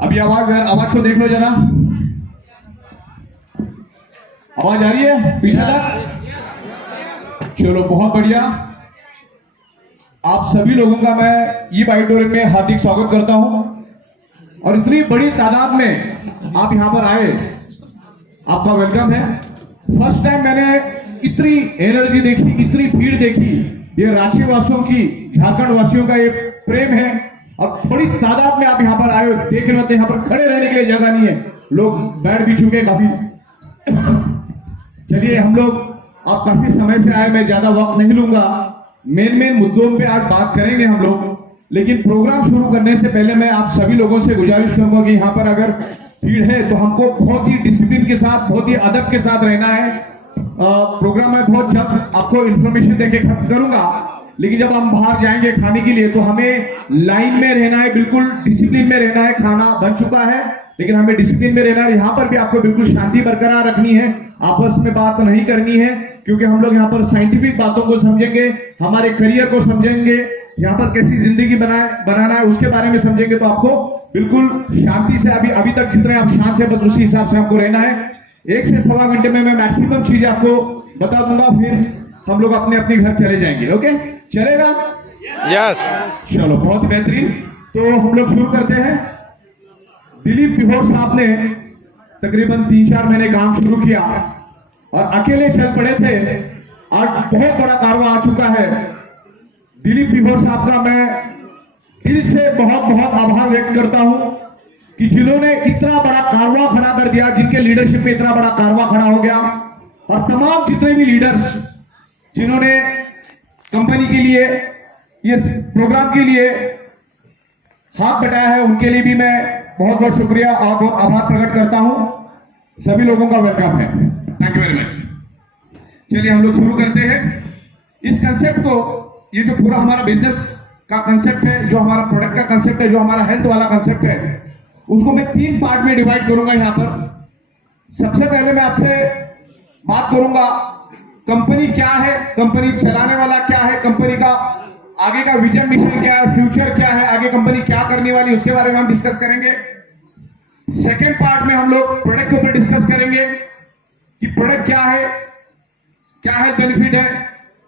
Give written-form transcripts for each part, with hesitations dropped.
अभी आवाज आवाज को देख लो जरा, आवाज आ रही है पीछे तक? चलो बहुत बढ़िया। आप सभी लोगों का मैं ये ऑडिटोरियम में हार्दिक स्वागत करता हूं, और इतनी बड़ी तादाद में आप यहां पर आए, आपका वेलकम है। फर्स्ट टाइम मैंने इतनी एनर्जी देखी, इतनी भीड़ देखी। ये रांची वासियों की, झारखंड वासियों का ये प्रेम है, और बड़ी तादाद में आप यहाँ पर आए हो। देख रहे होते, यहाँ पर खड़े रहने के लिए जगह नहीं है, लोग बैठ भी चुके काफी। चलिए, हम लोग आप काफी समय से आए, मैं ज्यादा वक्त नहीं लूंगा। मेन मुद्दों पे आज बात करेंगे हम लोग, लेकिन प्रोग्राम शुरू करने से पहले मैं आप सभी लोगों से गुजारिश करूंगा कि यहाँ पर अगर भीड़ है तो हमको बहुत ही डिसिप्लिन के साथ, बहुत ही अदब के साथ रहना है। प्रोग्राम में बहुत जल्द आपको इंफॉर्मेशन देके खत्म करूंगा, लेकिन जब हम बाहर जाएंगे खाने के लिए तो हमें लाइन में रहना है, बिल्कुल डिसिप्लिन में रहना है। खाना बन चुका है, लेकिन हमें डिसिप्लिन में रहना है। यहाँ पर भी आपको बिल्कुल शांति बरकरार रखनी है, आपस में बात नहीं करनी है, क्योंकि हम लोग यहाँ पर साइंटिफिक बातों को समझेंगे, हमारे करियर को समझेंगे, यहाँ पर कैसी जिंदगी बनाना है उसके बारे में समझेंगे। तो आपको बिल्कुल शांति से, अभी तक जितने आप शांत है बस उसी हिसाब से आपको रहना है। 1 से सवा घंटे में मैं मैक्सिमम चीजें आपको बता दूंगा, फिर हम लोग अपने अपने घर चले जाएंगे। ओके, चलेगा? यस। चलो, बहुत बेहतरीन। तो हम लोग शुरू करते हैं। दिलीप पिहोर साहब ने तकरीबन 3-4 महीने काम शुरू किया और अकेले चल पड़े थे। आज बहुत बड़ा कारवा आ चुका है। दिलीप पिहोर साहब का मैं दिल से बहुत बहुत आभार व्यक्त करता हूं कि जिन्होंने इतना बड़ा कारवा खड़ा कर दिया, जिनके लीडरशिप में इतना बड़ा कारवा खड़ा हो गया। और तमाम जितने भी लीडर्स जिन्होंने कंपनी के लिए, ये प्रोग्राम के लिए हाथ बटाया है, उनके लिए भी मैं बहुत बहुत शुक्रिया और बहुत आभार प्रकट करता हूं। सभी लोगों का वेलकम है। Thank you very much. चलिए, हम लोग शुरू करते हैं इस कंसेप्ट को। ये जो पूरा हमारा बिजनेस का कंसेप्ट है, जो हमारा प्रोडक्ट का कंसेप्ट है, जो हमारा हेल्थ वाला कंसेप्ट है, उसको मैं 3 पार्ट में डिवाइड करूंगा यहाँ पर। सबसे पहले मैं आपसे बात करूंगा कंपनी क्या है, कंपनी चलाने वाला क्या है, कंपनी का आगे का विजन मिशन क्या है, फ्यूचर क्या है, आगे कंपनी क्या करने वाली, उसके बारे में हम डिस्कस करेंगे। सेकेंड पार्ट में हम लोग प्रोडक्ट के ऊपर डिस्कस करेंगे कि प्रोडक्ट क्या है बेनिफिट है,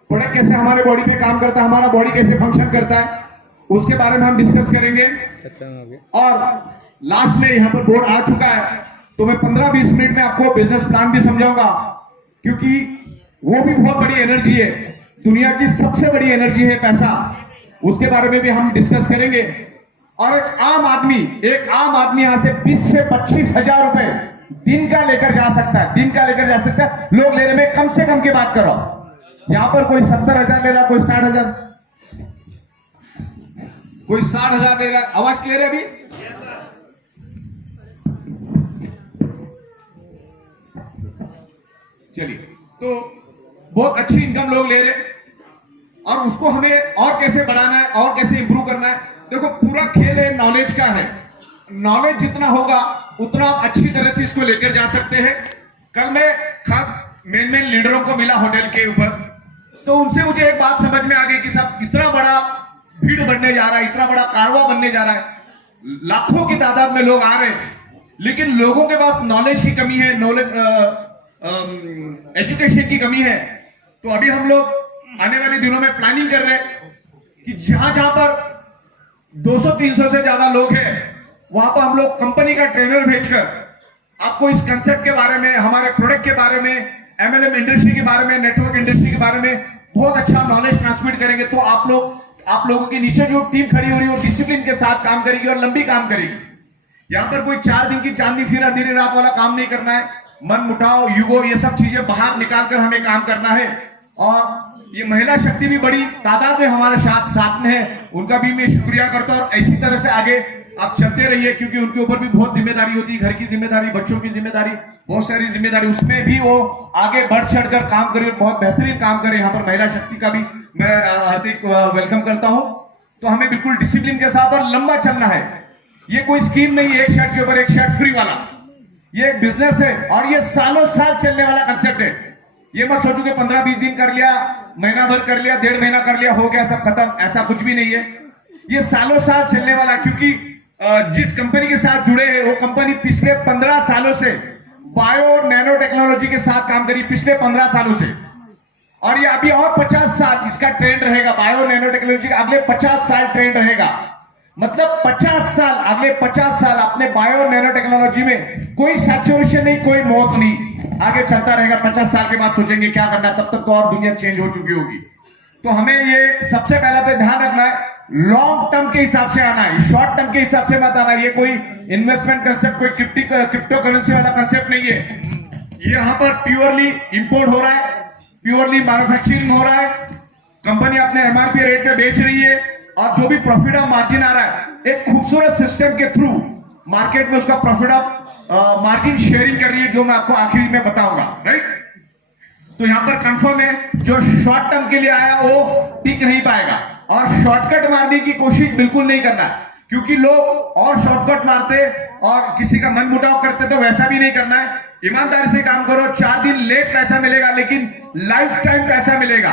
प्रोडक्ट कैसे हमारे बॉडी पे काम करता है, हमारा बॉडी कैसे फंक्शन करता है, उसके बारे में हम डिस्कस करेंगे। और लास्ट में यहाँ पर बोर्ड आ चुका है, तो मैं 15-20 मिनट में आपको बिजनेस प्लान भी समझाऊंगा, क्योंकि वो भी बहुत बड़ी एनर्जी है। दुनिया की सबसे बड़ी एनर्जी है पैसा, उसके बारे में भी हम डिस्कस करेंगे। और एक आम आदमी यहां से 20 से 25 हजार रुपए दिन का लेकर जा सकता है। लोग ले रहे, में कम से कम की बात करो। यहां पर कोई 70,000 ले रहा, कोई 60,000, कोई 60,000 ले रहा। आवाज क्लियर है अभी? चलिए, तो बहुत अच्छी इनकम लोग ले रहे, और उसको हमें और कैसे बढ़ाना है और कैसे इंप्रूव करना है। देखो, पूरा खेल है नॉलेज का है। नॉलेज जितना होगा उतना आप अच्छी तरह से इसको लेकर जा सकते हैं। कल मैं खास मेन लीडरों को मिला होटल के ऊपर, तो उनसे मुझे एक बात समझ में आ गई कि साहब, इतना बड़ा भीड़ बनने जा रहा है, इतना बड़ा कारवा बनने जा रहा है, लाखों की तादाद में लोग आ रहे हैं, लेकिन लोगों के पास नॉलेज की कमी है, एजुकेशन की कमी है। तो अभी हम लोग आने वाले दिनों में प्लानिंग कर रहे हैं कि जहां पर 200-300 से ज्यादा लोग हैं, वहां पर हम लोग कंपनी का ट्रेनर भेजकर आपको इस कंसेप्ट के बारे में, हमारे प्रोडक्ट के बारे में, एमएलएम इंडस्ट्री के बारे में, नेटवर्क इंडस्ट्री के बारे में बहुत अच्छा नॉलेज ट्रांसमिट करेंगे। तो आप लोगों के नीचे जो टीम खड़ी हो रही है वो डिसिप्लिन के साथ काम करेगी और लंबी काम करेगी। यहां पर कोई 4 दिन की चांदनी फिर अंधेरी रात वाला काम नहीं करना है। मन मुटाव, युगो, ये सब चीजें बाहर निकालकर हमें काम करना है। और ये महिला शक्ति भी बड़ी तादाद में हमारे साथ में है, उनका भी मैं शुक्रिया करता हूं। और इसी तरह से आगे आप चलते रहिए, क्योंकि उनके ऊपर भी बहुत जिम्मेदारी होती है, घर की जिम्मेदारी, बच्चों की जिम्मेदारी, बहुत सारी जिम्मेदारी, उसमें भी वो आगे बढ़ चढ़कर काम करे, बहुत बेहतरीन काम करे। यहाँ पर महिला शक्ति का भी मैं हार्दिक वेलकम करता हूं। तो हमें बिल्कुल डिसिप्लिन के साथ और लंबा चलना है। ये कोई स्कीम नहीं है, एक शर्ट के ऊपर एक शर्ट फ्री वाला। ये एक बिजनेस है और ये सालों साल चलने वाला कंसेप्ट है। ये मत सोचो कि 15-20 दिन कर लिया, महीना भर कर लिया, 1.5 महीना कर लिया, हो गया सब खत्म, ऐसा कुछ भी नहीं है। ये सालों साल चलने वाला, क्योंकि जिस कंपनी के साथ जुड़े हैं वो कंपनी पिछले 15 सालों से बायो और नैनो टेक्नोलॉजी के साथ काम करी, पिछले 15 सालों से। और ये अभी और 50 साल इसका ट्रेंड रहेगा, बायो नैनो टेक्नोलॉजी का अगले 50 साल ट्रेंड रहेगा। मतलब 50 साल, अगले 50 साल अपने बायो नैनो टेक्नोलॉजी में कोई सैचुरेशन नहीं, कोई मौत नहीं, आगे चलता रहेगा। 50 साल के बाद सोचेंगे क्या करना, तब तक तो और दुनिया चेंज हो चुकी होगी। तो हमें ये सबसे पहला तो ध्यान रखना है, लॉन्ग टर्म के हिसाब से आना है, शॉर्ट टर्म के हिसाब से मत आना। ये कोई इन्वेस्टमेंट कंसेप्ट, कोई क्रिप्टो करेंसी वाला कंसेप्ट नहीं है। ये यहां पर प्योरली इंपोर्ट हो रहा है, प्योरली मैन्युफैक्चरिंग हो रहा है, कंपनी अपने एमआरपी रेट पे बेच रही है और जो भी प्रॉफिट ऑफ मार्जिन आ रहा है एक खूबसूरत सिस्टम के थ्रू मार्केट में उसका प्रॉफिट ऑफ मार्जिन शेयरिंग कर रही है, जो मैं आपको आखिरी में बताऊंगा। राइट, तो यहां पर कंफर्म है जो शॉर्ट टर्म के लिए आया वो टिक नहीं पाएगा और शॉर्टकट मारने की कोशिश बिल्कुल नहीं करना, क्योंकि लोग और शॉर्टकट मारते और किसी का मन मुटाव करते, तो वैसा भी नहीं करना है। ईमानदारी से काम करो, 4 दिन लेट पैसा मिलेगा लेकिन लाइफ टाइम पैसा मिलेगा।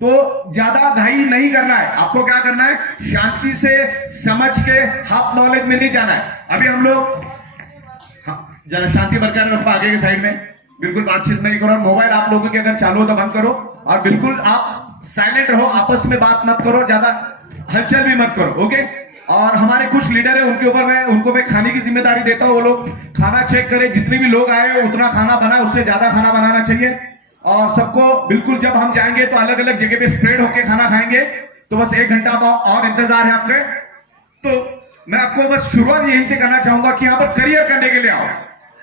तो ज्यादा घाई नहीं करना है, आपको क्या करना है, शांति से समझ के हाफ नॉलेज में नहीं जाना है। अभी हम लोग जरा शांति बरकरार रखो, आगे के साइड में बिल्कुल बातचीत नहीं करो। मोबाइल आप लोगों के अगर चालू हो तो बंद करो और बिल्कुल आप साइलेंट रहो, आपस में बात मत करो, ज्यादा हलचल भी मत करो। ओके, और हमारे कुछ लीडर है उनके ऊपर उनको मैं खाने की जिम्मेदारी देता हूं। वो लोग खाना चेक करें, जितने भी लोग आए उतना खाना बना, उससे ज्यादा खाना बनाना चाहिए। और सबको बिल्कुल जब हम जाएंगे तो अलग अलग जगह पे स्प्रेड होके खाना खाएंगे। तो बस 1 घंटा और इंतजार है आपके। तो मैं आपको बस शुरुआत यहीं से करना चाहूंगा कि यहाँ पर करियर करने के लिए आओ,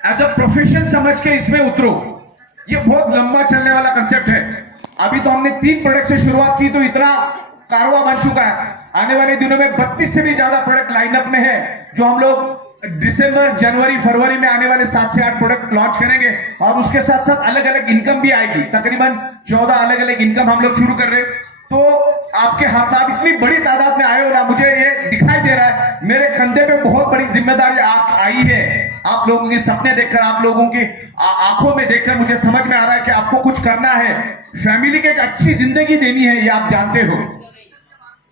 एज अ प्रोफेशन समझ के इसमें उतरो। ये बहुत लंबा चलने वाला कंसेप्ट है। अभी तो हमने 3 प्रोडक्ट से शुरुआत की तो इतना कारवा बन चुका है। आने वाले दिनों में 32 से भी ज्यादा प्रोडक्ट लाइनअप में है, जो हम लोग दिसंबर, जनवरी, फरवरी में आने वाले 7 से 8 प्रोडक्ट लॉन्च करेंगे। और उसके साथ साथ अलग अलग इनकम भी आएगी, तकरीबन 14 अलग अलग इनकम हम लोग शुरू कर रहे हैं। तो आपके हाथ में आप इतनी बड़ी तादाद में आए हो ना, मुझे ये दिखाई दे रहा है मेरे कंधे पे बहुत बड़ी जिम्मेदारी आई है। आप लोगों के सपने देखकर, आप लोगों की आंखों में देखकर मुझे समझ में आ रहा है कि आपको कुछ करना है, फैमिली की एक अच्छी जिंदगी देनी है। ये आप जानते हो,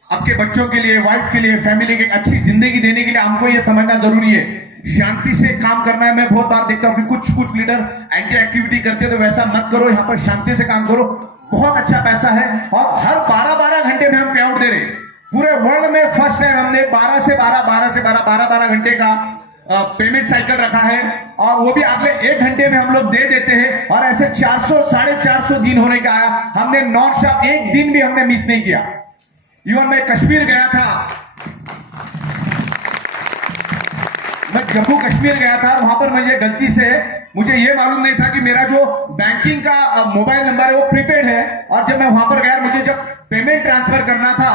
आपके बच्चों के लिए, वाइफ के लिए, फैमिली की एक अच्छी जिंदगी देने के लिए हमको ये समझना जरूरी है, शांति से काम करना है। मैं बहुत बार देखता हूं कि कुछ लीडर एंटी एक्टिविटी करते हैं, तो वैसा मत करो। यहाँ पर शांति से काम करो, बहुत अच्छा पैसा है और हर 12-12 घंटे में हम पे आउट दे रहे। पूरे वर्ल्ड में फर्स्ट टाइम हमने 12 से 12 घंटे का पेमेंट साइकिल रखा है और वो भी अगले 1 घंटे में हम लोग दे देते हैं। और ऐसे 400 450 दिन होने का आया, हमने नॉन स्टॉप 1 दिन भी हमने मिस नहीं किया। इवन मैं कश्मीर गया था, मैं जम्मू कश्मीर गया था और वहां पर मुझे गलती से मुझे ये मालूम नहीं था कि मेरा जो बैंकिंग का मोबाइल नंबर है वो प्रीपेड है। और जब मैं वहां पर गया, मुझे जब पेमेंट ट्रांसफर करना था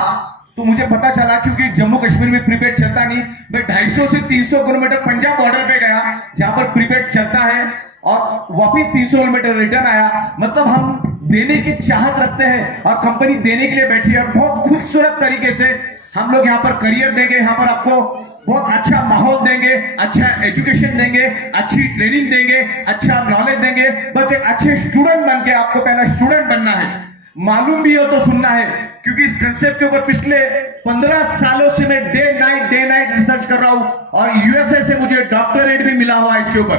तो मुझे पता चला, क्योंकि जम्मू कश्मीर में प्रीपेड चलता नहीं। मैं 250 से 300 किलोमीटर पंजाब बॉर्डर पे गया जहां पर प्रीपेड चलता है और वापिस 300 किलोमीटर रिटर्न आया। मतलब हम देने की चाहत रखते हैं और कंपनी देने के लिए बैठी है। बहुत खूबसूरत तरीके से हम लोग यहाँ पर करियर देंगे, यहाँ पर आपको बहुत अच्छा माहौल देंगे, अच्छा एजुकेशन देंगे, अच्छी ट्रेनिंग देंगे, अच्छा नॉलेज देंगे। बस एक अच्छे स्टूडेंट बन के आपको पहला स्टूडेंट बनना है, मालूम भी हो तो सुनना है, क्योंकि इस कंसेप्ट के ऊपर पिछले 15 सालों से मैं डे नाइट रिसर्च कर रहा हूं और यूएसए से मुझे डॉक्टरेट भी मिला हुआ है इसके ऊपर।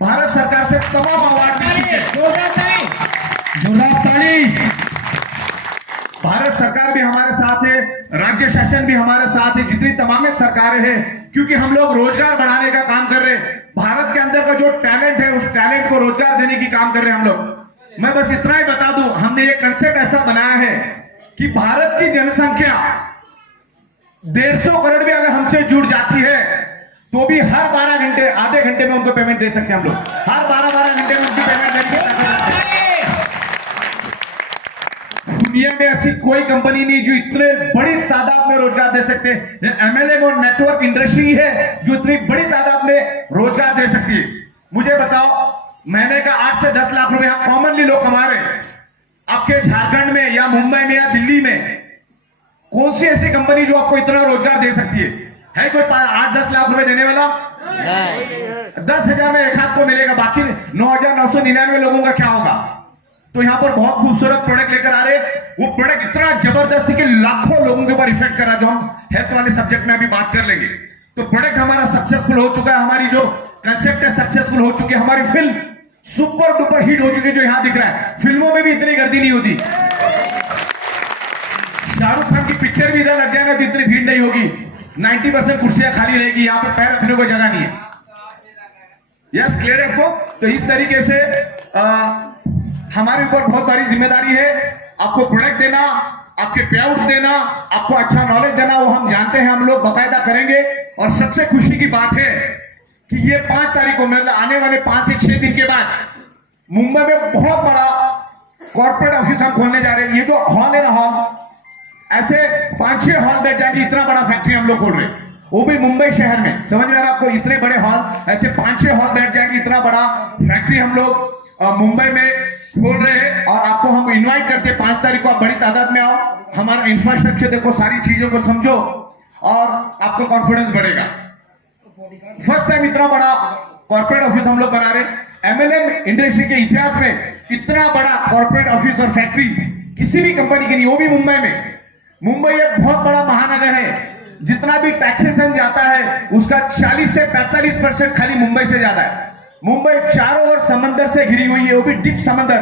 भारत सरकार से तमाम अवार्ड मिल चुके हैं। भारत सरकार भी हमारे साथ है, राज्य शासन भी हमारे साथ है, जितनी तमाम सरकारें हैं, क्योंकि हम लोग रोजगार बढ़ाने का काम कर रहे हैं। भारत के अंदर का जो टैलेंट है उस टैलेंट को रोजगार देने की काम कर रहे हैं हम लोग। मैं बस इतना ही बता दूं, हमने ये कंसेप्ट ऐसा बनाया है कि भारत की जनसंख्या 150 करोड़ भी अगर हमसे जुड़ जाती है तो भी हर 12 घंटे, आधे घंटे में उनको पेमेंट दे सकते हैं हम लोग। हर 12 घंटे में उनकी पेमेंट देंगे। दुनिया में ऐसी कोई कंपनी नहीं जो इतने बड़ी तादाद में रोजगार दे सकते हैं। एमएलएम और नेटवर्क इंडस्ट्री है जो इतनी बड़ी तादाद में रोजगार दे सकती है। मुझे बताओ, महीने का 8 से 10 लाख रुपए कॉमनली लोग कमा रहे हैं। आपके झारखंड में या मुंबई में या दिल्ली में कौन सी ऐसी कंपनी जो आपको इतना रोजगार दे सकती है कोई 8-10 लाख रुपए देने वाला? 10,000 में एक हाथ को मिलेगा, बाकी 9,999 लोगों का क्या होगा? तो यहां पर बहुत खूबसूरत प्रोडक्ट लेकर आ रहे। वो प्रोडक्ट इतना जबरदस्त है कि लाखों लोगों के ऊपर इफेक्ट करा, जो हम हेल्थ वाले सब्जेक्ट में अभी बात कर लेंगे। तो प्रोडक्ट हमारा सक्सेसफुल हो चुका है, हमारी जो कंसेप्ट है सक्सेसफुल हो चुकी है, हमारी फिल्म सुपर डुपर हिट हो चुकी है। जो यहां दिख रहा है, फिल्मों में भी इतनी गर्दी नहीं होती। शाहरुख खान की पिक्चर भी इधर लग जाए ना तो इतनी भीड़ नहीं होगी। 90% कुर्सियां खाली रहेगी, यहां पे पैर रखने को जगह नहीं है। यस, क्लियर है आपको? तो इस तरीके से हमारे ऊपर बहुत सारी जिम्मेदारी है, आपको प्रोडक्ट देना, आपके पेआउट्स देना, आपको अच्छा नॉलेज देना, वो हम जानते हैं, हम लोग बाकायदा करेंगे। और सबसे खुशी की बात है कि ये 5 तारीख को, मतलब आने वाले 5 से 6 दिन के बाद मुंबई में बहुत बड़ा कॉर्पोरेट ऑफिस हम खोलने जा रहे हैं। ये जो हॉल है ना, हॉल ऐसे 5-6 हॉल बैठ जाएंगे, इतना बड़ा फैक्ट्री हम लोग खोल रहे हैं, वो भी मुंबई शहर में। समझ में आ रहा है आपको? इतने बड़े हॉल, ऐसे 5-6 हॉल बैठ जाएंगे, इतना बड़ा फैक्ट्री हम लोग मुंबई में खोल रहे हैं। और आपको हम इनवाइट करते हैं 5 तारीख को, आप बड़ी तादाद में आओ, हमारा इंफ्रास्ट्रक्चर देखो, सारी चीजों को समझो और आपको कॉन्फिडेंस बढ़ेगा। फर्स्ट टाइम इतना बड़ा कॉर्पोरेट ऑफिस हम लोग बना रहे हैं। एमएलएम इंडस्ट्री के इतिहास में इतना बड़ा कॉर्पोरेट ऑफिस और फैक्ट्री किसी भी कंपनी की नहीं, वो भी मुंबई में। मुंबई एक बहुत बड़ा महानगर है, जितना भी टैक्सेशन जाता है उसका 40 से 45% खाली मुंबई से जाता है। मुंबई चारों ओर समंदर से घिरी हुई है, वो भी डीप समंदर।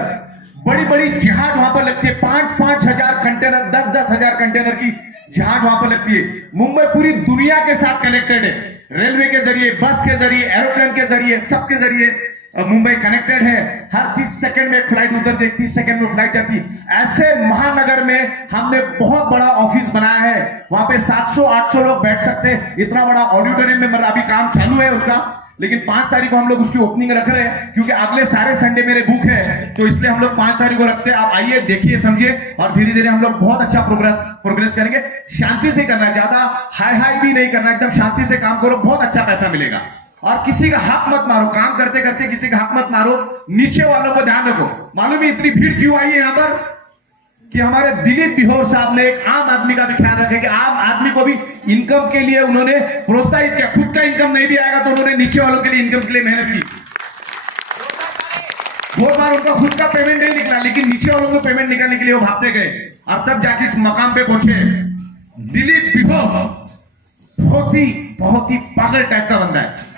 बड़ी बड़ी जहाज वहां पर लगती है, 5-5 हजार कंटेनर, 10-10 हजार कंटेनर की जहाज वहां पर लगती है। मुंबई पूरी दुनिया के साथ कनेक्टेड है, रेलवे के जरिए, बस के जरिए, एरोप्लेन के जरिए, सबके जरिए मुंबई कनेक्टेड है। हर 30 सेकंड में एक फ्लाइट उतरती है, 30 सेकंड में फ्लाइट जाती है। ऐसे महानगर में हमने बहुत बड़ा ऑफिस बनाया है, वहां पे 700-800 लोग बैठ सकते हैं, इतना बड़ा ऑडिटोरियम में। अभी काम चालू है उसका, लेकिन 5 तारीख को हम लोग उसकी ओपनिंग रख रहे हैं, क्योंकि अगले सारे संडे मेरे बुक है, तो इसलिए हम लोग 5 तारीख को रखते हैं। आप आइए, देखिए, समझिए, और धीरे धीरे हम लोग बहुत अच्छा प्रोग्रेस करेंगे। शांति से करना, ज्यादा हाई भी नहीं करना, एकदम शांति से काम करो, बहुत अच्छा पैसा मिलेगा। और किसी का हक मत मारो, काम करते करते किसी का हक मत मारो, नीचे वालों को ध्यान रखो। मालूम है इतनी भीड़ क्यों आई है यहां पर? कि हमारे दिलीप बिहोर साहब ने एक आम आदमी का भी ख्याल रखे, कि आम आदमी को भी इनकम के लिए उन्होंने प्रोत्साहित किया। खुद का इनकम नहीं भी आएगा तो उन्होंने नीचे वालों के लिए इनकम के लिए मेहनत की। बहुत बार उनका खुद का पेमेंट नहीं निकला, लेकिन नीचे वालों को पेमेंट निकालने के लिए वो भागते गए, और तब जाके इस मकाम पे पहुंचे। दिलीप बिहोर बहुत ही पागल टाइप का बंदा है,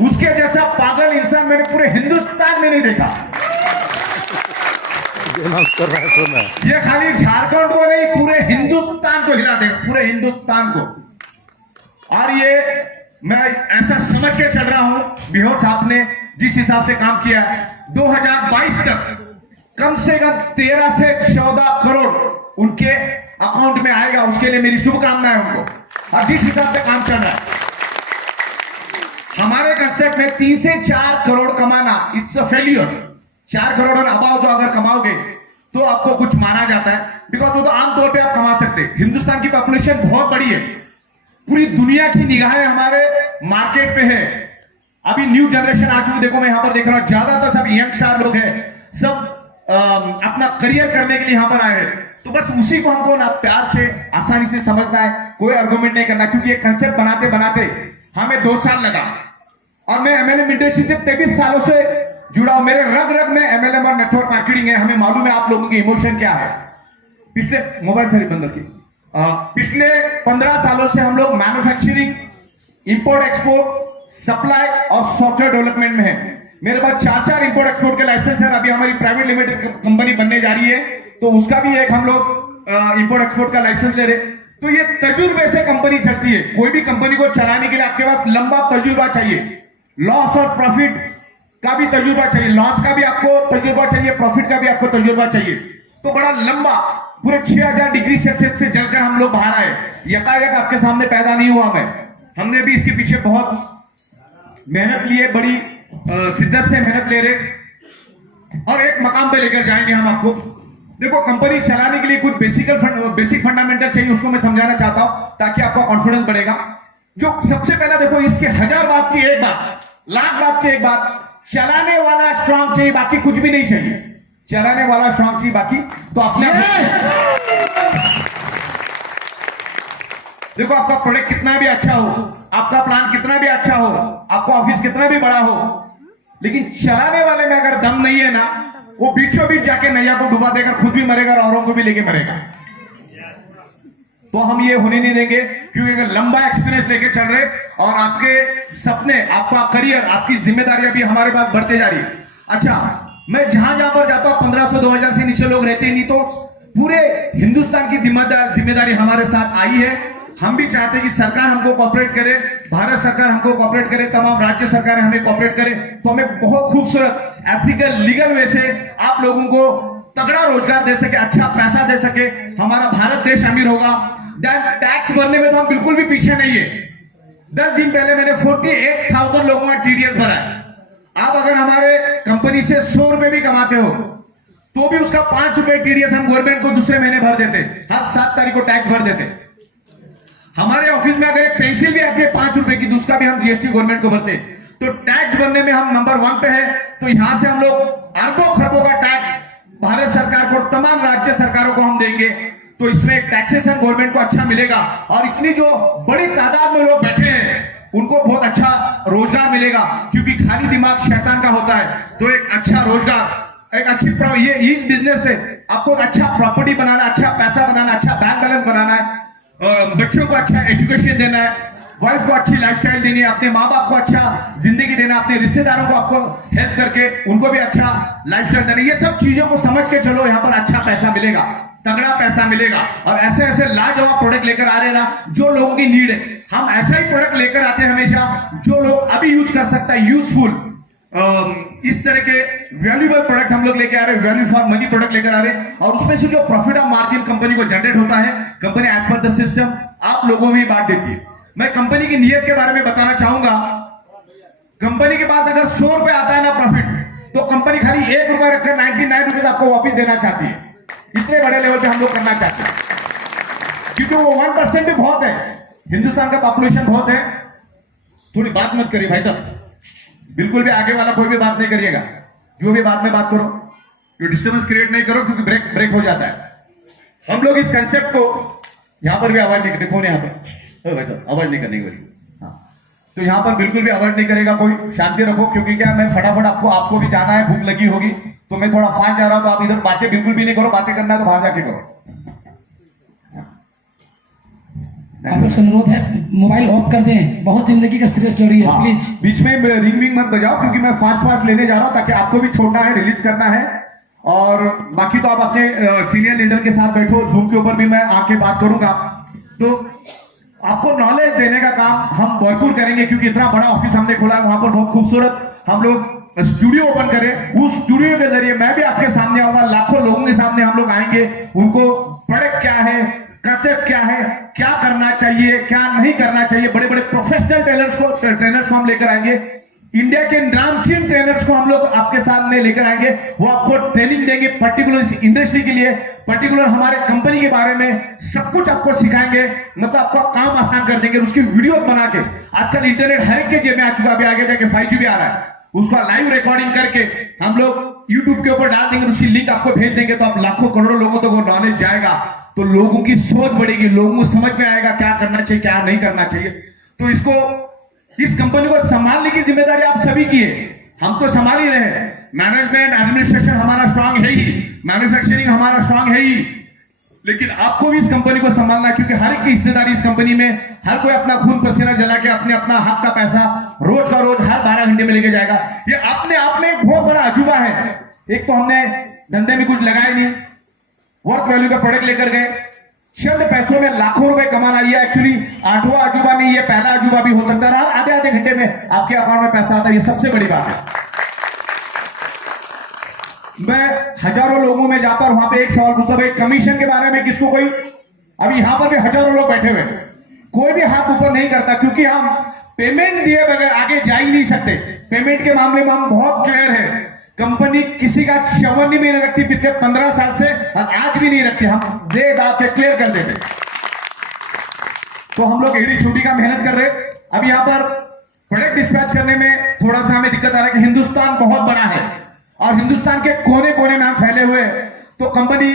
उसके जैसा पागल इंसान मैंने पूरे हिंदुस्तान में नहीं देखा। ये खाली झारखंड को नहीं, पूरे हिंदुस्तान को हिला देगा, पूरे हिंदुस्तान को। और ये मैं ऐसा समझ के चल रहा हूं, बिहोर साहब ने जिस हिसाब से काम किया, 2022 तक कम से कम 13 से 14 करोड़ उनके अकाउंट में आएगा। उसके लिए मेरी शुभकामनाएं उनको। और जिस हिसाब से काम चल रहा है, हमारे कंसेप्ट में 3 से 4 करोड़ कमाना it's a failure. 4 crore or above जो अगर कमाओगे तो आपको कुछ माना जाता है, बिकॉज वो तो आमतौर पे आप कमा सकते हैं। हिंदुस्तान की पॉपुलेशन बहुत बड़ी है, पूरी दुनिया की निगाहें हमारे मार्केट पे है। अभी न्यू जनरेशन आ चुकी, देखो मैं यहां पर देख रहा हूं, ज्यादातर सब यंग स्टार लोग हैं, सब अपना करियर करने के लिए यहां पर आए हैं। तो बस उसी को हमको ना प्यार से, आसानी से समझना है, कोई आर्गुमेंट नहीं करना, क्योंकि ये कंसेप्ट बनाते बनाते हमें 2 साल लगा। और मैं एमएलएम इंडस्ट्री से 23 सालों से जुड़ा हूं, मेरे रग रग में एमएलएम और नेटवर्क मार्केटिंग है। हमें मालूम है आप लोगों की इमोशन क्या है। पिछले मोबाइल सारी बंद की पिछले 15 सालों से हम लोग मैन्युफैक्चरिंग, इंपोर्ट एक्सपोर्ट, सप्लाई और सॉफ्टवेयर डेवलपमेंट में है। मेरे पास 4 इंपोर्ट एक्सपोर्ट के लाइसेंस है। अभी हमारी प्राइवेट लिमिटेड कंपनी बनने जा रही है, तो उसका भी एक हम लोग इंपोर्ट एक्सपोर्ट का लाइसेंस ले रहे। तो ये तजुर्बे से कंपनी चलती है। कोई भी कंपनी को चलाने के लिए आपके पास लंबा तजुर्बा चाहिए, लॉस और प्रॉफिट का भी तजुर्बा चाहिए, लॉस का भी आपको तजुर्बा चाहिए, प्रॉफिट का भी आपको तजुर्बा चाहिए। तो बड़ा लंबा, पूरे 6000 डिग्री सेल्सियस से जलकर हम लोग बाहर आए। यकायक आपके सामने पैदा नहीं हुआ मैं, हमने भी इसके पीछे बहुत मेहनत ली है, बड़ी शिद्दत से मेहनत ले रहे, और एक मकाम पे लेकर जाएंगे हम आपको। देखो, कंपनी चलाने के लिए कुछ बेसिक फंडामेंटल चाहिए, उसको मैं समझाना चाहता हूं ताकि आपका कॉन्फिडेंस बढ़ेगा। जो सबसे पहला देखो, इसके 1000 बात की एक बात, लाख बात की एक बात, चलाने वाला स्ट्रांग चाहिए, बाकी कुछ भी नहीं चाहिए। चलाने वाला स्ट्रांग चाहिए, बाकी तो अपने देखो, आपका प्रोडक्ट कितना भी अच्छा हो, आपका प्लान कितना भी अच्छा हो, आपका ऑफिस कितना भी बड़ा हो, लेकिन चलाने वाले में अगर दम नहीं है ना, वो बीचों बीच जाके नैया को डुबा देकर खुद भी मरेगा और औरों को भी लेके मरेगा। तो हम ये होने नहीं देंगे, क्योंकि अगर लंबा एक्सपीरियंस लेके चल रहे और आपके सपने, आपका करियर, आपकी जिम्मेदारियां भी हमारे पास बढ़ते जा रही है। अच्छा, मैं जहां जहां पर जाता हूं 1500-2000 से नीचे लोग रहते ही नहीं, तो पूरे हिंदुस्तान की जिम्मेदारी हमारे साथ आई है। हम भी चाहते हैं कि सरकार हमको कोऑपरेट करे, भारत सरकार हमको कोऑपरेट करे, तमाम राज्य सरकारें हमें कोऑपरेट करे, तो हमें बहुत खूबसूरत एथिकल लीगल वे से आप लोगों को तगड़ा रोजगार दे सके, अच्छा पैसा दे सके, हमारा भारत देश अमीर होगा। टैक्स भरने में तो हम बिल्कुल भी पीछे नहीं है। 10 दिन पहले मैंने 48,000 लोगों का टीडीएस भरा है। आप अगर हमारे कंपनी से 100 रुपए भी कमाते हो तो भी उसका 5 रुपए टीडीएस हम गवर्नमेंट को दूसरे महीने भर देते, हर 7 तारीख को टैक्स भर देते। हमारे ऑफिस में अगर एक पेंसिल भी आती है 5 रुपए की, तो उसका भी हम जीएसटी गवर्नमेंट को भरते। तो टैक्स भरने में हम नंबर 1 पे है। तो यहां से हम लोग अरबों खरबों का टैक्स भारत सरकार को, तमाम राज्य सरकारों को हम देंगे। तो इसमें एक टैक्सेशन गवर्नमेंट को अच्छा मिलेगा, और इतनी जो बड़ी तादाद में लोग बैठे हैं उनको बहुत अच्छा रोजगार मिलेगा, क्योंकि खाली दिमाग शैतान का होता है। तो एक अच्छा रोजगार, एक अच्छी ये इस बिजनेस से आपको अच्छा प्रॉपर्टी बनाना, अच्छा पैसा बनाना, अच्छा बैंक बैलेंस बनाना है, बच्चों को अच्छा एजुकेशन देना है, वाइफ को अच्छी लाइफस्टाइल देनी है, अपने माँ बाप को अच्छा जिंदगी देना, अपने रिश्तेदारों को आपको हेल्प करके उनको भी अच्छा लाइफस्टाइल देना। ये सब चीजों को समझ के चलो, यहाँ पर अच्छा पैसा मिलेगा, तगड़ा पैसा मिलेगा। और ऐसे ऐसे लाजवाब प्रोडक्ट लेकर आ रहे हैं ना, जो लोगों की नीड है। हम ऐसा ही प्रोडक्ट लेकर आते हैं हमेशा जो लोग अभी यूज कर सकता है, यूजफुल, इस तरह के वैल्यूएबल प्रोडक्ट हम लोग लेके आ रहे हैं, वैल्यू फॉर मनी प्रोडक्ट लेकर आ रहे हैं। और उसमें से जो प्रॉफिट ऑफ मार्जिन कंपनी को जनरेट होता है, company as per the system आप लोगों में ही बांट देती है। मैं कंपनी की नीयत के बारे में बताना चाहूंगा। कंपनी के पास अगर 100 रुपए आता है ना प्रॉफिट, तो कंपनी खाली 1 रुपया रखकर 99 रुपीज आपको वापिस देना चाहती है। इतने बड़े लेवल पे हम लोग करना चाहते हैं, क्योंकि वो 1% भी बहुत है। हिंदुस्तान का पॉपुलेशन बहुत है। थोड़ी बात मत करिए भाई साहब, बिल्कुल भी आगे वाला कोई भी बात नहीं करिएगा, जो भी बात में बात करो, जो डिस्टर्बेंस क्रिएट नहीं करो, क्योंकि ब्रेक हो जाता है। हम लोग इस कंसेप्ट को, यहां पर भी आवाज नहीं, कौन है यहाँ पर भाई साहब, आवाज नहीं करनी कोई। हाँ, तो यहां पर बिल्कुल भी आवाज नहीं करेगा कोई, शांति रखो, क्योंकि क्या मैं फटाफट आपको भी जाना है, भूख लगी होगी, तो मैं थोड़ा फास्ट जा रहा हूं। तो आप इधर बातें बिल्कुल भी नहीं करो, बातें करना है तो बाहर जाके करो। आप लोग से अनुरोध है मोबाइल ऑफ कर दें, बहुत जिंदगी का स्ट्रेस चल रही है। प्लीज बीच में रिंग मत बजाओ, क्योंकि मैं फास्ट लेने जा रहा हूं, ताकि आपको भी छोड़ना है, रिलीज करना है। और बाकी तो आप अपने सीनियर लीडर के साथ बैठो, जूम के ऊपर भी मैं आके बात करूंगा। तो आपको नॉलेज देने का काम हम भरपूर करेंगे, क्योंकि इतना बड़ा ऑफिस हमने खोला है, वहां पर बहुत खूबसूरत हम लोग स्टूडियो ओपन करें। उस स्टूडियो के जरिए मैं भी आपके सामने आऊंगा, लाखों लोगों के सामने हम लोग आएंगे, उनको प्रोडक्ट क्या है, कंसेप्ट क्या है, क्या करना चाहिए, क्या नहीं करना चाहिए, बड़े बड़े प्रोफेशनल ट्रेनर्स को हम लेकर आएंगे। इंडिया के नामचीन ट्रेनर्स को हम लोग आपके सामने लेकर आएंगे। वो आपको ट्रेनिंग देंगे पर्टिकुलर इस इंडस्ट्री के लिए, पर्टिकुलर हमारे कंपनी के बारे में सब कुछ आपको सिखाएंगे, मतलब आपका काम आसान कर देंगे। उसकी वीडियोस बना के, आजकल इंटरनेट हर एक के जेब में आ चुका है, अभी आगे जाके 5G भी आ रहा है, उसका लाइव रिकॉर्डिंग करके हम लोग यूट्यूब के ऊपर डाल देंगे, उसकी लिंक आपको भेज देंगे, तो आप लाखों करोड़ों लोगों तक वो नॉलेज जाएगा, तो लोगों की सोच बढ़ेगी, लोगों को समझ में आएगा क्या करना चाहिए, क्या नहीं करना चाहिए। तो इस कंपनी को संभालने की जिम्मेदारी आप सभी की है, हम तो संभाल ही रहे। मैनेजमेंट, एडमिनिस्ट्रेशन हमारा स्ट्रांग है ही, मैन्युफैक्चरिंग हमारा स्ट्रांग है ही, लेकिन आपको भी इस कंपनी को संभालना है, क्योंकि हर एक की हिस्सेदारी इस कंपनी में, हर कोई अपना खून पसीना जला के अपना हक का पैसा रोज का रोज हर 12 घंटे में लेके जाएगा। ये अपने आप में एक बहुत बड़ा अजूबा है। एक तो हमने धंधे में कुछ लगाया नहीं, वर्थ वैल्यू का प्रोडक्ट लेकर गए, चंद पैसों में लाखों रुपए कमाना। ये एक्चुअली 8वां अजूबा नहीं, ये पहला अजूबा भी हो सकता है। हर आधे घंटे में आपके अकाउंट में पैसा आता है, ये सबसे बड़ी बात है। मैं हजारों लोगों में जाता और वहां पे एक सवाल पूछता, भाई कमीशन के बारे में किसको कोई, अभी यहां पर भी हजारों लोग बैठे हुए, कोई भी हाथ ऊपर नहीं करता, क्योंकि हम पेमेंट दिए बगैर आगे जा ही नहीं सकते। पेमेंट के मामले में हम बहुत क्लियर है। कंपनी किसी का चवन्नी भी नहीं रखती पिछले 15 साल से, और आज भी नहीं रखती। हम दे दा के क्लियर कर देते। तो हम लोग एड़ी छोटी का मेहनत कर रहे। अब यहां पर प्रोडक्ट डिस्पैच करने में थोड़ा सा हमें दिक्कत आ रहा है कि हिंदुस्तान बहुत बड़ा है और हिंदुस्तान के कोने कोने में हम फैले हुए। तो कंपनी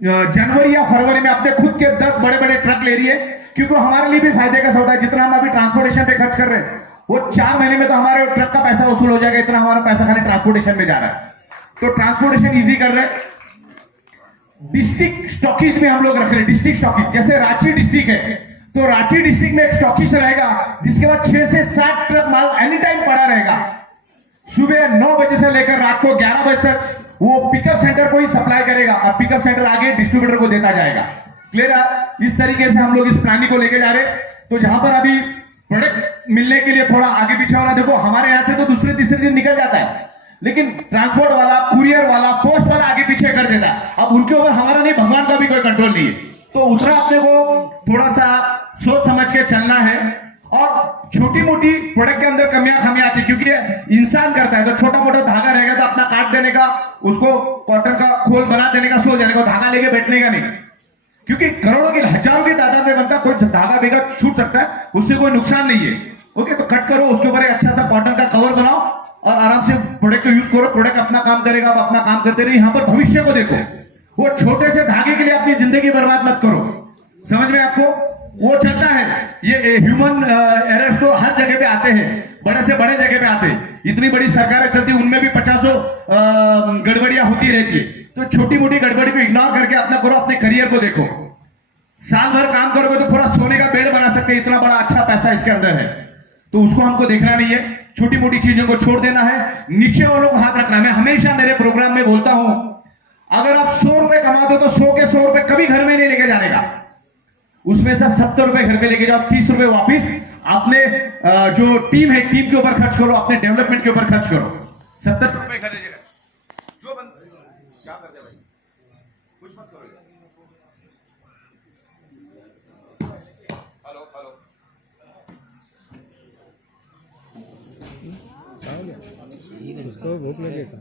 जनवरी या फरवरी में अपने खुद के 10 बड़े बड़े ट्रक ले रही है, क्योंकि हमारे लिए भी फायदे का सौदा है। जितना हम अभी ट्रांसपोर्टेशन पे खर्च कर रहे हैं, वो 4 महीने में तो हमारे ट्रक का पैसा वसूल हो जाएगा। इतना हमारा पैसा खाली ट्रांसपोर्टेशन में जा रहा है। तो ट्रांसपोर्टेशन इजी कर रहे। डिस्ट्रिक्ट स्टॉकिस्ट में हम लोग रख रहे हैं। डिस्ट्रिक्ट स्टॉकिस्ट जैसे रांची डिस्ट्रिक्ट है तो रांची डिस्ट्रिक्ट में एक स्टॉकिस्ट रहेगा जिसके बाद 6 से 7 ट्रक माल एनी टाइम पड़ा रहेगा। सुबह 9 बजे से लेकर रात को 11 बजे तक वो पिकअप सेंटर को ही सप्लाई करेगा और पिकअप सेंटर आगे डिस्ट्रीब्यूटर को देता जाएगा। क्लियर है? इस तरीके से हम लोग इस प्लानिंग को लेके जा रहे हैं। तो जहां पर अभी प्रोडक्ट मिलने के लिए थोड़ा आगे पीछे हो रहा, देखो हमारे यहां से तो दूसरे तीसरे दिन निकल जाता है, लेकिन ट्रांसपोर्ट वाला, कुरियर वाला, पोस्ट वाला आगे पीछे कर देता है। अब उनके ऊपर हमारा नहीं, भगवान का भी कोई कंट्रोल नहीं है। तो उतना अपने को थोड़ा सा सोच समझ के चलना है। और छोटी मोटी प्रोडक्ट के अंदर कमियां खामियां आती है क्योंकि ये इंसान करता है। तो छोटा मोटा धागा रहेगा तो अपना काट देने का, उसको कॉटन का खोल बना देने का, सो जाने का, धागा लेके बैठने का नहीं, क्योंकि करोड़ों की हजारों की तादाद में बनता, कोई धागा बेगा छूट सकता है, उससे कोई नुकसान नहीं है। ओके, तो कट करो, उसके ऊपर एक अच्छा सा कॉटन का कवर बनाओ और आराम से प्रोडक्ट को यूज करो। प्रोडक्ट अपना काम करेगा, आप अपना काम करते रहिए। यहां पर भविष्य को देखो, वो छोटे से धागे के लिए अपनी जिंदगी बर्बाद मत करो। समझ में आपको? वो चलता है, ये ह्यूमन एरर्स तो हर जगह पे आते हैं, बड़े से बड़े जगह पे आते हैं। इतनी बड़ी सरकारें चलती, उनमें भी 50 गड़बड़ियां होती रहती है। तो छोटी मोटी गड़बड़ी को इग्नोर करके अपना करो, अपने करियर को देखो। साल भर काम करोगे तो पूरा सोने का बेड बना सकते हैं, इतना बड़ा अच्छा पैसा इसके अंदर है। तो उसको हमको देखना नहीं है, छोटी मोटी चीजों को छोड़ देना है, नीचे वालों को हाथ रखना है। मैं हमेशा मेरे प्रोग्राम में बोलता हूं, अगर आप 100 रुपए कमाते हो तो 100 के 100 रुपए कभी घर में नहीं लेके जाने का, उसमें से 70 रुपए घर पे लेके जाओ, 30 रुपए वापिस अपने जो टीम है, टीम के ऊपर खर्च करो, अपने डेवलपमेंट के ऊपर खर्च करो। 70 रुपए घर ले जाएगा। जो क्या करते भाई, कुछ मत करो। हेलो हेलो, भूख लगेगा।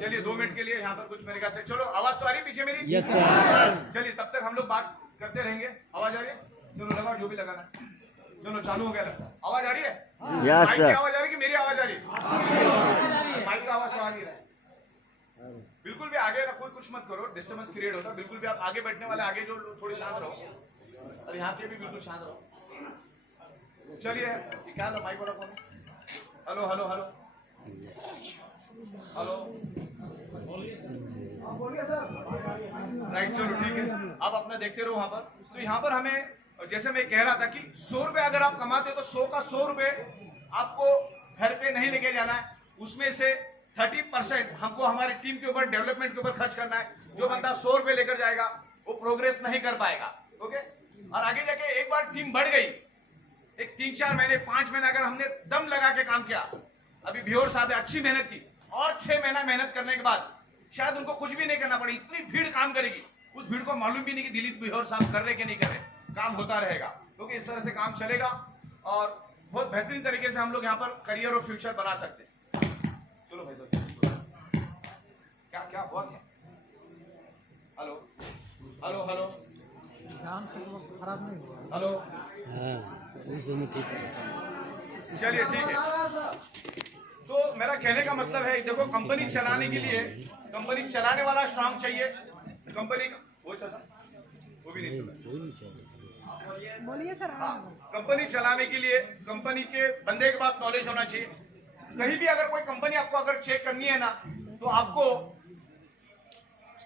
चलिए 2 मिनट के लिए यहाँ पर कुछ मेरे ख्याल से, चलो आवाज तो आ रही पीछे मेरी? Yes sir. चलिए तब तक हम लोग बात करते रहेंगे। आवाज आ रही है? चलो लगाओ जो भी लगाना है। चलो चालू हो गया लगता है। आवाज आ रही है? यस माइक की सर। आवाज आ रही है कि मेरी आवाज आ रही है? माइक का आवाज तो आ नहीं रहा है। बिल्कुल भी आगे ना, कोई कुछ मत करो, डिस्टर्बेंस क्रिएट होता। बिल्कुल भी आप आगे बैठने वाले आगे जो थोड़े शांत रहो और यहाँ के भी बिल्कुल शांत रहो। चलिए क्या लो, माइक वाला कौन? हेलो हेलो हेलो हेलो, बोलिए सर। राइट, चलो ठीक है, आप अपना देखते रहो वहां पर। तो यहाँ पर हमें, जैसे मैं कह रहा था कि 100 रुपए अगर आप कमाते हो तो 100 का 100 रुपए आपको घर पे नहीं लेके जाना है। उसमें से 30% हमको हमारी टीम के ऊपर, डेवलपमेंट के ऊपर खर्च करना है। जो बंदा 100 रुपए लेकर जाएगा वो प्रोग्रेस नहीं कर पाएगा। ओके, और आगे जाके एक बार टीम बढ़ गई, एक 3-4 महीने 5 महीने अगर हमने दम लगा के काम किया, अभी भियोर साहब अच्छी मेहनत की और 6 महीना मेहनत करने के बाद शायद उनको कुछ भी नहीं करना पड़े, इतनी भीड़ काम करेगी, उस भीड़ को मालूम भी नहीं कि दिलीप भियोर साहब कर रहे कि नहीं कर रहे, काम होता रहेगा। क्योंकि इस तरह से काम चलेगा और बहुत बेहतरीन तरीके से हम लोग यहाँ पर करियर और फ्यूचर बना सकते हैं। चलो भाई, तो क्या क्या हुआ क्या? हेलो हेलो हेलो, खराब नहीं हुआ। हेलो, चलिए ठीक है। तो मेरा कहने का मतलब है, देखो कंपनी चलाने के लिए कंपनी चलाने वाला स्ट्रांग चाहिए। कंपनी वो चला, वो भी नहीं चला। बोलिए सर। हाँ, कंपनी चलाने के लिए कंपनी के बंदे के पास नॉलेज होना चाहिए। कहीं भी अगर कोई कंपनी आपको अगर चेक करनी है ना, तो आपको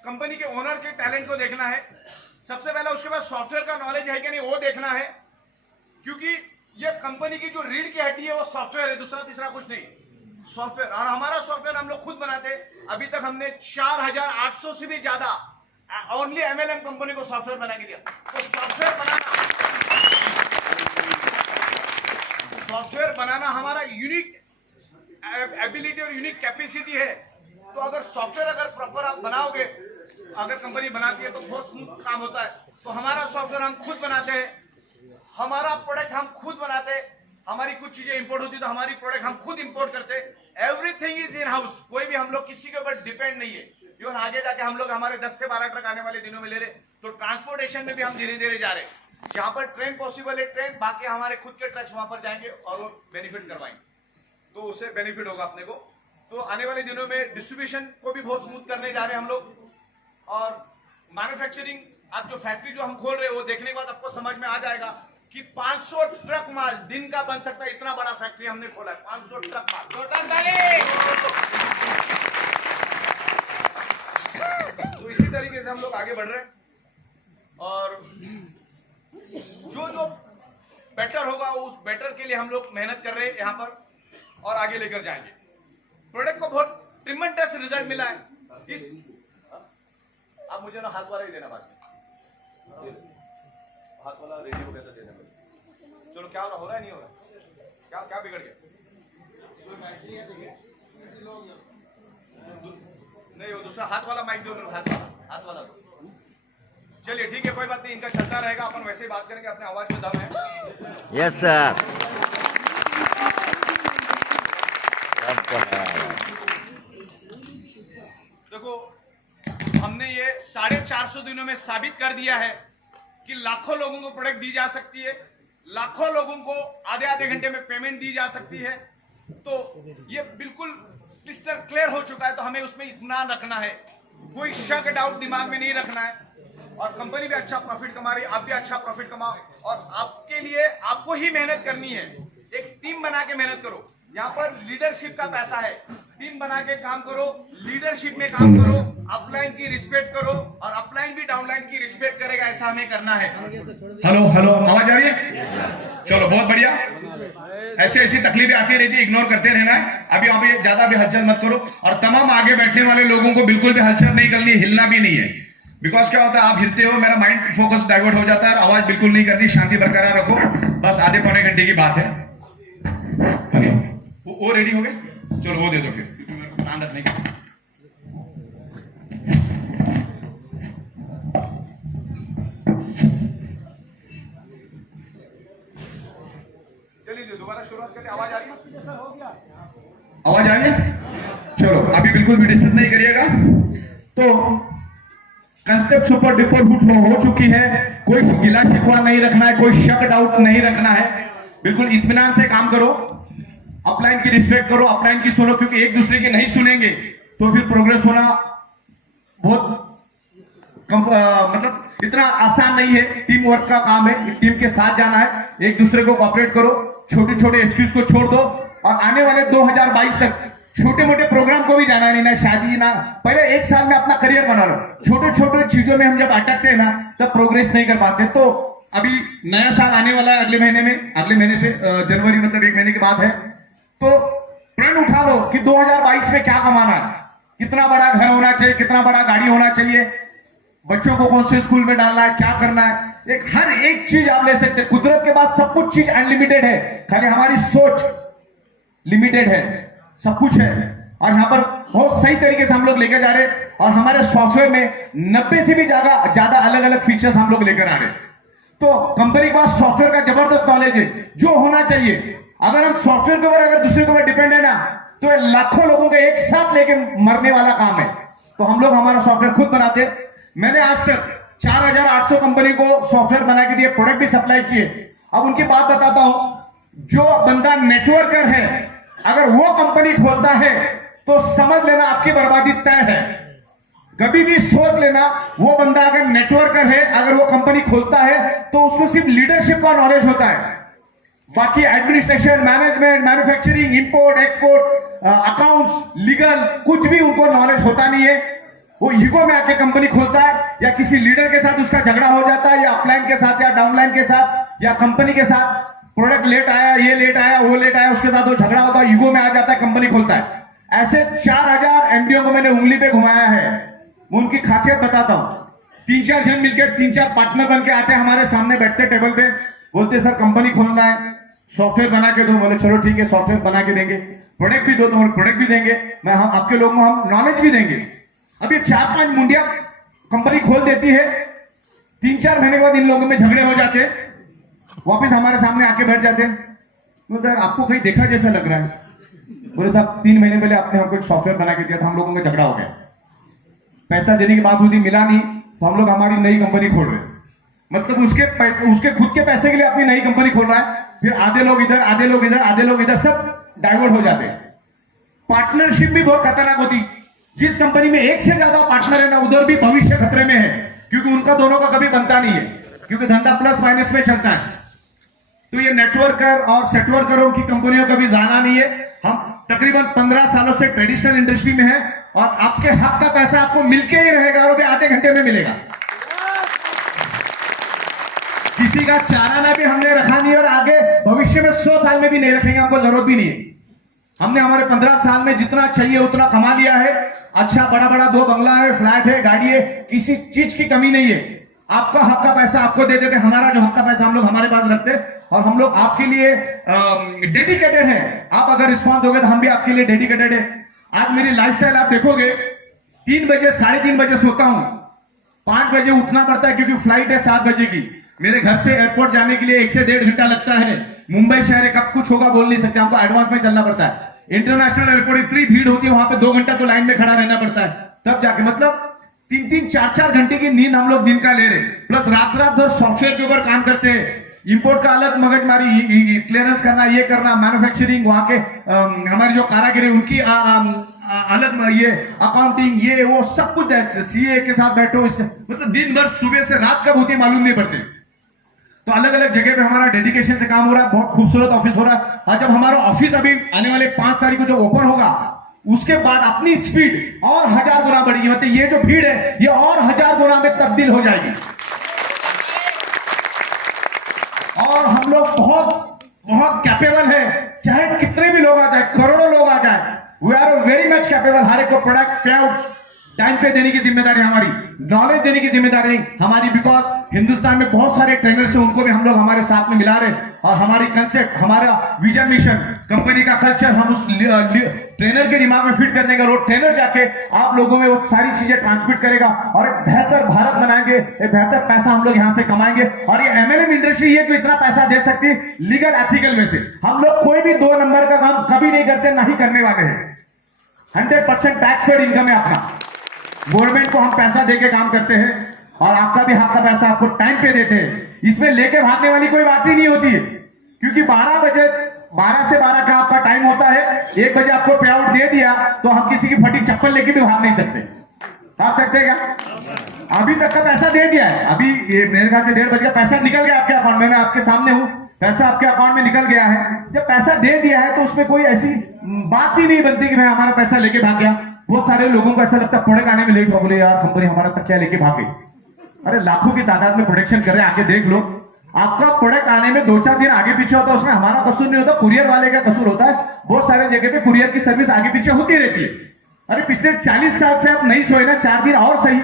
कंपनी के ओनर के टैलेंट को देखना है सबसे पहले। उसके बाद सॉफ्टवेयर का नॉलेज है कि नहीं वो देखना है, क्योंकि ये कंपनी की जो रीढ़ की हड्डी है वो सॉफ्टवेयर है, दूसरा तीसरा कुछ नहीं, सॉफ्टवेयर। और हमारा सॉफ्टवेयर हम लोग खुद बनाते हैं। अभी तक हमने 4800 से भी ज्यादा ओनली एमएलएम कंपनी को सॉफ्टवेयर बना के दिया। तो सॉफ्टवेयर बनाना हमारा यूनिक एबिलिटी और यूनिक कैपेसिटी है। तो अगर सॉफ्टवेयर अगर प्रॉपर आप बनाओगे, अगर कंपनी बनाती है तो बहुत स्मूथ काम होता है। तो हमारा सॉफ्टवेयर हम खुद बनाते हैं, हमारा प्रोडक्ट हम खुद बनाते हैं। हमारी कुछ चीजें इंपोर्ट होती तो हमारी प्रोडक्ट हम खुद इंपोर्ट करते। एवरीथिंग इज इन हाउस, कोई भी हम लोग किसी के ऊपर डिपेंड नहीं है। इवन आगे जाके हम लोग हमारे 10 से 12 ट्रक आने वाले दिनों में ले रहे। तो ट्रांसपोर्टेशन में भी हम धीरे धीरे जा रहे हैं। जहां पर ट्रेन पॉसिबल है ट्रेन, बाकी हमारे खुद के ट्रक्स वहां पर जाएंगे और वो बेनिफिट करवाएंगे। तो उससे बेनिफिट होगा अपने को। तो आने वाले दिनों में डिस्ट्रीब्यूशन को भी बहुत स्मूथ करने जा रहे हैं हम लोग। और मैन्युफैक्चरिंग, आप जो फैक्ट्री जो हम खोल रहे हैं वो देखने के बाद आपको समझ में आ जाएगा कि 500 ट्रक माल दिन का बन सकता है। इतना बड़ा फैक्ट्री हमने खोला है, 500 ट्रक माल। तो इसी तरीके से हम लोग आगे बढ़ रहे हैं और जो जो बेटर होगा उस बेटर के लिए हम लोग मेहनत कर रहे हैं यहाँ पर और आगे लेकर जाएंगे। प्रोडक्ट को बहुत ट्रिमेंडस रिजल्ट मिला है। इस आप मुझे ना हाथ वाला ही देना, बात हाथ वाला रेडी हो गया था देने में। चलो क्या हो रहा है नहीं हो रहा, क्या क्या बिगड़ गया? नहीं वो दूसरा हाथ वाला माइक दो, हाथ वाला दो। चलिए ठीक है, कोई बात नहीं, इनका चलता रहेगा, अपन वैसे ही बात करेंगे, अपने आवाज में दम है। Yes sir. देखो हमने ये 450 दिनों में साबित कर दिया है कि लाखों लोगों को प्रोडक्ट दी जा सकती है, लाखों लोगों को आधे आधे घंटे में पेमेंट दी जा सकती है। तो ये बिल्कुल क्लिस्टर क्लियर हो चुका है, तो हमें उसमें इत्मीनान रखना है, कोई शक डाउट दिमाग में नहीं रखना है। और कंपनी भी अच्छा प्रॉफिट कमा रही है, आप भी अच्छा प्रॉफिट कमाओ और आपके लिए आपको ही मेहनत करनी है। एक टीम बना के मेहनत करो, यहाँ पर लीडरशिप का पैसा है, टीम बना के काम करो, लीडरशिप में काम करो, अपलाइन की रिस्पेक्ट करो और अपलाइन भी डाउनलाइन की रिस्पेक्ट करेगा, ऐसा हमें करना है। हेलो हेलो, आवाज आ रही है? चलो बहुत बढ़िया। ऐसी ऐसी तकलीफें आती रहती है, इग्नोर करते रहना है। अभी अभी ज्यादा भी हलचल मत करो और तमाम आगे बैठने वाले लोगों को बिल्कुल भी हलचल नहीं करनी, हिलना भी नहीं है। बिकॉज क्या होता है, आप हिलते हो मेरा माइंड फोकस डाइवर्ट हो जाता है, आवाज बिल्कुल नहीं करनी, शांति बरकरार रखो। बस आधे पौने घंटे की बात है। वो रेडी हो गए? चलो वो दे दो फिर, ध्यान रखने का। चलिए दोबारा शुरुआत करते, आवाज आ रही है? आवाज आ रही है? चलो अभी बिल्कुल भी डिस्टर्ब नहीं करिएगा। तो कंसेप्ट सुपर डुपर हिट हो चुकी है, कोई गिला शिकवा नहीं रखना है, कोई शक डाउट नहीं रखना है, बिल्कुल इत्मीनान से काम करो, अपलाइन की रिस्पेक्ट करो, अपलाइन की सुनो, क्योंकि एक दूसरे की नहीं सुनेंगे तो फिर प्रोग्रेस होना बहुत मतलब इतना आसान नहीं है। टीम वर्क का काम है, टीम के साथ जाना है, एक दूसरे को कोऑपरेट करो, छोटे छोटे एक्सक्यूज को छोड़ दो और आने वाले 2022 तक छोटे मोटे प्रोग्राम को भी जाना नहीं, ना शादी ना, पहले एक साल में अपना करियर बना लो। छोटे छोटे चीजों में हम जब अटकते हैं ना तब प्रोग्रेस नहीं कर पाते। तो अभी नया साल आने वाला है अगले महीने में, अगले महीने से जनवरी, मतलब एक महीने की बात है। तो प्रण उठा लो कि 2022 में क्या कमाना है, कितना बड़ा घर होना चाहिए, कितना बड़ा गाड़ी होना चाहिए, बच्चों को कौन से स्कूल में डालना है, क्या करना है, एक हर एक चीज आप ले सकते हैं। कुदरत के पास सब कुछ चीज अनलिमिटेड है, खाली हमारी सोच लिमिटेड है, सब कुछ है। और यहाँ पर बहुत सही तरीके से हम लोग लेकर जा रहे हैं और हमारे सॉफ्टवेयर में 90 से भी ज्यादा अलग अलग फीचर्स हम लोग लेकर आ रहे हैं। तो कंपनी के पास सॉफ्टवेयर का जबरदस्त नॉलेज है, जो होना चाहिए। अगर हम सॉफ्टवेयर के ऊपर अगर दूसरे के ऊपर डिपेंड है ना तो ये लाखों लोगों को एक साथ लेके मरने वाला काम है। तो हम लोग हमारा सॉफ्टवेयर खुद बनाते हैं। मैंने आज तक 4800 कंपनी को सॉफ्टवेयर बना के दिए, प्रोडक्ट भी सप्लाई किए। अब उनकी बात बताता हूं, जो बंदा नेटवर्कर है अगर वो कंपनी खोलता है तो समझ लेना आपकी बर्बादी तय है। कभी भी सोच लेना, वो बंदा अगर नेटवर्कर है, अगर वो कंपनी खोलता है तो उसको सिर्फ लीडरशिप का नॉलेज होता है, बाकी administration, management, manufacturing, import export, accounts, legal, कुछ भी उनको नॉलेज होता नहीं है। वो ईगो में आके कंपनी खोलता है या किसी लीडर के साथ उसका झगड़ा हो जाता है, या अपलाइन के साथ या डाउनलाइन के साथ या कंपनी के साथ, प्रोडक्ट लेट आया, ये लेट आया, वो लेट आया, उसके साथ वो झगड़ा होता है, ईगो में आ जाता है, कंपनी खोलता है। ऐसे 4000 एमडीओ को मैंने उंगली पे घुमाया है। मैं उनकी खासियत बताता हूं। 3-4 जन मिलकर 3-4 पार्टनर बन के आते हैं हमारे सामने, बैठते टेबल पे, बोलते सर कंपनी खोलना है, सॉफ्टवेयर बना के दो। बोले चलो ठीक है, सॉफ्टवेयर बना के देंगे, प्रोडक्ट भी दो तो प्रोडक्ट भी देंगे, मैं हम आपके लोगों को हम नॉलेज भी देंगे। अब ये 4-5 मुंडिया कंपनी खोल देती है, 3-4 महीने के बाद इन लोगों में झगड़े हो जाते हैं, वापिस हमारे सामने आके बैठ जाते हैं। बोलते यार आपको कहीं देखा जैसा लग रहा है। बोले साहब 3 महीने पहले आपने हमको एक सॉफ्टवेयर बना के दिया था, हम लोगों में झगड़ा हो गया, पैसा देने की बात हुई थी, मिला नहीं, तो हम लोग हमारी नई कंपनी खोल रहे हैं। मतलब उसके खुद के पैसे के लिए अपनी नई कंपनी खोल रहा है, फिर आधे लोग इधर, आधे लोग इधर, आधे लोग इधर, सब डाइवर्ट हो जाते हैं। पार्टनरशिप भी बहुत खतरनाक होती। जिस कंपनी में एक से ज्यादा पार्टनर है ना, उधर भी भविष्य खतरे में है, क्योंकि उनका दोनों का कभी बनता नहीं है, क्योंकि धंधा प्लस माइनस में चलता है। तो ये नेटवर्कर और सेटवर्करों की कंपनियों का भी जाना नहीं है। हम तकरीबन 15 सालों से ट्रेडिशनल इंडस्ट्री में है और आपके हक का पैसा आपको मिलके ही रहेगा और वो भी आधे घंटे में मिलेगा। किसी का चाराना भी हमने रखा नहीं और आगे भविष्य में 100 साल में भी नहीं रखेंगे, हमको जरूरत भी नहीं है। हमने हमारे 15 साल में जितना चाहिए उतना कमा लिया है। अच्छा बड़ा बड़ा 2 बंगला है, फ्लैट है, गाड़ी है, किसी चीज की कमी नहीं है। आपका हक का पैसा आपको दे देते, हमारा जो हक का पैसा हम लोग हमारे पास रखते और हम लोग आपके लिए डेडिकेटेड है। आप अगर रिस्पॉन्स दोगे तो हम भी आपके लिए डेडिकेटेड है। आज मेरी लाइफस्टाइल आप देखोगे, 3 बजे 3:30 बजे सोता हूं, 5 बजे उठना पड़ता है क्योंकि फ्लाइट है 7 बजे की। मेरे घर से एयरपोर्ट जाने के लिए 1 से 1.5 घंटा लगता है। मुंबई शहर है, कब कुछ होगा बोल नहीं सकते, हमको एडवांस में चलना पड़ता है। इंटरनेशनल एयरपोर्ट इतनी भीड़ होती है, वहां पे 2 घंटा तो लाइन में खड़ा रहना पड़ता है, तब जाके मतलब 3-3, 4-4 घंटे की नींद हम लोग दिन का ले रहे, प्लस रात भर सॉफ्टवेयर के ऊपर काम करते हैं। इंपोर्ट का अलग मगजमारी, क्लियरेंस करना, ये करना, मैन्युफैक्चरिंग, वहां के हमारी जो कारागिरी उनकी अलग, ये अकाउंटिंग, ये वो सब कुछ, सीए के साथ बैठो, इसके मतलब दिन भर सुबह से रात कब होती है मालूम नहीं पड़ते। तो अलग अलग जगह पे हमारा डेडिकेशन से काम हो रहा है, बहुत खूबसूरत ऑफिस हो रहा है। और जब हमारा ऑफिस अभी आने वाले 5 तारीख को जो ओपन होगा, उसके बाद अपनी स्पीड और 1000 गुना बढ़ेगी। मतलब ये जो भीड़ है ये और 1000 गुना में तब्दील हो जाएगी। और हम लोग बहुत बहुत कैपेबल है, चाहे कितने भी लोग आ जाए, करोड़ों लोग आ जाए, we are very much capable. हर एक को प्रोडक्ट पे आउट टाइम पे देने की जिम्मेदारी हमारी, नॉलेज देने की जिम्मेदारी हमारी, बिकॉज हिंदुस्तान में बहुत सारे ट्रेनर्स हैं, उनको भी हम लोग हमारे साथ में मिला रहे। और हमारी कंसेप्ट, हमारा विजन मिशन, कंपनी का कल्चर हम उस ट्रेनर के दिमाग में फिट करने का, वो ट्रेनर जाके आप लोगों में वो सारी चीजें ट्रांसमिट करेगा और एक बेहतर भारत बनाएंगे, एक बेहतर पैसा हम लोग यहां से कमाएंगे। और ये एमएलएम इंडस्ट्री है जो इतना पैसा दे सकती है लीगल एथिकल वे से। हम लोग कोई भी 2 नंबर का काम कभी नहीं करते, ना ही करने वाले हैं। 100% टैक्स पेड इनकम है अपना। गवर्नमेंट को हम पैसा देके काम करते हैं और आपका भी हक का पैसा आपको टाइम पे देते हैं। इसमें लेके भागने वाली कोई बात ही नहीं होती है, क्योंकि 12 से 12 का आपका टाइम होता है। 1 बजे आपको पे आउट दे दिया तो हम किसी की फटी चप्पल लेके भी भाग नहीं सकते। भाग सकते हैं क्या? अभी तक का पैसा दे दिया है, अभी ये मेरे ख्याल से 1:30 बजे का पैसा निकल गया आपके अकाउंट में। मैं आपके सामने हूं, पैसा आपके अकाउंट में निकल गया है। जब पैसा दे दिया है तो उसमें कोई ऐसी बात ही नहीं बनती कि मैं हमारा पैसा लेके भाग गया। बहुत सारे लोगों को ऐसा लगता है प्रोडक्ट आने में लेट हो, बोले यार कंपनी हमारा तक क्या लेके भाग गई। अरे लाखों की तादाद में प्रोडक्शन कर रहे हैं, आके देख लो। आपका प्रोडक्ट आने में 2-4 दिन आगे पीछे होता है, उसमें हमारा कसूर नहीं होता, कुरियर वाले का कसूर होता है। बहुत सारे जगह पे कुरियर की सर्विस आगे पीछे होती रहती है। अरे पिछले 40 साल से आप नहीं सोए ना, 4 दिन और सही,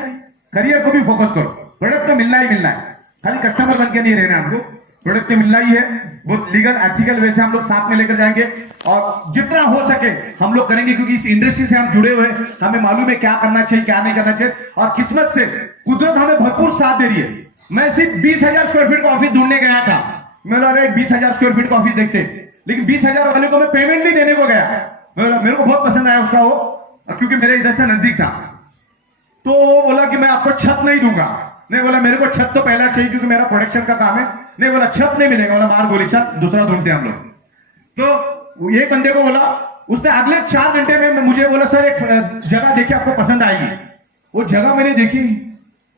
करियर को भी फोकस करो। प्रोडक्ट तो मिलना ही मिलना है, खाली कस्टमर बन के नहीं रहना हमको, प्रोडक्ट तो मिलना ही है। बहुत लीगल एथिकल वे से हम लोग साथ में लेकर जाएंगे और जितना हो सके हम लोग करेंगे, क्योंकि इस इंडस्ट्री से हम जुड़े हुए हैं, हमें मालूम है क्या करना चाहिए क्या नहीं करना चाहिए। और किस्मत से कुदरत हमें भरपूर साथ दे रही है। मैं सिर्फ 20,000 स्क्वायर फीट का ऑफिस ढूंढने गया था, मैं बोला 20,000 स्क्वायर फीट का ऑफिस देखते, लेकिन 20,000 वाले को मैं पेमेंट नहीं देने को गया। मेरे को बहुत पसंद आया उसका वो, क्योंकि मेरे इधर से नजदीक था। तो वो बोला कि मैं आपको छत नहीं दूंगा। नहीं, बोला मेरे को छत तो पहला चाहिए क्योंकि मेरा प्रोडक्शन का काम है। नहीं, बोला छत नहीं मिलेगा, बोला मार गोली, छत दूसरा ढूंढते हम लोग। तो एक बंदे को बोला, उसने अगले 4 घंटे में मुझे बोला सर एक जगह देखी आपको पसंद आएगी। वो जगह मैंने देखी,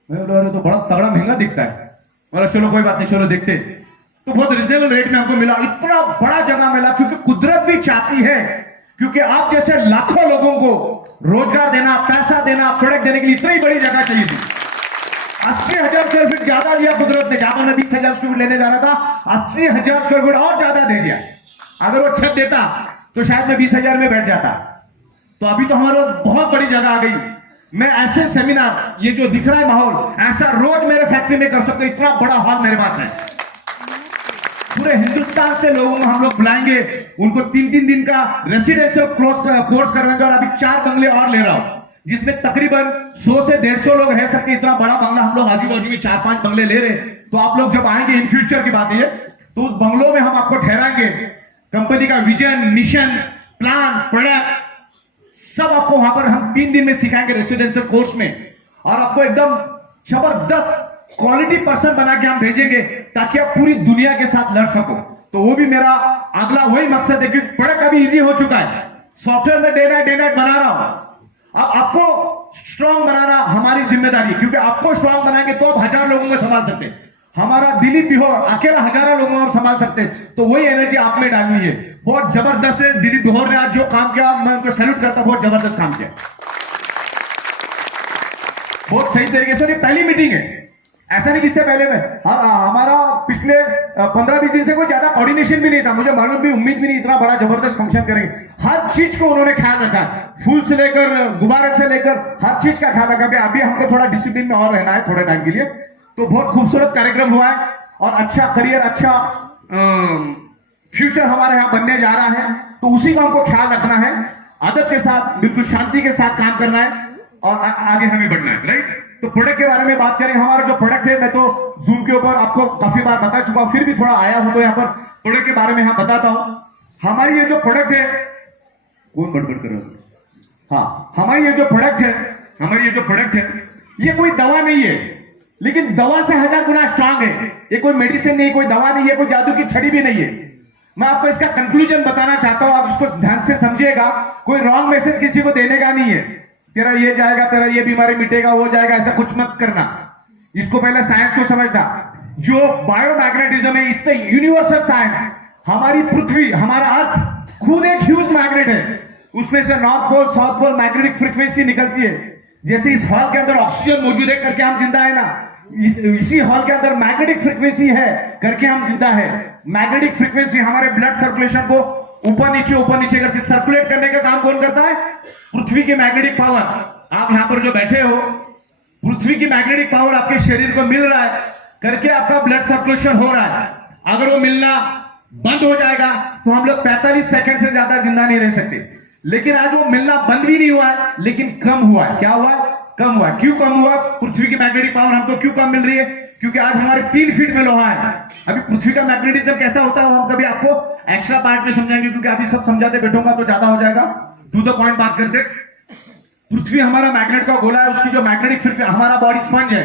मैं बोला अरे तो बड़ा तगड़ा महंगा दिखता है। बोला चलो कोई बात नहीं, चलो देखते। तो बहुत रिजनेबल रेट में हमको मिला, इतना बड़ा जगह मिला, क्योंकि कुदरत भी चाहती है, क्योंकि आप जैसे लाखों लोगों को रोजगार देना, पैसा देना, प्रोडक्ट देने के लिए इतनी बड़ी जगह चाहिए थी। 80,000 स्क्वायर फीट ज्यादा दिया कुदरत ने, जहां मैं 20,000 स्क्वायर फीट लेने जा रहा था, 80,000 स्क्वायर फीट और ज्यादा दे दिया। अगर वो छत देता तो शायद मैं 20,000 में बैठ जाता। तो अभी तो हमारे पास बहुत बड़ी जगह आ गई। मैं ऐसे सेमिनार, ये जो दिख रहा है माहौल, ऐसा रोज मेरे फैक्ट्री में कर सकते, इतना बड़ा हॉल मेरे पास है। पूरे हिंदुस्तान से लोगों को हम लोग बुलाएंगे, उनको 3-3 दिन का रेसिडेंशियल कोर्स करवाएंगे। और अभी 4 बंगले और ले रहा हूं, जिसमें तकरीबन 100 से 150 लोग रह सकते। इतना बड़ा बंगला हम लोग आजू बाजू में 4-5 बंगले ले रहे। तो आप लोग जब आएंगे, इन फ्यूचर की बात है, तो उस बंगलों में हम आपको ठहराएंगे। कंपनी का विजन, मिशन, प्लान, प्रोडक्ट सब आपको वहां पर हम 3 दिन में सिखाएंगे रेसिडेंशियल कोर्स में। और आपको एकदम जबरदस्त क्वालिटी पर्सन बना के हम भेजेंगे, ताकि आप पूरी दुनिया के साथ लड़ सको। तो वो भी मेरा अगला वही मकसद है, कि प्रोडक्ट अभी इजी हो चुका है, सॉफ्टवेयर में डे नाइट बना रहा हूं। अब आपको स्ट्रांग बनाना हमारी जिम्मेदारी है, क्योंकि आपको स्ट्रांग बनाएंगे तो आप 1000 लोगों को संभाल सकते हैं। हमारा दिलीप बिहोर अकेला 1000 लोगों को संभाल सकते हैं। तो वही एनर्जी आप में डालनी है। बहुत जबरदस्त है दिलीप बिहोर ने आज जो काम किया, मैं उनको सैल्यूट करता हूं, बहुत जबरदस्त काम किया। बहुत सही तरीके से, ये पहली मीटिंग है, ऐसा नहीं कि इससे पहले में हमारा पिछले 15-20 दिन से कोई ज्यादा कोऑर्डिनेशन भी नहीं था, मुझे मालूम भी उम्मीद भी नहीं इतना बड़ा जबरदस्त फंक्शन करेंगे। हर चीज को उन्होंने ख्याल रखा है, फूल से लेकर गुब्बारे से लेकर हर चीज का ख्याल रखा। अभी हमको थोड़ा डिसिप्लिन में और रहना है थोड़े टाइम के लिए। तो बहुत खूबसूरत कार्यक्रम हुआ है और अच्छा करियर, अच्छा फ्यूचर हमारे यहाँ बनने जा रहा है, तो उसी का हमको ख्याल रखना है, अदब के साथ, बिल्कुल शांति के साथ काम करना है और आगे हमें बढ़ना है, राइट। तो प्रोडक्ट के बारे में बात करें, हमारा जो प्रोडक्ट है, मैं तो जूम के ऊपर आपको काफी बार बता चुका हूं, फिर भी थोड़ा आया हूं तो यहाँ पर प्रोडक्ट के बारे में यहाँ बताता हूं। हमारी ये जो प्रोडक्ट है, कौन बड़बड़ कर रहा है? हाँ, हमारी ये जो प्रोडक्ट है, ये कोई दवा नहीं है, लेकिन दवा से 1000 गुना स्ट्रांग है। ये कोई मेडिसिन नहीं, कोई दवा नहीं है, कोई जादू की छड़ी भी नहीं है। मैं आपको इसका कंक्लूजन बताना चाहता हूं, आप इसको ध्यान से समझिएगा। कोई रॉन्ग मैसेज किसी को देने का नहीं है, तेरा ये जाएगा, तेरा ये बीमारी मिटेगा, वो जाएगा, ऐसा कुछ मत करना। इसको पहले साइंस को समझना। जो बायोमैग्नेटिज्म है, इससे यूनिवर्सल साइंस, हमारी पृथ्वी, हमारा अर्थ खुद एक ह्यूज मैग्नेट है, उसमें से north pole south pole magnetic frequency निकलती है। जैसे इस हॉल के अंदर ऑक्सीजन मौजूद है करके हम जिंदा है ना, इसी हॉल के अंदर मैग्नेटिक फ्रीक्वेंसी है करके हम जिंदा है। मैग्नेटिक फ्रीक्वेंसी हमारे ब्लड सर्कुलेशन को ऊपर नीचे करके सर्कुलेट करने का काम कौन करता है? पृथ्वी की मैग्नेटिक पावर। आप यहां पर जो बैठे हो, पृथ्वी की मैग्नेटिक पावर आपके शरीर को मिल रहा है करके आपका ब्लड सर्कुलेशन हो रहा है। अगर वो मिलना बंद हो जाएगा तो हम लोग 45 सेकंड से ज्यादा जिंदा नहीं रह सकते। लेकिन आज वो मिलना बंद भी नहीं हुआ है, लेकिन कम हुआ है। क्या हुआ है? कम हुआ है। क्यों कम हुआ? पृथ्वी की मैग्नेटिक पावर हमको क्यों कम मिल रही है? क्योंकि आज हमारे 3 फीट में लोहा है। अभी पृथ्वी का मैग्नेटिज्म कैसा होता है हम कभी आपको एक्स्ट्रा पार्ट में समझाएंगे, क्योंकि अभी सब समझाते बैठूंगा तो ज्यादा हो जाएगा। टू द पॉइंट बात करते। पृथ्वी हमारा मैग्नेट का गोला है, उसकी जो मैग्नेटिक फ्रीक्वेंसी, हमारा बॉडी स्पंज है,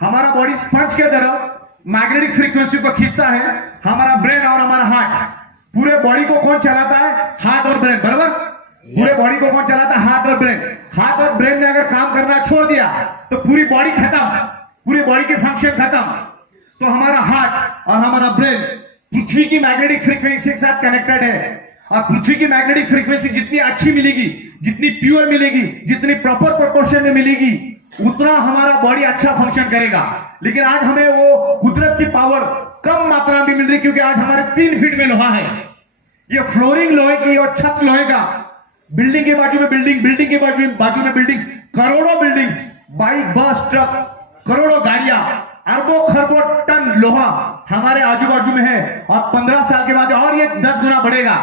हमारा बॉडी स्पंज के तरह मैग्नेटिक फ्रीक्वेंसी को खींचता है। हमारा ब्रेन और हमारा हार्ट, पूरे बॉडी को कौन चलाता है? हार्ट और ब्रेन, बराबर। पूरे बॉडी को कौन चलाता है? हार्ट और ब्रेन। हार्ट और ब्रेन ने अगर काम करना छोड़ दिया तो पूरी बॉडी खत्म, पूरी बॉडी की फंक्शन खत्म। तो हमारा हार्ट और हमारा ब्रेन पृथ्वी की मैग्नेटिक फ्रीक्वेंसी के साथ कनेक्टेड है। और पृथ्वी की मैग्नेटिक फ्रीक्वेंसी जितनी अच्छी मिलेगी, जितनी प्योर मिलेगी, जितनी प्रॉपर प्रोपोर्शन में मिलेगी, उतना हमारा बॉडी अच्छा फंक्शन करेगा। लेकिन आज हमें वो कुदरत की पावर कम मात्रा में मिल रही, क्योंकि आज हमारे 3 फीट में लोहा है। ये फ्लोरिंग लोहे की और छत लोहे का, बिल्डिंग के बाजू में बिल्डिंग, बिल्डिंग के बाजू में बिल्डिंग, करोड़ों बिल्डिंग्स, बाइक, बस, ट्रक, करोड़ों गाड़ियां, अरबों खरबों टन लोहा हमारे आजू बाजू में है। और 15 साल के बाद और ये 10 गुना बढ़ेगा,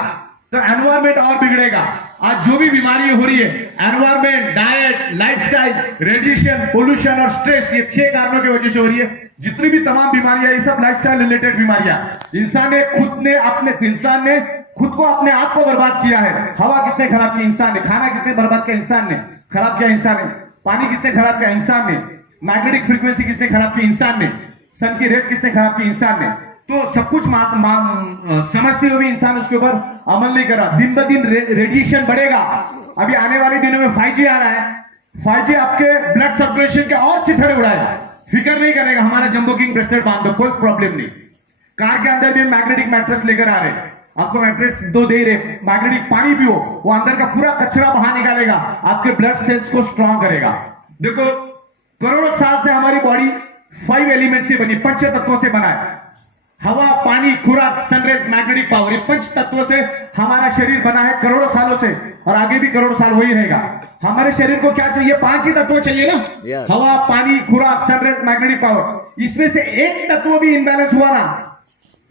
तो एनवायरमेंट और बिगड़ेगा। आज जो भी बीमारी हो रही है, environment, diet, lifestyle, radiation, pollution और स्ट्रेस, ये 6 कारणों की वजह से हो रही है। जितनी भी तमाम बीमारियां, ये सब लाइफस्टाइल रिलेटेड बीमारियां। इंसान ने खुद को अपने आप को बर्बाद किया है। हवा किसने खराब की? इंसान ने। खाना किसने बर्बाद किया? इंसान ने। खराब किया इंसान ने। पानी किसने खराब किया? इंसान ने। मैग्नेटिक फ्रीक्वेंसी किसने खराब की? इंसान ने। सन की रेस किसने खराब की? इंसान ने। तो सब कुछ समझते हुए भी इंसान उसके ऊपर अमल नहीं कर रहा। दिन ब दिन रेडिएशन बढ़ेगा। अभी आने वाले दिनों में 5G आ रहा है। 5G आपके ब्लड सर्कुलेशन के और चिथड़े उड़ाएगा। फिक्र नहीं करेगा, हमारा जंबो किंग ब्रेस्टेड बांध दो, कोई प्रॉब्लम नहीं। कार के अंदर भी मैग्नेटिक मैट्रेस लेकर आ रहे हैं, आपको मैट्रेस 2 दे रहे। मैग्नेटिक पानी पियो, वो अंदर का पूरा कचरा बाहर निकालेगा, आपके ब्लड सेल्स को स्ट्रांग करेगा। देखो, करोड़ों साल से हमारी बॉडी 5 एलिमेंट से बनी, 5 तत्वों से बना है। हवा, पानी, खुराक, सनराइज, मैग्नेटिक पावर, ये 5 तत्वों से हमारा शरीर बना है करोड़ों सालों से, और आगे भी करोड़ों साल हो ही रहेगा। हमारे शरीर को क्या चाहिए? 5 ही तत्व चाहिए ना। Yes. हवा, पानी, खुराक, सनराइज, मैग्नेटिक पावर। इसमें से एक तत्व भी इनबैलेंस हुआ ना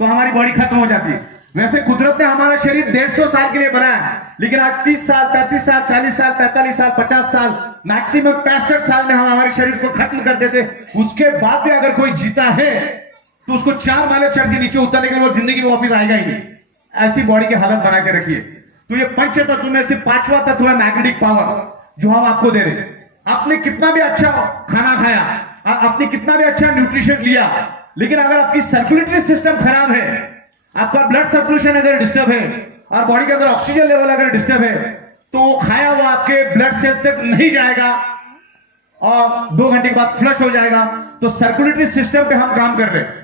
तो हमारी बॉडी खत्म हो जाती है। वैसे कुदरत ने हमारा शरीर 150 साल के लिए बनाया है, लेकिन आज 30 साल, 35 साल, 40 साल, 45 साल, 50 साल, मैक्सिमम 65 साल में हम हमारे शरीर को खत्म कर देते। उसके बाद भी अगर कोई जीता है तो उसको 4 माले चढ़ के नीचे उतरने के लिए वो जिंदगी में वापिस आएगा ही नहीं। ऐसी बॉडी की हालत बना के रखिए। तो ये 5 तत्व में से 5वां तत्व है मैग्नेटिक पावर, जो हम आपको दे रहे हैं। आपने कितना भी अच्छा खाना खाया, आपने कितना भी अच्छा न्यूट्रिशन लिया, लेकिन अगर आपकी सर्कुलेटरी सिस्टम खराब है, आपका ब्लड सर्कुलेशन अगर डिस्टर्ब है और बॉडी के अंदर ऑक्सीजन लेवल अगर डिस्टर्ब है, तो खाया हुआ आपके ब्लड सेल तक नहीं जाएगा और 2 घंटे के बाद फ्लश हो जाएगा। तो सर्कुलेटरी सिस्टम पे हम काम कर रहे हैं।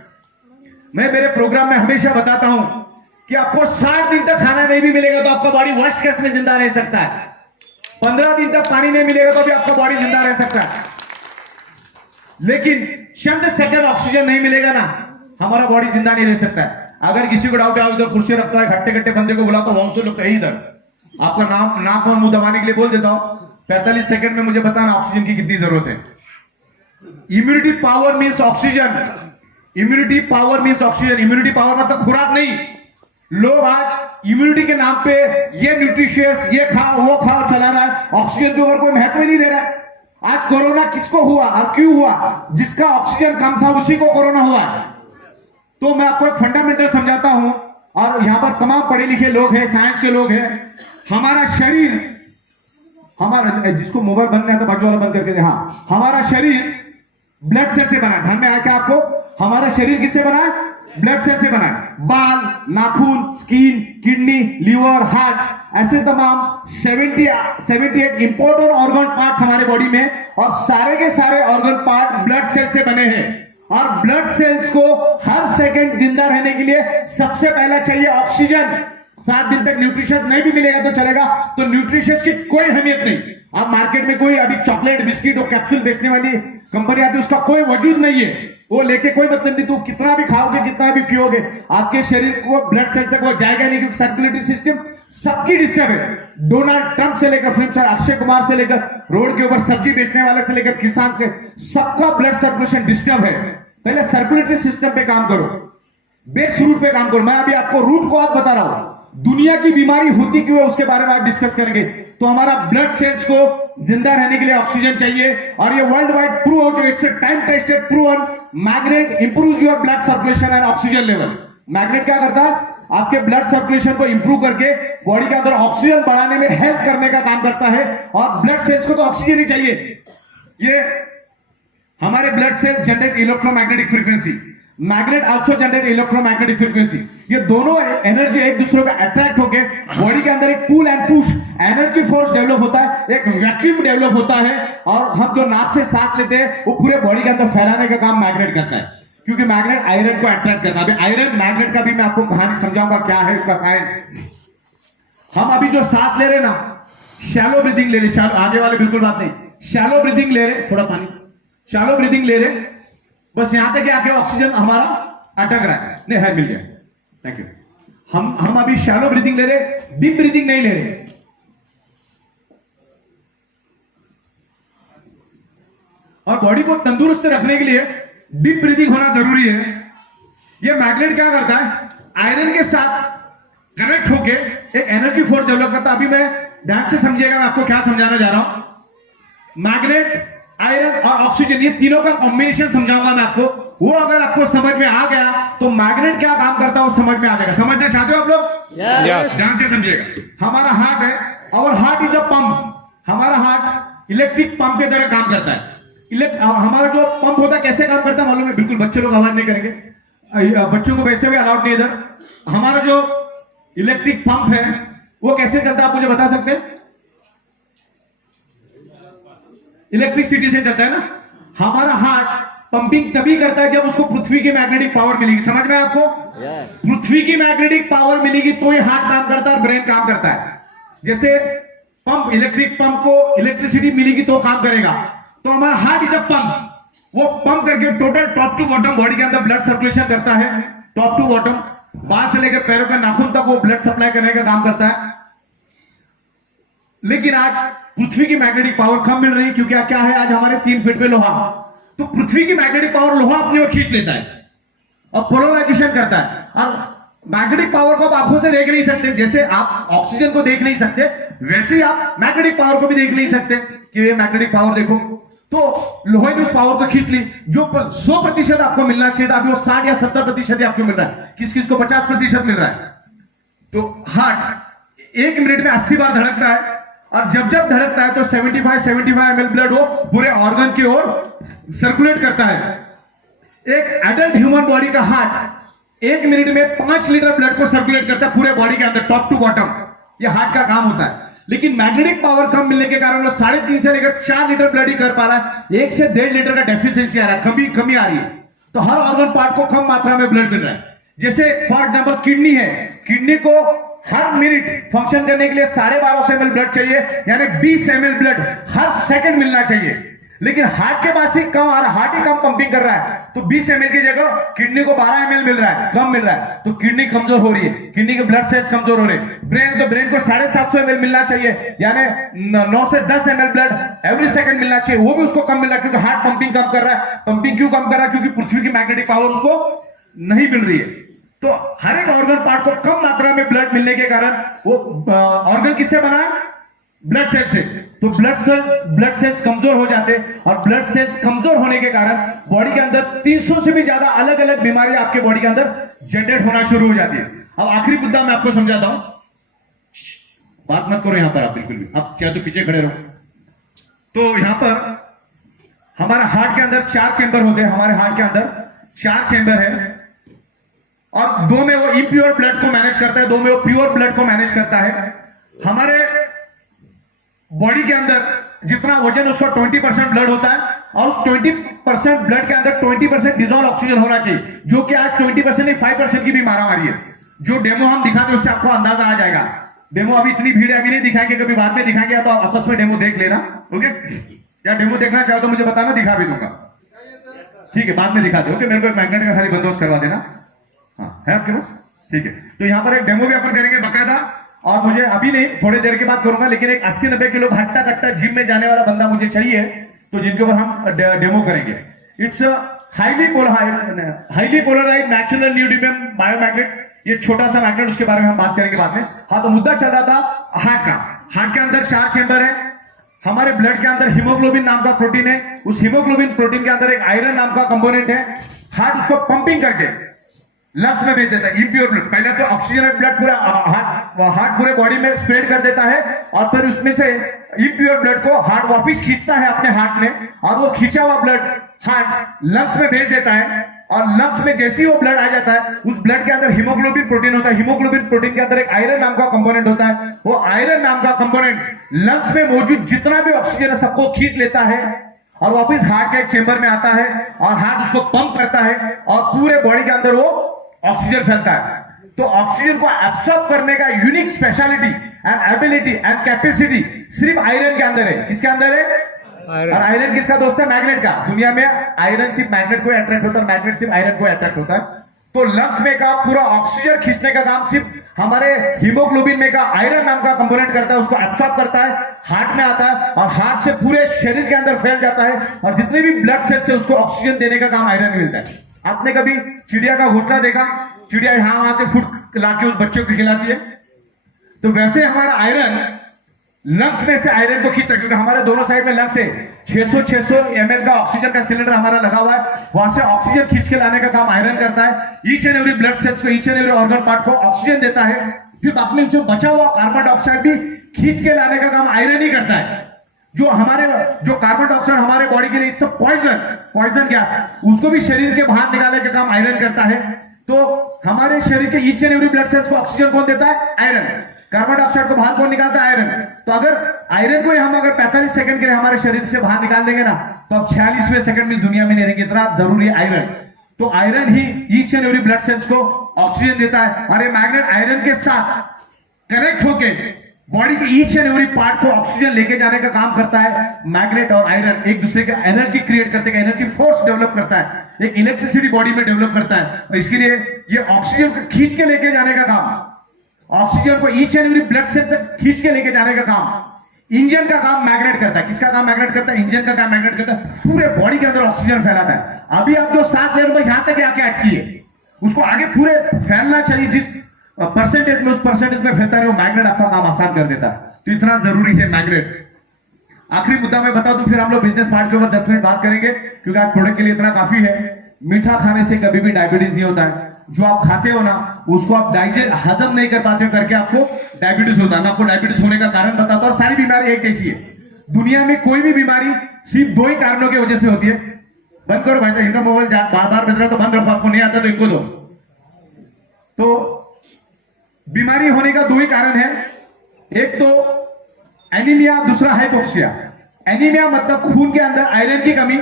मैं मेरे प्रोग्राम में हमेशा बताता हूं कि आपको 60 दिन तक खाना नहीं भी मिलेगा तो आपका बॉडी वर्स्ट केस में जिंदा रह सकता है। 15 दिन तक पानी नहीं मिलेगा तो भी आपका बॉडी जिंदा रह सकता है। लेकिन चंद सेकंड ऑक्सीजन नहीं मिलेगा ना, हमारा बॉडी जिंदा नहीं रह सकता है। अगर किसी को डाउट है, उधर कुर्सी रखता है, घट्टे घट्टे बंदे को बुलाता हूं, वंशो लोग कहीं इधर आपका नाम नाक और मुंह दबाने के लिए बोल देता हूं। 45 सेकंड में मुझे बताना ऑक्सीजन की कितनी जरूरत है। Immunity power means oxygen, immunity power means oxygen. Immunity power मतलब खुराक नहीं। लोग आज इम्यूनिटी के नाम पे ये न्यूट्रिशियस, ये खाओ वो खाओ चला रहा है, ऑक्सीजन के ऊपर कोई महत्व ही नहीं दे रहा है। आज कोरोना किसको हुआ और क्यों हुआ? जिसका ऑक्सीजन कम था उसी को कोरोना हुआ है। तो मैं आपको एक फंडामेंटल समझाता हूं, और यहां पर तमाम पढ़े लिखे लोग हैं, साइंस के लोग हैं। हमारा शरीर, हमारा, जिसको मोबाइल बंद नहीं आता बाजू वाला बंद करके दे, हाँ, हमारा शरीर ब्लड सेल से बना है। ध्यान में आया क्या आपको? हमारा शरीर किससे बना है? ब्लड सेल से बना है। बाल, नाखून, स्किन, किडनी, लीवर, हार्ट, ऐसे तमाम 78 इंपॉर्टेंट ऑर्गन पार्ट हमारे बॉडी में, और सारे के सारे ऑर्गन पार्ट ब्लड सेल से बने हैं। और ब्लड सेल्स को हर सेकंड जिंदा रहने के लिए सबसे पहला चाहिए ऑक्सीजन। 7 दिन तक न्यूट्रिशन नहीं भी मिलेगा तो चलेगा, तो न्यूट्रिशन की कोई अहमियत नहीं। आप मार्केट में कोई अभी चॉकलेट, बिस्किट और कैप्सूल बेचने वाली कंपनी आती है, उसका कोई वजूद नहीं है, वो लेके कोई मतलब नहीं। तू कितना भी खाओगे, कितना भी पियोगे, आपके शरीर को ब्लड सेल तक वो जाएगा नहीं, क्योंकि सर्कुलेटरी सिस्टम सबकी डिस्टर्ब है। डोनाल्ड ट्रंप से लेकर फिल्म स्टार अक्षय कुमार से लेकर रोड के ऊपर सब्जी बेचने वाले से लेकर किसान से, सबका ब्लड सर्कुलेशन डिस्टर्ब है। पहले सर्कुलेटरी सिस्टम पे काम करो, बेस रूट पे काम करो। मैं अभी आपको रूट कॉज बता रहा हूं, दुनिया की बीमारी होती क्यों है उसके बारे में आज डिस्कस करेंगे। तो हमारा ब्लड सेल्स को जिंदा रहने के लिए ऑक्सीजन चाहिए, और ये वर्ल्ड वाइड प्रूव हो चुका, it's time tested proven. Magnet improves your blood circulation and oxygen level. Magnet क्या करता है? आपके ब्लड सर्कुलेशन को इंप्रूव करके बॉडी के अंदर ऑक्सीजन बढ़ाने में हेल्प करने का काम करता है, और ब्लड सेल्स को तो ऑक्सीजन ही चाहिए। ये हमारे blood sale generate electromagnetic frequency, magnet also generate electromagnetic frequency. ये दोनों एनर्जी एक दूसरे को अट्रैक्ट होके बॉडी के अंदर एक pull and push energy force develop होता है, एक वैक्यूम डेवलप होता है, और हम जो नाक से सांस लेते हैं वो पूरे बॉडी के अंदर फैलाने का काम मैग्नेट करता है, क्योंकि मैग्नेट आयरन को अट्रैक्ट करता है। अभी आयरन मैग्नेट का भी मैं आपको कहानी समझाऊंगा क्या है उसका साइंस। हम अभी जो सांस ले रहे ना, शैलो ब्रीदिंग ले रहे, शैलो, आगे वाले बिल्कुल बात नहीं, शैलो ब्रीदिंग ले रहे, थोड़ा पानी, शैलो ब्रीदिंग ले रहे, बस यहां तक आके ऑक्सीजन हमारा अटक रहा है, नहीं है, मिल गया, थैंक यू। हम अभी शैलो ब्रीदिंग ले रहे, डीप ब्रीदिंग नहीं ले रहे। और बॉडी को तंदुरुस्त रखने के लिए डीप ब्रीदिंग होना जरूरी है। ये मैग्नेट क्या करता है? आयरन के साथ कनेक्ट होके एक एनर्जी फोर्स डेवलप करता है। अभी मैं ध्यान से समझिएगा, मैं आपको क्या समझाना जा रहा हूं। मैग्नेट, आयरन और ऑक्सीजन, ये तीनों का कॉम्बिनेशन समझाऊंगा मैं आपको। वो अगर आपको समझ में आ गया तो मैग्नेट क्या काम करता है वो समझ में आ जाएगा। समझना चाहते हो आप लोग? ध्यान से समझिएगा। हमारा हार्ट है, और हार्ट इज अ पंप। हमारा हार्ट इलेक्ट्रिक पंप की तरह काम करता है। हमारा जो पंप होता है कैसे काम करता है मालूम है? बिल्कुल, बच्चे लोग आवाज नहीं करेंगे, बच्चों को वैसे भी अलाउड नहीं इधर। हमारा जो इलेक्ट्रिक पंप है वो कैसे चलता है आप मुझे बता सकते हैं? इलेक्ट्रिसिटी से चलता है ना। हमारा हार्ट पंपिंग तभी करता है जब उसको पृथ्वी की मैग्नेटिक पावर मिलेगी। समझ में आपको? पृथ्वी की मैग्नेटिक पावर मिलेगी तो ही हार्ट काम करता है और ब्रेन काम करता है। जैसे पंप, इलेक्ट्रिक पंप को इलेक्ट्रिसिटी मिलेगी तो काम करेगा। तो हमारा हार्ट इज अ पंप, वो पंप करके total top to bottom body के अंदर ब्लड सर्कुलेशन करता है। टॉप टू बॉटम, बाल से लेकर पैरों के नाखून तक वो ब्लड सप्लाई करने का काम करता है। लेकिन आज पृथ्वी की मैग्नेटिक पावर कम मिल रही है, क्योंकि क्या है, आज हमारे 3 फीट पे लोहा, तो पृथ्वी की मैग्नेटिक पावर लोहा अपनी ओर खींच लेता है और पोलराइजेशन करता है। और मैग्नेटिक पावर को आप आंखों से देख नहीं सकते, जैसे आप ऑक्सीजन को देख नहीं सकते वैसे ही आप मैग्नेटिक पावर को भी देख नहीं सकते कि ये मैग्नेटिक पावर देखो। तो लोहे ने उस पावर को खींच ली। जो 100% आपको मिलना चाहिए था, अभी वो 60 या 70% आपको मिल रहा है। किस किस को 50% मिल रहा है। तो हार्ट 1 मिनट में 80 बार धड़कता है, और जब जब धड़कता है तो 75 ml ब्लड वो पूरे ऑर्गन की ओर सर्कुलेट करता है। एक एडल्ट ह्यूमन बॉडी का हार्ट 1 मिनट में 5 लीटर ब्लड को सर्कुलेट करता है पूरे बॉडी के अंदर, टॉप टू बॉटम। ये हार्ट का काम होता है। लेकिन मैग्नेटिक पावर कम मिलने के कारण वो 3.5 से लेकर 4 लीटर ब्लड ही कर पा रहा है। 1 से 1.5 लीटर का डेफिशिएंसी आ रहा है, कमी आ रही है। तो हर ऑर्गन पार्ट को कम मात्रा में ब्लड मिल रहा है। जैसे फॉर एग्जाम्पल किडनी है, किडनी को हर मिनट फंक्शन करने के लिए 1250 ml ब्लड चाहिए, यानी 20 ml ब्लड हर सेकंड मिलना चाहिए। लेकिन हार्ट के पास ही कम आ रहा, हार्ट ही कम पंपिंग कर रहा है, तो 20 ml की जगह किडनी को 12 ml मिल रहा है, कम मिल रहा है, तो किडनी कमजोर हो रही है, किडनी के ब्लड सेल्स कमजोर हो रहे हैं। ब्रेन को 750 ml मिलना चाहिए, यानी 9 से 10 ml ब्लड एवरी सेकंड मिलना चाहिए, वो भी उसको कम मिल रहा है, क्योंकि हार्ट पंपिंग कम कर रहा है। पंपिंग क्यों कम कर रहा है? क्योंकि पृथ्वी की मैग्नेटिक पावर उसको नहीं मिल रही है। तो हर एक ऑर्गन पार्ट को कम मात्रा में ब्लड मिलने के कारण वो ऑर्गन किससे बना है? ब्लड सेल से। तो ब्लड सेल्स कमजोर हो जाते हैं, और ब्लड सेल्स कमजोर होने के कारण बॉडी के अंदर 300 से भी ज्यादा अलग अलग बीमारियां आपके बॉडी के अंदर जनरेट होना शुरू हो जाती है। अब आखिरी मुद्दा मैं आपको समझाता हूं, बात मत करो यहां पर आप बिल्कुल भी, आप क्या तो पीछे खड़े रहो। तो यहां पर हमारे हार्ट के अंदर 4 चेंबर होते हैं, हमारे हार्ट के अंदर 4 चेंबर है, और 2 में वो इम्प्योर ब्लड को मैनेज करता है, 2 में वो प्योर ब्लड को मैनेज करता है। हमारे बॉडी के अंदर जितना वजन उसका 20% ब्लड होता है, और उस 20% ब्लड के अंदर 20% डिजॉल्व ऑक्सीजन होना चाहिए, जो कि आज 20% नहीं 5% की भी मारामारी है। जो डेमो हम दिखाते हैं उससे आपको अंदाजा आ जाएगा। डेमो अभी इतनी भीड़ है, अभी नहीं दिखाएंगे, कभी बाद में दिखाएंगे, तो आपस में डेमो देख लेना। ओके, या डेमो देखना चाहो तो मुझे बताना, दिखा भी दूंगा। ठीक है, बाद में दिखा दो। ओके, मेरे को एक मैग्नेट का खाली बंदोबस्त करवा देना। हाँ, है आपके पास? ठीक है, तो यहां पर एक डेमो भी अपन करेंगे बकायदा, और मुझे अभी नहीं, थोड़ी देर के बाद करूंगा, लेकिन एक 80-90 किलो हट्टा कट्टा जिम में जाने वाला बंदा मुझे चाहिए, तो जिनके ऊपर हम डेमो करेंगे। इट्स हाईली पोलराइज्ड नेचुरल न्यूडिमियम बायोमैग्नेट, ये छोटा सा मैग्नेट, उसके बारे में हम बात करेंगे बाद में। हाँ, तो मुद्दा चल रहा था हार्ट का। हार्ट के अंदर 4 चेंबर है। हमारे ब्लड के अंदर हीमोग्लोबिन नाम का प्रोटीन है, उस हीमोग्लोबिन प्रोटीन के अंदर एक आयरन नाम का कंपोनेंट है। हार्ट उसको पंपिंग करके लंग्स में भेज देता है, इम्प्योर ब्लड। पहले तो ऑक्सीजन ब्लड पूरा हार्ट पूरे बॉडी में स्प्रेड कर देता है, और फिर उसमें से इम्प्योर ब्लड को हार्ट वापस खींचता है अपने हार्ट में, और वो खींचा हुआ ब्लड हार्ट लंग्स में भेज देता है। और लंग्स में जैसे ही वो ब्लड आ जाता है, उस ब्लड के अंदर हीमोग्लोबिन प्रोटीन होता है। हीमोग्लोबिन प्रोटीन के अंदर एक आयरन नाम का कंपोनेंट होता है। वो आयरन नाम का कंपोनेंट लंग्स में मौजूद जितना भी ऑक्सीजन है सबको खींच लेता है, और वापस हार्ट के एक चेंबर में आता है, और हार्ट उसको पंप करता है, और पूरे बॉडी के अंदर वो ऑक्सीजन फैलता है। तो ऑक्सीजन को एब्सॉर्ब करने का unique speciality and ability and capacity सिर्फ आयरन के अंदर है। किसके अंदर है? और आयरन किसका दोस्त है? मैग्नेट का। दुनिया में आयरन सिर्फ मैग्नेट को अट्रैक्ट होता है, मैग्नेट सिर्फ आयरन को अट्रैक्ट होता है। तो लंग्स में का पूरा ऑक्सीजन खींचने का काम सिर्फ हमारे हीमोग्लोबिन में का आयरन नाम का कंपोनेंट करता है, उसको एब्सॉर्ब करता है, हार्ट में आता है, और हार्ट से पूरे शरीर के अंदर फैल जाता है, और जितने भी ब्लड सेल्स है उसको ऑक्सीजन देने का काम आयरन मिलता है। आपने कभी चिड़िया का घोंसला देखा? चिड़िया यहां वहां से फूड लाके उस बच्चों को खिलाती है। तो वैसे हमारा आयरन लंग्स में से आयरन को खींचता है, क्योंकि हमारे दोनों साइड में लंग्स है। 600 ml का ऑक्सीजन का सिलेंडर हमारा लगा हुआ है, वहां से ऑक्सीजन खींच के लाने का काम आयरन करता है। Each and every blood cells को, each and every organ part को ऑक्सीजन देता है, फिर अपने से बचा हुआ कार्बन डाइऑक्साइड भी खींच के लाने का काम आयरन ही करता है। जो कार्बन डाइऑक्साइड हमारे बॉडी के लिए सब पॉइजन गैस, उसको भी शरीर के बाहर निकालने का काम आयरन करता है। तो हमारे शरीर के each and every blood cells को ऑक्सीजन कौन देता है? आयरन। कार्बन डाइऑक्साइड को बाहर कौन निकालता है? आयरन। तो अगर आयरन को हम अगर 45 सेकंड के लिए हमारे शरीर से बाहर निकाल देंगे ना, तो अब 46वें सेकंड में दुनिया में नहीं रहेंगे, इतना जरूरी है आयरन। तो iron he each and every blood cells को ऑक्सीजन देता है, और ये मैग्नेट आयरन के साथ कनेक्ट होके बॉडी के ईच एंड एवरी पार्ट को ऑक्सीजन लेके जाने का काम करता है। मैग्नेट और आयरन एक दूसरे का एनर्जी क्रिएट करते हैं, एनर्जी फोर्स डेवलप करता है, एक इलेक्ट्रिसिटी बॉडी में डेवलप करता है। और इसके लिए ये ऑक्सीजन को खींच के लेके जाने का काम, ऑक्सीजन को each and every blood cell से खींच के लेके जाने का काम इंजन का काम मैग्नेट करता है। किसका काम मैग्नेट करता है? इंजन का काम मैग्नेट करता है, पूरे बॉडी के अंदर ऑक्सीजन फैलाता है। अभी आप जो सांस ले रहे हो यहां तक आके अटकी है, उसको आगे पूरे फैलना चाहिए, जिस परसेंटेज में उस परसेंटेज में फैलता है, वो मैग्नेट आपका काम आसान कर देता है। तो इतना जरूरी है मैग्नेट। आखिरी मुद्दा मैं बता दूं, फिर हम लोग बिजनेस पार्ट के ऊपर 10 मिनट बात करेंगे, क्योंकि आज प्रोडक्ट के लिए इतना काफी है। मीठा खाने से कभी भी डायबिटीज नहीं होता है। जो आप खाते हो ना, उसको आप डाइजेस्ट हजम नहीं कर पाते हो, करके आपको डायबिटीज होता है। मैं आपको डायबिटीज होने का कारण बताता हूं, और सारी बीमारी एक जैसी है। दुनिया में कोई भी बीमारी सिर्फ 2 ही कारणों की वजह से होती है। बंद करो भाई साहब, इनका मोबाइल बार बार बज रहा है, तो बंद रखो, आपको नहीं आता तो इनको दो। तो बीमारी होने का 2 ही कारण है, एक तो एनीमिया, दूसरा हाइपोक्सिया। एनीमिया मतलब खून के अंदर आयरन की कमी।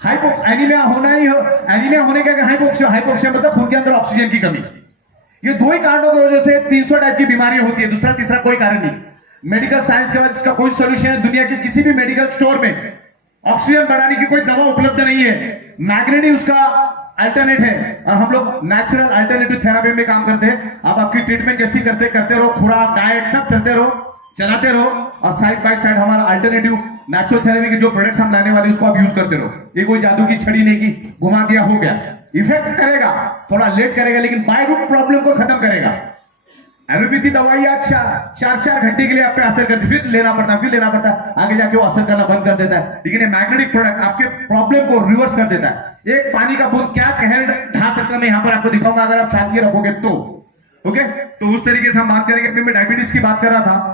एनीमिया होने का हाइपोक्सिया मतलब खून के अंदर ऑक्सीजन की कमी। ये 2 ही कारणों की वजह से 300 टाइप की बीमारियां होती है, दूसरा तीसरा कोई कारण नहीं। मेडिकल साइंस के बाद इसका कोई सॉल्यूशन है दुनिया के किसी भी मेडिकल स्टोर में ऑक्सीजन बढ़ाने की कोई दवा उपलब्ध नहीं है, मैग्नेट ही उसका अल्टरनेट है। और हम लोग नेचुरल अल्टरनेटिव थेरेपी में काम करते हैं। आप आपकी ट्रीटमेंट जैसी करते रहो, खुराक डाइट सब चलाते रहो और साइड बाय साइड हमारा अल्टरनेटिव नेचुरल थेरेपी के जो प्रोडक्ट्स हम लाने वाले उसको आप यूज करते रहो। ये कोई जादू की छड़ी नहीं की घुमा दिया हो गया, इफेक्ट करेगा, थोड़ा लेट करेगा लेकिन बाय रूट प्रॉब्लम को खत्म करेगा। एलोपैथी दवाइयां 4 घंटे के लिए आप पे असर करती, फिर लेना पड़ता है, आगे जाके वो असर करना बंद कर देता है। लेकिन ये मैग्नेटिक प्रोडक्ट आपके प्रॉब्लम को रिवर्स कर देता है। एक पानी का बूंद क्या कहर ढा सकता है, मैं यहां पर आपको दिखाऊंगा अगर आप शांति रखोगे तो। ओके, तो उस तरीके से हम बात करेंगे। फिर मैं डायबिटीज की बात कर रहा था।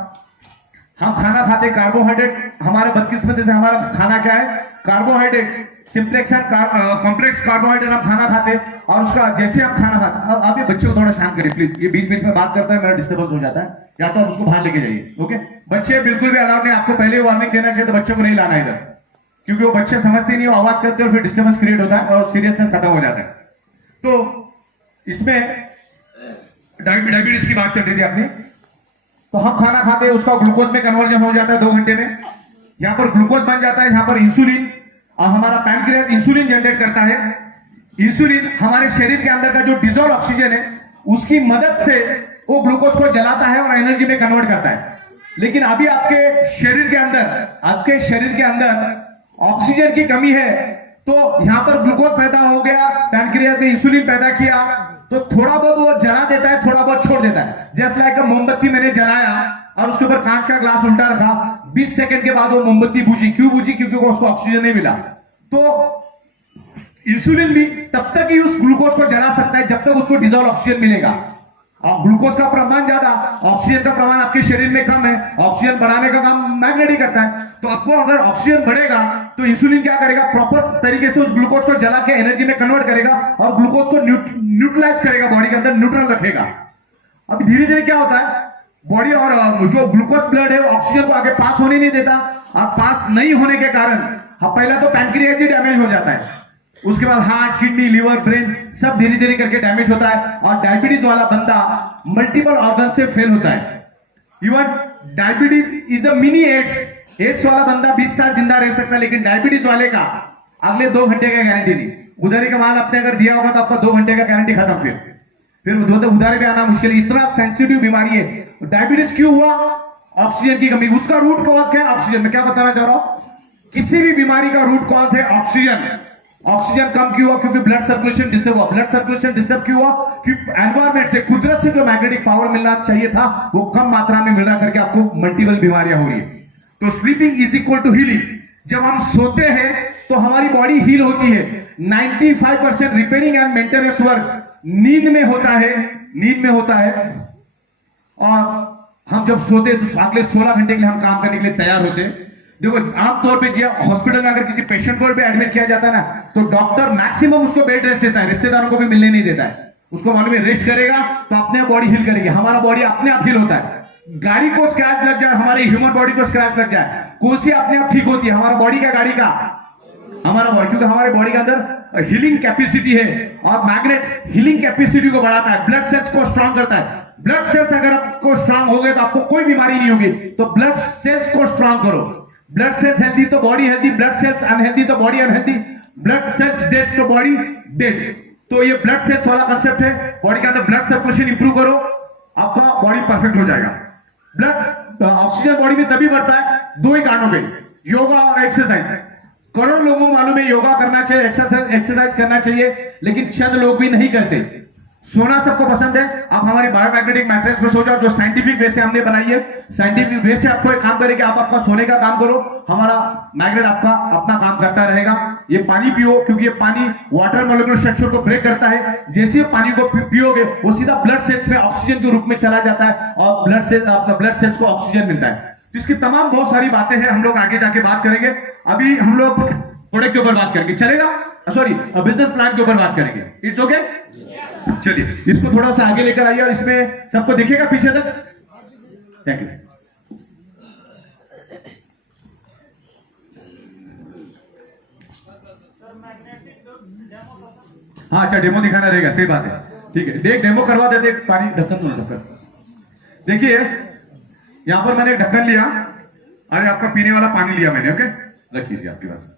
हम खाना खाते कार्बोहाइड्रेट, हमारा बदकिस्मती से हमारा खाना क्या है, carbohydrate, simplex and complex carbohydrate हम खाना खाते और उसका जैसे हम खाना खाते। आप ये बच्चे को थोड़ा शांत करिए प्लीज, ये बीच बीच में बात करता है, मेरा डिस्टर्बेंस हो जाता है। या तो आप उसको बाहर लेके जाइए। ओके, बच्चे बिल्कुल भी अलाउड नहीं, आपको पहले वार्निंग देना चाहिए तो बच्चों को नहीं लाना इधर, क्योंकि वो बच्चे समझते नहीं, वो आवाज करते हैं और फिर डिस्टर्बेंस क्रिएट होता है और सीरियसनेस खत्म हो जाता है। तो इसमें डायबिटीज की बात चल रही थी अपनी। तो हम खाना खाते हैं, उसका ग्लूकोज में कन्वर्जन हो जाता है 2 घंटे में। यहां पर ग्लूकोज बन जाता है, यहां पर इंसुलिन, और हमारा पैनक्रियास इंसुलिन जनरेट करता है। इंसुलिन हमारे शरीर के अंदर का जो डिजॉल्व ऑक्सीजन है उसकी मदद से वो ग्लूकोज को जलाता है और एनर्जी में कन्वर्ट करता है। लेकिन अभी आपके शरीर के अंदर ऑक्सीजन की कमी है, तो यहां पर ग्लूकोज पैदा हो गया, पैनक्रियास ने इंसुलिन पैदा किया, तो थोड़ा बहुत वो जला देता है, थोड़ा बहुत छोड़ देता है। जस्ट लाइक मोमबत्ती मैंने जलाया और उसके ऊपर कांच का ग्लास उल्टा रखा, 20 सेकंड के बाद वो मोमबत्ती बुझी। क्यों बुझी? क्योंकि उसको ऑक्सीजन नहीं मिला। तो इंसुलिन भी तब तक ही उस ग्लूकोज को जला सकता है जब तक उसको डिजॉल्व ऑक्सीजन मिलेगा। और ग्लूकोज का प्रमाण ज्यादा, ऑक्सीजन का प्रमाण आपके शरीर में कम है, ऑक्सीजन बढ़ाने का काम मैग्नेट ही करता है। तो आपको अगर ऑक्सीजन बढ़ेगा तो इंसुलिन क्या करेगा, प्रॉपर तरीके से उस ग्लूकोज को जला के एनर्जी में कन्वर्ट करेगा और ग्लूकोज को न्यूट्रलाइज करेगा, बॉडी के अंदर न्यूट्रल रखेगा। अब धीरे धीरे क्या होता है, बॉडी और जो ग्लूकोज ब्लड है ऑक्सीजन को आगे पास होने नहीं देता, और पास नहीं होने के कारण पहला तो पैनक्रियास ही डैमेज हो जाता है, उसके बाद हार्ट, किडनी, लिवर, ब्रेन सब धीरे धीरे करके डैमेज होता है। और डायबिटीज वाला बंदा मल्टीपल ऑर्गन से फेल होता है। Even diabetes is a mini AIDS वाला बंदा 20 साल जिंदा रह सकता है, लेकिन डायबिटीज वाले का अगले 2 घंटे का गारंटी नहीं। उधारी का माल आपने अगर दिया होगा तो आपका 2 घंटे का गारंटी खत्म, फिर उधारी पे आना मुश्किल। इतना सेंसिटिव बीमारी है। डायबिटीज क्यों हुआ? ऑक्सीजन की कमी। उसका रूट कॉज क्या है? ऑक्सीजन। मैं क्या बताना चाह रहा हूं, किसी भी बीमारी का रूट कॉज है ऑक्सीजन। ऑक्सीजन कम क्यों हुआ? क्योंकि ब्लड सर्कुलेशन डिस्टर्ब हुआ। ब्लड सर्कुलेशन डिस्टर्ब क्यों हुआ? क्योंकि एनवायरमेंट से, कुदरत से जो मैग्नेटिक पावर मिलना चाहिए था वो कम मात्रा में मिल रहा, करके आपको मल्टीपल बीमारियां हो रही है। तो sleeping is equal to healing. जब हम सोते हैं तो हमारी बॉडी हील होती है। 95% रिपेयरिंग एंड मेंटेनेंस वर्क नींद में होता है। और हम जब सोते हैं तो अगले 16 घंटे के लिए हम काम करने के लिए तैयार होते हैं। देखो, आमतौर पे हॉस्पिटल में अगर किसी पेशेंट को भी एडमिट किया जाता है ना, तो डॉक्टर मैक्सिमम उसको बेड रेस्ट देता है, रिश्तेदारों को भी मिलने नहीं देता है। उसको मालूम है रेस्ट करेगा तो अपने बॉडी हील करेगी। हमारा बॉडी अपने आप हील होता है। गाड़ी को स्क्रैच लग जाए, हमारे ह्यूमन बॉडी को स्क्रैच लग जाए, कौन सी अपने आप ठीक होती है? हमारा बॉडी का, गाड़ी का, हमारा बॉडी, क्योंकि हमारे बॉडी के अंदर हीलिंग कैपेसिटी है। और मैग्नेट हीलिंग कैपेसिटी को बढ़ाता है, ब्लड सेल्स को स्ट्रांग करता है। ब्लड सेल्स अगर आपको स्ट्रांग हो गए तो आपको कोई बीमारी नहीं होगी। तो ब्लड सेल्स को स्ट्रांग करो। ब्लड सेल्स हेल्दी तो body healthy, blood cells unhealthy तो body unhealthy, blood cells dead तो बॉडी डेड। तो ये ब्लड सेल्स वाला कंसेप्ट है। बॉडी के अंदर ब्लड सर्कुलेशन इंप्रूव करो, आपका बॉडी परफेक्ट हो जाएगा। ब्लड ऑक्सीजन बॉडी में तभी बढ़ता है 2 ही कारणों पे, योगा और एक्सरसाइज। करोड़ों लोगों को मालूम है योगा करना चाहिए, एक्सरसाइज करना चाहिए, लेकिन चंद लोग भी नहीं करते। सोना सबको पसंद है। आप हमारी बायोमैग्नेटिक मैट्रेस में सो जाओ, जो साइंटिफिक वे से हमने बनाई है। साइंटिफिक वे से आपको एक काम करेगा, आप आपका सोने का काम करो, हमारा मैग्नेट आपका अपना काम करता रहेगा। ये पानी पियो, क्योंकि ये पानी वाटर मॉलिक्यूलर स्ट्रक्चर को ब्रेक करता है। जैसे ही पानी को पियोगे वो सीधा ब्लड सेल्स में ऑक्सीजन के रूप में चला जाता है और ब्लड सेल्स को ऑक्सीजन मिलता है। तो इसकी तमाम बहुत सारी बातें हैं, हम लोग आगे जाके बात करेंगे। अभी हम लोग प्रोडक्ट के ऊपर बात करेंगे, चलेगा? सॉरी, बिजनेस प्लान के ऊपर बात करेंगे। It's okay? चलिए, इसको थोड़ा सा आगे लेकर आइए और इसमें सबको दिखेगा पीछे तक। Thank you. हाँ, अच्छा, डेमो दिखाना रहेगा, सही बात है। ठीक है, देख डेमो करवा देते। पानी ढक्कन देखिए, यहां पर मैंने एक ढक्कन लिया, अरे आपका पीने वाला पानी लिया मैंने। ओके, रख लीजिए आपके पास।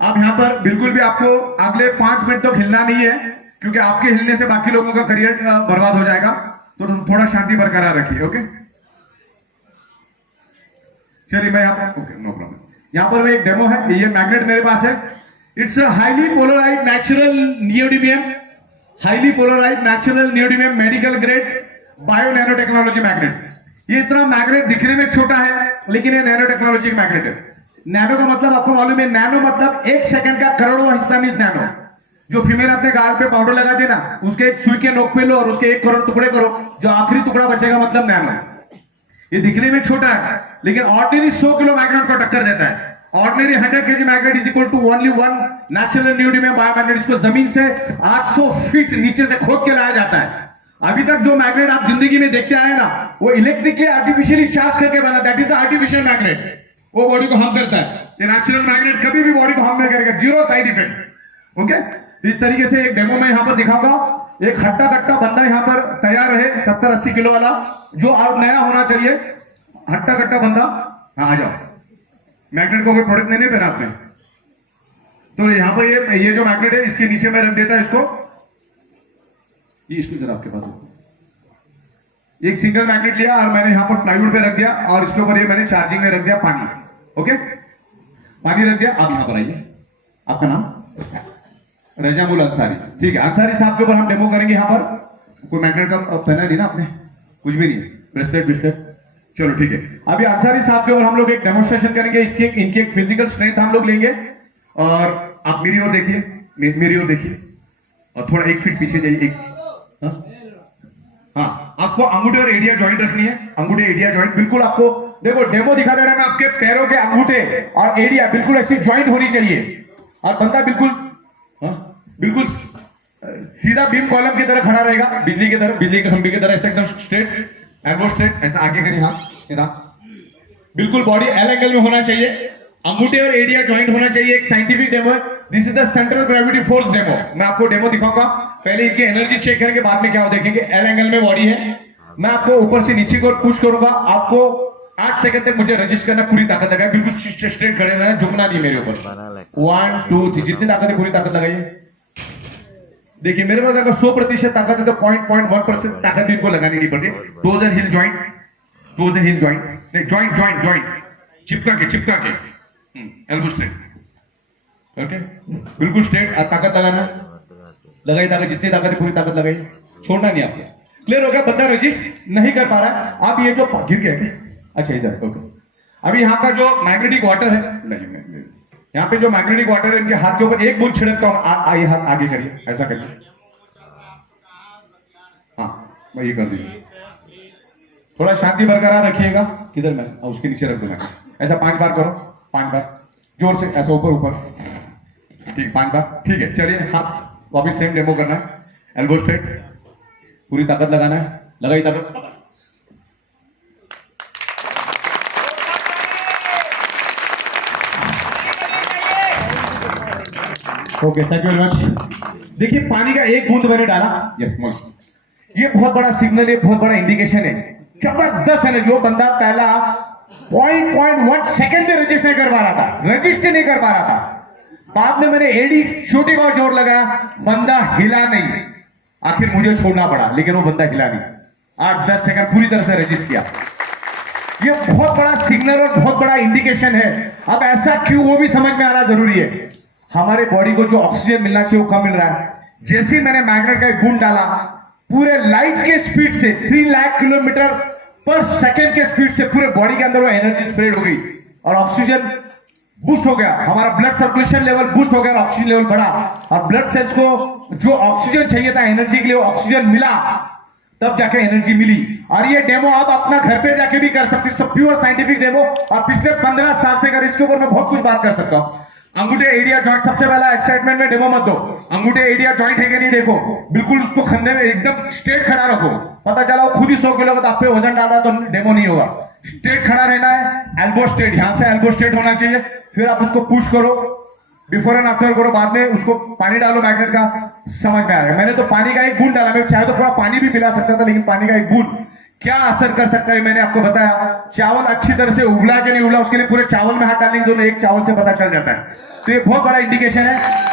आप यहाँ पर बिल्कुल भी आपको अगले 5 मिनट तक हिलना नहीं है, क्योंकि आपके हिलने से बाकी लोगों का करियर बर्बाद हो जाएगा। तो थोड़ा शांति बरकरार रखिए। ओके, चलिए मैं यहाँ पर, ओके नो प्रॉब्लम। यहाँ पर एक डेमो है, ये मैग्नेट मेरे पास है। It's a highly polarised natural neodymium, highly polarised natural neodymium medical grade bio nano technology magnet. ये इतना मैग्नेट दिखने में छोटा है, लेकिन ये नैनो टेक्नोलॉजी मैग्नेट है। नैनो का मतलब आपको मालूम है, नैनो मतलब 1 सेकंड का करोड़वां हिस्सा मीन्स नैनो। जो फीमेल अपने गाल पे पाउडर लगा देना, उसके एक सुई के नोक पे लो और उसके 1 करोड़ टुकड़े करो, जो आखिरी टुकड़ा बचेगा मतलब नैनो। ये दिखने में छोटा है, लेकिन ऑर्डिनरी 100 किलो मैग्नेट को टक्कर देता है। Ordinary 100 kg magnet is equal to only 1 natural neodymium biomagnet. इसको जमीन से 800 फीट नीचे से खोद के लाया जाता है। अभी तक जो मैग्नेट आप जिंदगी में देखते आए ना, वो इलेक्ट्रिकली आर्टिफिशियली चार्ज करके बना, that is the artificial magnet. वो बॉडी को हार्म करता है। ये नेचुरल मैग्नेट कभी भी बॉडी को हार्म नहीं करेगा, जीरो साइड इफेक्ट। ओके, इस तरीके से एक डेमो में यहां पर दिखाऊंगा। एक हट्टा कट्टा बंदा यहां पर तैयार है, 70-80 किलो वाला, जो अब नया होना चाहिए। हट्टा कट्टा बंदा, हाँ आ जाओ। मैग्नेट को कोई प्रोडक्ट नहीं पहना आपने, तो यहां पर ये जो मैग्नेट है, इसके नीचे में रख देता है इसको। ये इसको जरा आपके पास एक सिंगल मैग्नेट लिया और मैंने यहां पर प्लाईवुड पे रख दिया, और इसके ऊपर ये मैंने चार्जिंग में रख दिया पानी। ओके, पानी रख दिया। अब यहां पर आइए, आपका नाम? रजामुल अंसारी। ठीक है, अंसारी साहब के ऊपर हम डेमो करेंगे। यहां पर कोई मैग्नेट का पहना नहीं ना आपने? कुछ भी नहीं, ब्रेसलेट ब्रेसलेट, चलो ठीक है। अभी अंसारी साहब के ऊपर हम लोग एक डेमोस्ट्रेशन करेंगे। इनकी एक फिजिकल स्ट्रेंथ हम लोग लेंगे, और आप मेरी ओर देखिए, मेरी ओर देखिए, और थोड़ा 1 फीट पीछे जाइए। हाँ, आपको अंगूठे और एडिया जॉइंट रखनी है। अंगूठे एडिया जॉइंट बिल्कुल आपको, देखो डेमो दिखा दे रहा है मैं, आपके पैरों के अंगूठे और एडिया बिल्कुल ऐसी जॉइंट होनी चाहिए, और बंदा बिल्कुल बिल्कुल सीधा बीम कॉलम की तरह खड़ा रहेगा, बिजली की तरह, बिजली के खंभे की तरह, ऐसे एकदम स्ट्रेट, एल्बो स्ट्रेट, ऐसा आगे करिए हाथ सीधा, बिल्कुल बॉडी एल एंगल में होना चाहिए, अंगूठे और एडिया जॉइंट होना चाहिए। एक साइंटिफिक डेमो है, this is the central gravity force demo. मैं आपको डेमो दिखाऊंगा, पहले इनकी एनर्जी चेक करके बाद में क्या हो देखेंगे। एल एंगल में बॉडी है, मैं आपको ऊपर से नीचे की ओर पुश करूंगा। आपको 8 सेकंड तक मुझे रजिस्ट करना, पूरी ताकत लगाए, बिल्कुल स्ट्रेट खड़े रहना, झुकना नहीं मेरे ऊपर। 1 2 3, जितनी ताकत है पूरी ताकत लगाइए। देखिए मेरे पास अगर 100% ताकत है तो 0.1% ताकत भी इनको लगानी नहीं पड़ती। Toes and hill joint, toes and hill joint, joint joint joint चिपका के एल्बो स्ट्रेट। ओके, बिल्कुल स्ट्रेट, ताकत लगाना, लगाई ताकत, जितनी ताकत है पूरी ताकत लगाई, छोड़ना नहीं आपको। क्लियर हो गया? बंदा रजिस्ट नहीं कर पा रहा है। अब ये जो गिर गया क्या? अच्छा इधर, ओके। अभी यहाँ का जो मैग्नेटिक वाटर है, नहीं यहाँ पे जो मैग्नेटिक वाटर है, इनके हाथ के ऊपर एक बूंद छिड़कता हूं। आइए हाथ आगे करिए, ऐसा करिए, हाँ मैं ये कर दीजिए। थोड़ा शांति बरकरार रखिएगा। किधर मैं उसके नीचे रख दूंगा, ऐसा 5 बार करो, 5 बार जोर से, ऐसा ऊपर ऊपर, ठीक 5 बार, ठीक है। चलिए हाथ वापिस सेम डेमो करना है, एल्बो स्ट्रेट, पूरी ताकत लगाना है, लगाई ताकत। Okay, thank you very much. देखिए पानी का एक बूंद मैंने डाला, यस ये बहुत बड़ा सिग्नल है, बहुत बड़ा इंडिकेशन है, जबरदस्त है। जो बंदा पहला 0.1 सेकंड में रजिस्ट नहीं कर पा रहा था, रजिस्ट नहीं कर पा रहा था, बाद में मैंने एडी छोटी बहुत जोर लगाया, बंदा हिला नहीं। आखिर मुझे छोड़ना पड़ा, लेकिन वो बंदा हिला नहीं। 8-10 सेकंड पूरी तरह से रजिस्ट किया। ये बहुत बड़ा सिग्नल और बहुत बड़ा इंडिकेशन है। अब ऐसा क्यों, वो भी समझ में आना जरूरी है। हमारे बॉडी को जो ऑक्सीजन मिलना चाहिए वो कम मिल रहा है। जैसे ही मैंने मैग्नेट का एक बूंद डाला, पूरे लाइट के स्पीड से 3 लाख किलोमीटर पर सेकेंड के स्पीड से पूरे बॉडी के अंदर वो एनर्जी स्प्रेड हो गई और ऑक्सीजन बूस्ट हो गया। हमारा ब्लड सर्कुलेशन लेवल बूस्ट हो गया और ऑक्सीजन लेवल बढ़ा, और ब्लड सेल्स को जो ऑक्सीजन चाहिए था एनर्जी के लिए, वो ऑक्सीजन मिला, तब जाके एनर्जी मिली। और ये डेमो आप अपना घर पे जाके भी कर सकते हैं, प्योर साइंटिफिक डेमो। और पिछले 15 साल से अगर इसके ऊपर मैं बहुत कुछ बात कर सकता हूं। अंगूठे एडिया जॉइंट, सबसे पहला एक्साइटमेंट में डेमो मत दो। अंगूठे एडिया जॉइंट है कि नहीं देखो, बिल्कुल उसको खंधे में एकदम स्ट्रेट खड़ा रखो। पता चला वो खुद ही 100 किलो का आप पे वजन डाल रहा तो डेमो नहीं होगा। स्ट्रेट खड़ा रहना है, एल्बो स्ट्रेट, यहां से एल्बो स्ट्रेट होना चाहिए। फिर आप उसको पुश करो, बिफोर एंड आफ्टर करो, बाद में उसको पानी डालो मैग्नेट का, समझ में आएगा। मैंने तो पानी का एक बूंद डाला, मैं चाहे तो थोड़ा पानी भी पिला सकता था, लेकिन पानी का एक बूंद क्या असर कर सकता है मैंने आपको बताया। चावल अच्छी तरह से उबला कि नहीं उबला उसके लिए पूरे चावल में हाथ डालने की जरूरत, एक चावल से पता चल जाता है। तो ये बहुत बड़ा इंडिकेशन है।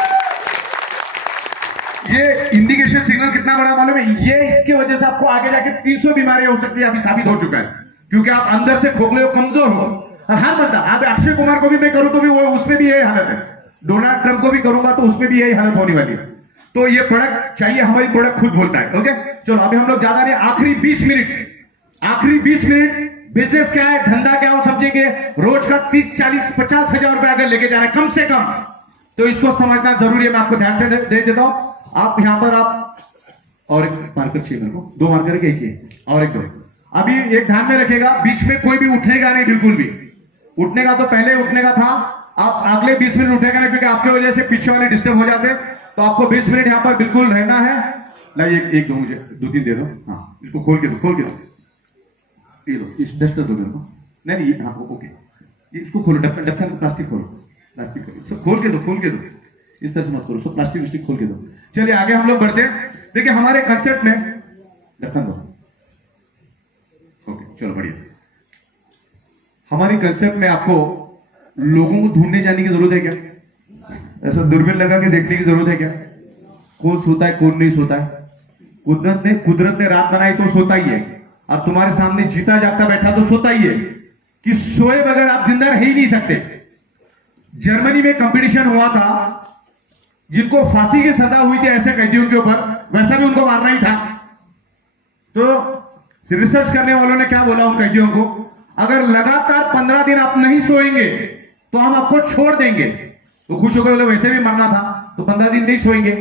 ये इंडिकेशन सिग्नल कितना बड़ा मालूम है? ये इसके वजह से आपको आगे जाके 300 बीमारियां हो सकती है, अभी साबित हो चुका है, क्योंकि आप अंदर से खोखले हो, कमजोर हो। और हर बंदा, आप अक्षय कुमार को भी मैं करूं तो भी वो उसमें भी यही हालत है, डोनाल्ड ट्रंप को भी करूंगा तो उसमें भी यही हालत होने वाली है। तो ये प्रोडक्ट चाहिए, हमारी प्रोडक्ट खुद बोलता है। ओके चलो अभी हम लोग ज्यादा नहीं, आखिरी 20 मिनट बिजनेस क्या है, धंधा क्या हो समझेंगे। रोज का 30, 40, 50 हजार रुपए अगर लेके जाना है कम से कम, तो इसको समझना जरूरी है। मैं आपको ध्यान से दे देता हूं। आप यहां पर आप और एक मार्कर चाहिए मेरे को, 2 मार्कर के एक ही और एक 2। अभी एक ध्यान में रखेगा, बीच में कोई भी उठनेगा नहीं, बिल्कुल भी उठनेगा तो पहले उठनेगा था, आप अगले 20 मिनट उठेगा नहीं, क्योंकि आपके वजह से पीछे वाले डिस्टर्ब हो जाते। तो आपको 20 मिनट यहां पर बिल्कुल रहना है। लाइए एक दो, मुझे 2-3 दे दो। हाँ इसको खोल के दो, ये लो, इस डस्टर दो मेरे को। नहीं हाँ ओके, इसको खोलो, ढक्कन प्लास्टिक खोलो, प्लास्टिक सब खोल के दो, इस तरह से मत करो, सब प्लास्टिक खोल के दो। चलिए आगे हम लोग बढ़ते हैं। देखिए हमारे कंसेप्ट में ढक्कन दो, ओके चलो बढ़िया। हमारी कंसेप्ट में आपको लोगों को ढूंढने जाने की जरूरत है क्या? ऐसा दूरबीन लगा के देखने की जरूरत है क्या? कौन सोता है कौन नहीं सोता है? कुदरत ने रात बनाई तो सोता ही है, और तुम्हारे सामने जीता जागता बैठा तो सोता ही है। कि सोए बगैर आप जिंदा रह ही नहीं सकते। जर्मनी में कंपटीशन हुआ था, जिनको फांसी की सजा हुई थी ऐसे कैदियों के ऊपर, वैसा भी उनको मारना ही था। तो रिसर्च करने वालों ने क्या बोला उन कैदियों को, अगर लगातार 15 दिन आप नहीं सोएंगे तो हम आपको छोड़ देंगे। तो खुश होकर बोले वैसे भी मरना था तो 15 दिन नहीं सोएंगे।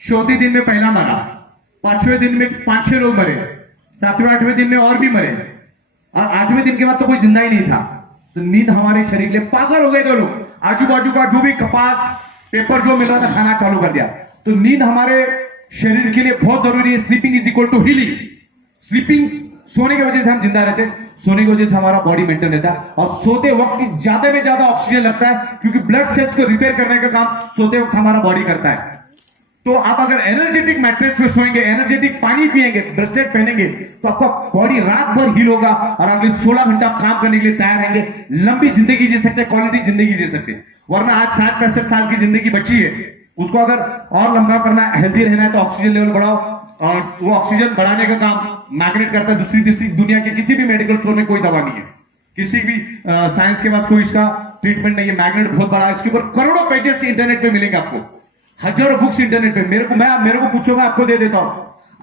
34 दिन में पहला मरा, 5वें दिन में 5-6 लोग मरे, 7वें 8वें दिन में और भी मरे, और 8वें दिन के बाद तो कोई जिंदा ही नहीं था। तो नींद हमारे शरीर के लिए पागल हो गए। तो लोग आजू बाजू का जो भी कपास पेपर जो मिल रहा था खाना चालू कर दिया। तो नींद हमारे शरीर के लिए बहुत जरूरी है। Sleeping is equal to healing. Sleeping, सोने की वजह से हम जिंदा रहते, सोने की वजह से हमारा बॉडी मेंटेन रहता है, और सोते वक्त ज्यादा में ज्यादा ऑक्सीजन लगता है, क्योंकि ब्लड सेल्स को रिपेयर करने का काम सोते वक्त हमारा बॉडी करता है। तो आप अगर एनर्जेटिक मैट्रेस पे सोएंगे, एनर्जेटिक पानी पिएंगे, ब्रेसलेट पहनेंगे, तो आपका बॉडी रात भर हील होगा, और अगले 16 घंटा आप काम करने के लिए तैयार रहेंगे। लंबी जिंदगी जी सकते हैं, क्वालिटी जिंदगी जी सकते हैं। वरना आज 60-65 साल की जिंदगी बची है, उसको अगर और लंबा करना है, हेल्दी रहना है, तो ऑक्सीजन लेवल बढ़ाओ। और वो ऑक्सीजन बढ़ाने का काम मैग्नेट करता है। दूसरी तीसरी दुनिया के किसी भी मेडिकल स्टोर में कोई दवा नहीं है, किसी भी साइंस के पास कोई इसका ट्रीटमेंट नहीं है। मैग्नेट बहुत बड़ा है, इसके ऊपर करोड़ों पेजेस इंटरनेट पे मिलेंगे आपको, हजारों बुक्स इंटरनेट पे। मेरे को पूछो, मैं आपको दे देता हूं।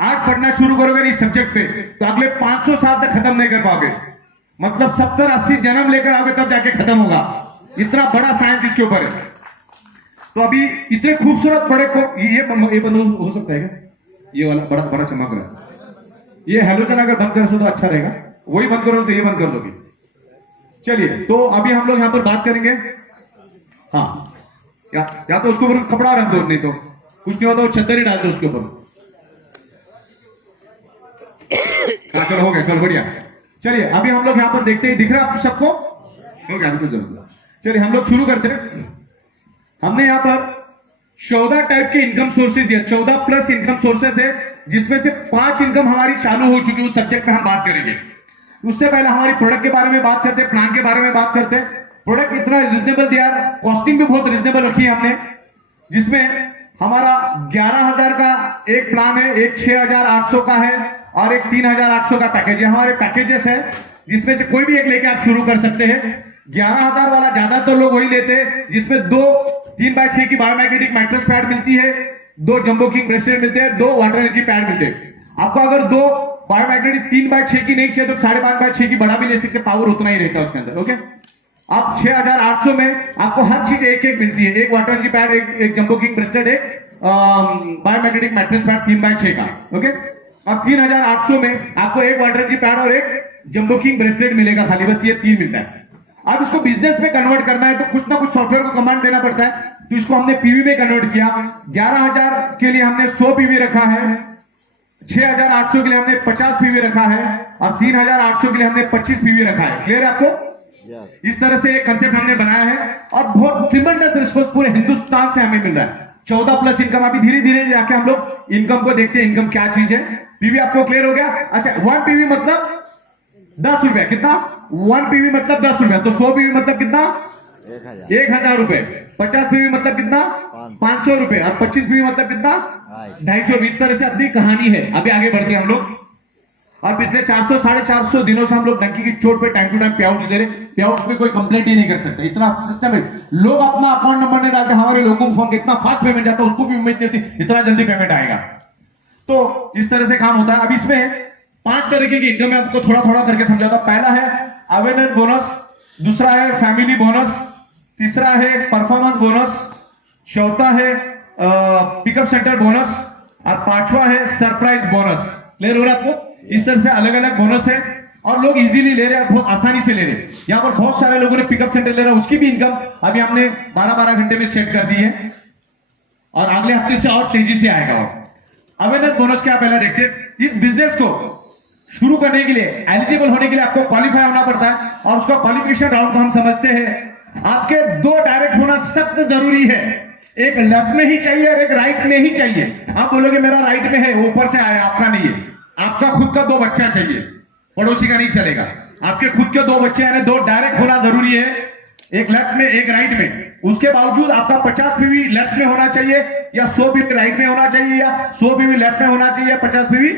आज पढ़ना शुरू करोगे इस सब्जेक्ट पे तो अगले 500 साल तक खत्म नहीं कर पाओगे। मतलब 70-80 जन्म लेकर आओगे तब जाके खत्म होगा। इतना बड़ा साइंस इसके ऊपर है। तो अभी इतने खूबसूरत बड़े को ये बंद हो सकता है क्या? ये वाला बड़ा चमक रहा है। ये हेलोजन अगर बंद कर सो तो अच्छा रहेगा, वही बंद करो तो ये बंद कर दोगे। चलिए तो अभी हम लोग यहां पर बात करेंगे। हाँ या तो उसके ऊपर कपड़ा रख दो, नहीं तो कुछ नहीं होता, वो चद्दर ही डाल दो उसके ऊपर। हाँ चलो हो गया, चलो बढ़िया। चलिए अभी हम लोग यहां पर देखते हैं, दिख रहा है सबको? हो गया कुछ जरूरत। चलिए हम लोग शुरू करते हैं। हमने यहां पर 14 टाइप के इनकम सोर्सेज दिया, 14 प्लस इनकम सोर्सेज है, जिसमें से 5 इनकम हमारी चालू हो चुकी है। उस सब्जेक्ट पे हम बात करेंगे। उससे पहले हमारी प्रोडक्ट के बारे में बात करते हैं, प्लान के बारे में बात करते हैं। प्रोडक्ट इतना रिजनेबल दिया, कॉस्टिंग भी बहुत रिजनेबल रखी है हमने, जिसमें हमारा 11,000 का एक प्लान है, एक 6,800 का है, और एक 3,800 का पैकेज है। हमारे पैकेजेस है, जिसमें से कोई भी एक लेके आप शुरू कर सकते हैं। 11,000 वाला ज्यादातर लोग वही लेते हैं, जिसमें 2 3x6 की बायोमैग्नेटिक मैट्रेस पैड मिलती है, 2 जंबो किंग ब्रेसलेट मिलते हैं, 2 वाटर एनर्जी पैड मिलते हैं। आपको अगर 2 बायोमैग्नेटिक 3x6 की नहीं चाहिए तो 5.5x6 की बड़ा भी ले सकते, पावर उतना ही रहता है उसके अंदर। ओके, आप 6,800 में आपको हर चीज एक एक मिलती है, एक वाटर एनर्जी पैड, एक जंबो किंग ब्रेसलेट, एक बायोमैग्नेटिक मैट्रेस पैड 3x6 का। ओके, और 3,800 में आपको एक वाटर एनर्जी पैड और एक जंबो किंग ब्रेसलेट मिलेगा खाली, बस ये 3 मिलता है। अब इसको बिजनेस में कन्वर्ट करना है तो कुछ ना कुछ सॉफ्टवेयर को कमांड देना पड़ता है, तो इसको हमने पीवी में कन्वर्ट किया। 11,000 के लिए हमने 100 पीवी रखा है, 6,800 के लिए हमने 50 पीवी रखा है, और 3,800 के लिए हमने 25 पीवी रखा है। क्लियर है आपको? इस तरह से एक कंसेप्ट हमने बनाया है, और बहुत ट्रिमेंडस रिस्पॉन्स पूरे हिंदुस्तान से हमें मिल रहा है। 14 प्लस इनकम। अभी धीरे धीरे जाके हम लोग इनकम को देखते हैं, इनकम क्या चीज है। पीवी आपको क्लियर हो गया? अच्छा, 1 पीवी मतलब 10 रुपए, कितना? 1 पीवी मतलब 10 रुपए, तो 100 पीवी मतलब कितना? 1000 रुपए। 50 पीवी मतलब कितना? 500 रुपए। और 25 पीवी मतलब कितना? 250। इस तरह से अपनी कहानी है। अभी आगे बढ़ते हैं हम लोग। और पिछले 400 450 दिनों से हम लोग डंकी की चोट पे टाइम टू टाइम पे आउट दे रहे। पे आउट पे कोई कंप्लेंट ही नहीं कर सकते, इतना सिस्टम है। लोग अपना अकाउंट नंबर नहीं डालते, हमारे लोगों को फोन कितना फास्ट पेमेंट जाता है, उसको भी उम्मीद नहीं होती इतना जल्दी पेमेंट आएगा। तो इस तरह से काम होता है। अब इसमें 5 तरीके की इनकम है, आपको थोड़ा थोड़ा करके समझाता हूं। पहला है अवेयरनेस बोनस, दूसरा है फैमिली बोनस, तीसरा है परफॉर्मेंस बोनस, चौथा है पिकअप सेंटर बोनस, और पांचवा है सरप्राइज बोनस। क्लियर हो रहा है आपको? इस तरह से अलग अलग बोनस है और लोग इजीली ले रहे हैं, बहुत आसानी से ले रहे हैं। यहां पर बहुत सारे लोगों ने पिकअप सेंटर ले रहा है, उसकी भी इनकम अभी हमने 12-12 घंटे में सेट कर दी है और अगले हफ्ते से और तेजी से आएगा। अवेयरनेस बोनस क्या, पहले देखते। इस बिजनेस को शुरू करने के लिए, एलिजिबल होने के लिए आपको क्वालिफाई होना पड़ता है और उसका क्वालिफिकेशन राउंड को हम समझते हैं। आपके 2 डायरेक्ट होना सख्त जरूरी है, एक लेफ्ट में ही चाहिए और एक राइट में ही चाहिए। आप बोलोगे मेरा राइट में है, ऊपर से आया, आपका नहीं है। आपका खुद का 2 बच्चा चाहिए, पड़ोसी का नहीं चलेगा। आपके खुद के 2 बच्चे यानी 2 डायरेक्ट होना जरूरी है, एक लेफ्ट में एक राइट में। उसके बावजूद आपका 50 पीवी लेफ्ट में होना चाहिए, या 100 पीवी राइट में होना चाहिए, या 100 पीवी लेफ्ट में होना चाहिए, 50 पीवी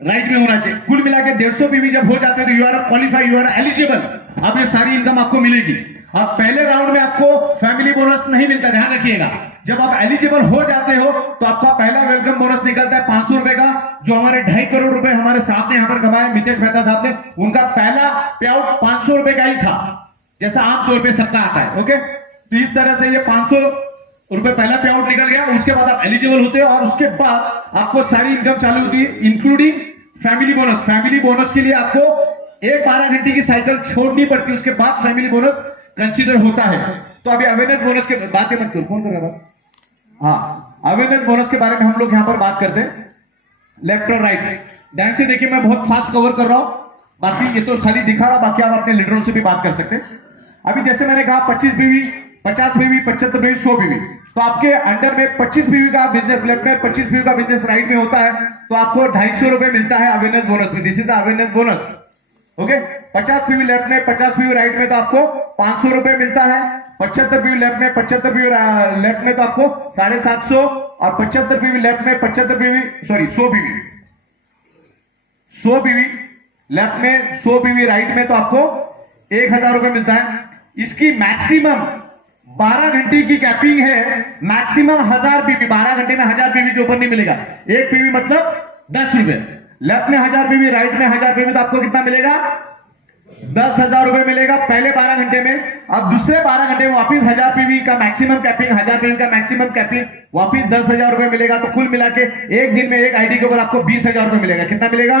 राइट में होना चाहिए। कुल मिला के 150 पीवी जब हो जाते हैं तो you are qualify, you are eligible. अब ये सारी इनकम आपको मिलेगी। अब पहले राउंड में आपको फैमिली बोनस नहीं मिलता, ध्यान रखिएगा। जब आप एलिजिबल हो जाते हो तो आपका पहला वेलकम बोनस निकलता है 500 रुपए का, जो हमारे 2.5 करोड़ रुपए हमारे साथ ने यहां पर कमाए, मितेश मेहता साहब ने। उनका पहला पे आउट 500 रुपए का ही था, जैसा आमतौर पे सबका आता है। ओके, तो इस तरह से ये 500 रुपए पहला पे आउट निकल गया। उसके बाद आप एलिजिबल होते हो और उसके बाद आपको सारी इनकम चालू होती है, including family bonus. Family bonus के लिए आपको एक 12 घंटे की साइकिल छोड़नी पड़ती है, उसके बाद फैमिली बोनस कंसीडर होता है। तो अभी अवेयरनेस बोनस के बातें मत करो, कौन कर रहा है? हाँ, अवेयरनेस बोनस के बारे में हम लोग यहां पर बात करते हैं, लेफ्ट और राइट। ध्यान से देखिए, मैं बहुत फास्ट कवर कर रहा हूं, बाकी ये तो खाली दिखा रहा, बाकी आप अपने लीडरों से भी बात कर सकते हैं। अभी जैसे मैंने कहा 25 पीवी, 50 पीवी, 75 पीवी, 100 पीवी, तो आपके अंडर में 25 पीवी का बिजनेस लेफ्ट में, 25 पीवी का बिजनेस राइट में होता है, तो आपको 250 रुपए मिलता है अवेयरनेस बोनस में। This is the awareness bonus. Okay, 50 PV left में, 50 पीवी राइट में तो आपको 500 रुपए मिलता है। 75 पीवी लेफ्ट में, 75 पीवी लेफ्ट में तो आपको 750, और 75 पीवी लेफ्ट में, 75 PV, sorry 100 PV, 100 PV left में, 100 पीवी राइट में तो आपको 1000 रुपए मिलता है। इसकी मैक्सिमम 12 घंटे की कैपिंग है, मैक्सिमम 1000 पीवी, 12 घंटे में 1000 पीवी के ऊपर नहीं मिलेगा। 1 पीवी मतलब 10 रुपए, लेफ्ट में 1000 पीवी, राइट में 1000 पीवी, तो आपको कितना मिलेगा? 10,000 रुपए मिलेगा पहले 12 घंटे में। अब दूसरे 12 घंटे में वापिस 1000 पीवी का मैक्सिमम कैपिंग, 1000 पीवी का मैक्सिमम कैपिंग, वापिस 10,000 रुपए मिलेगा। तो कुल मिला के एक दिन में एक आईडी के ऊपर आपको 20,000 रुपए मिलेगा। कितना मिलेगा?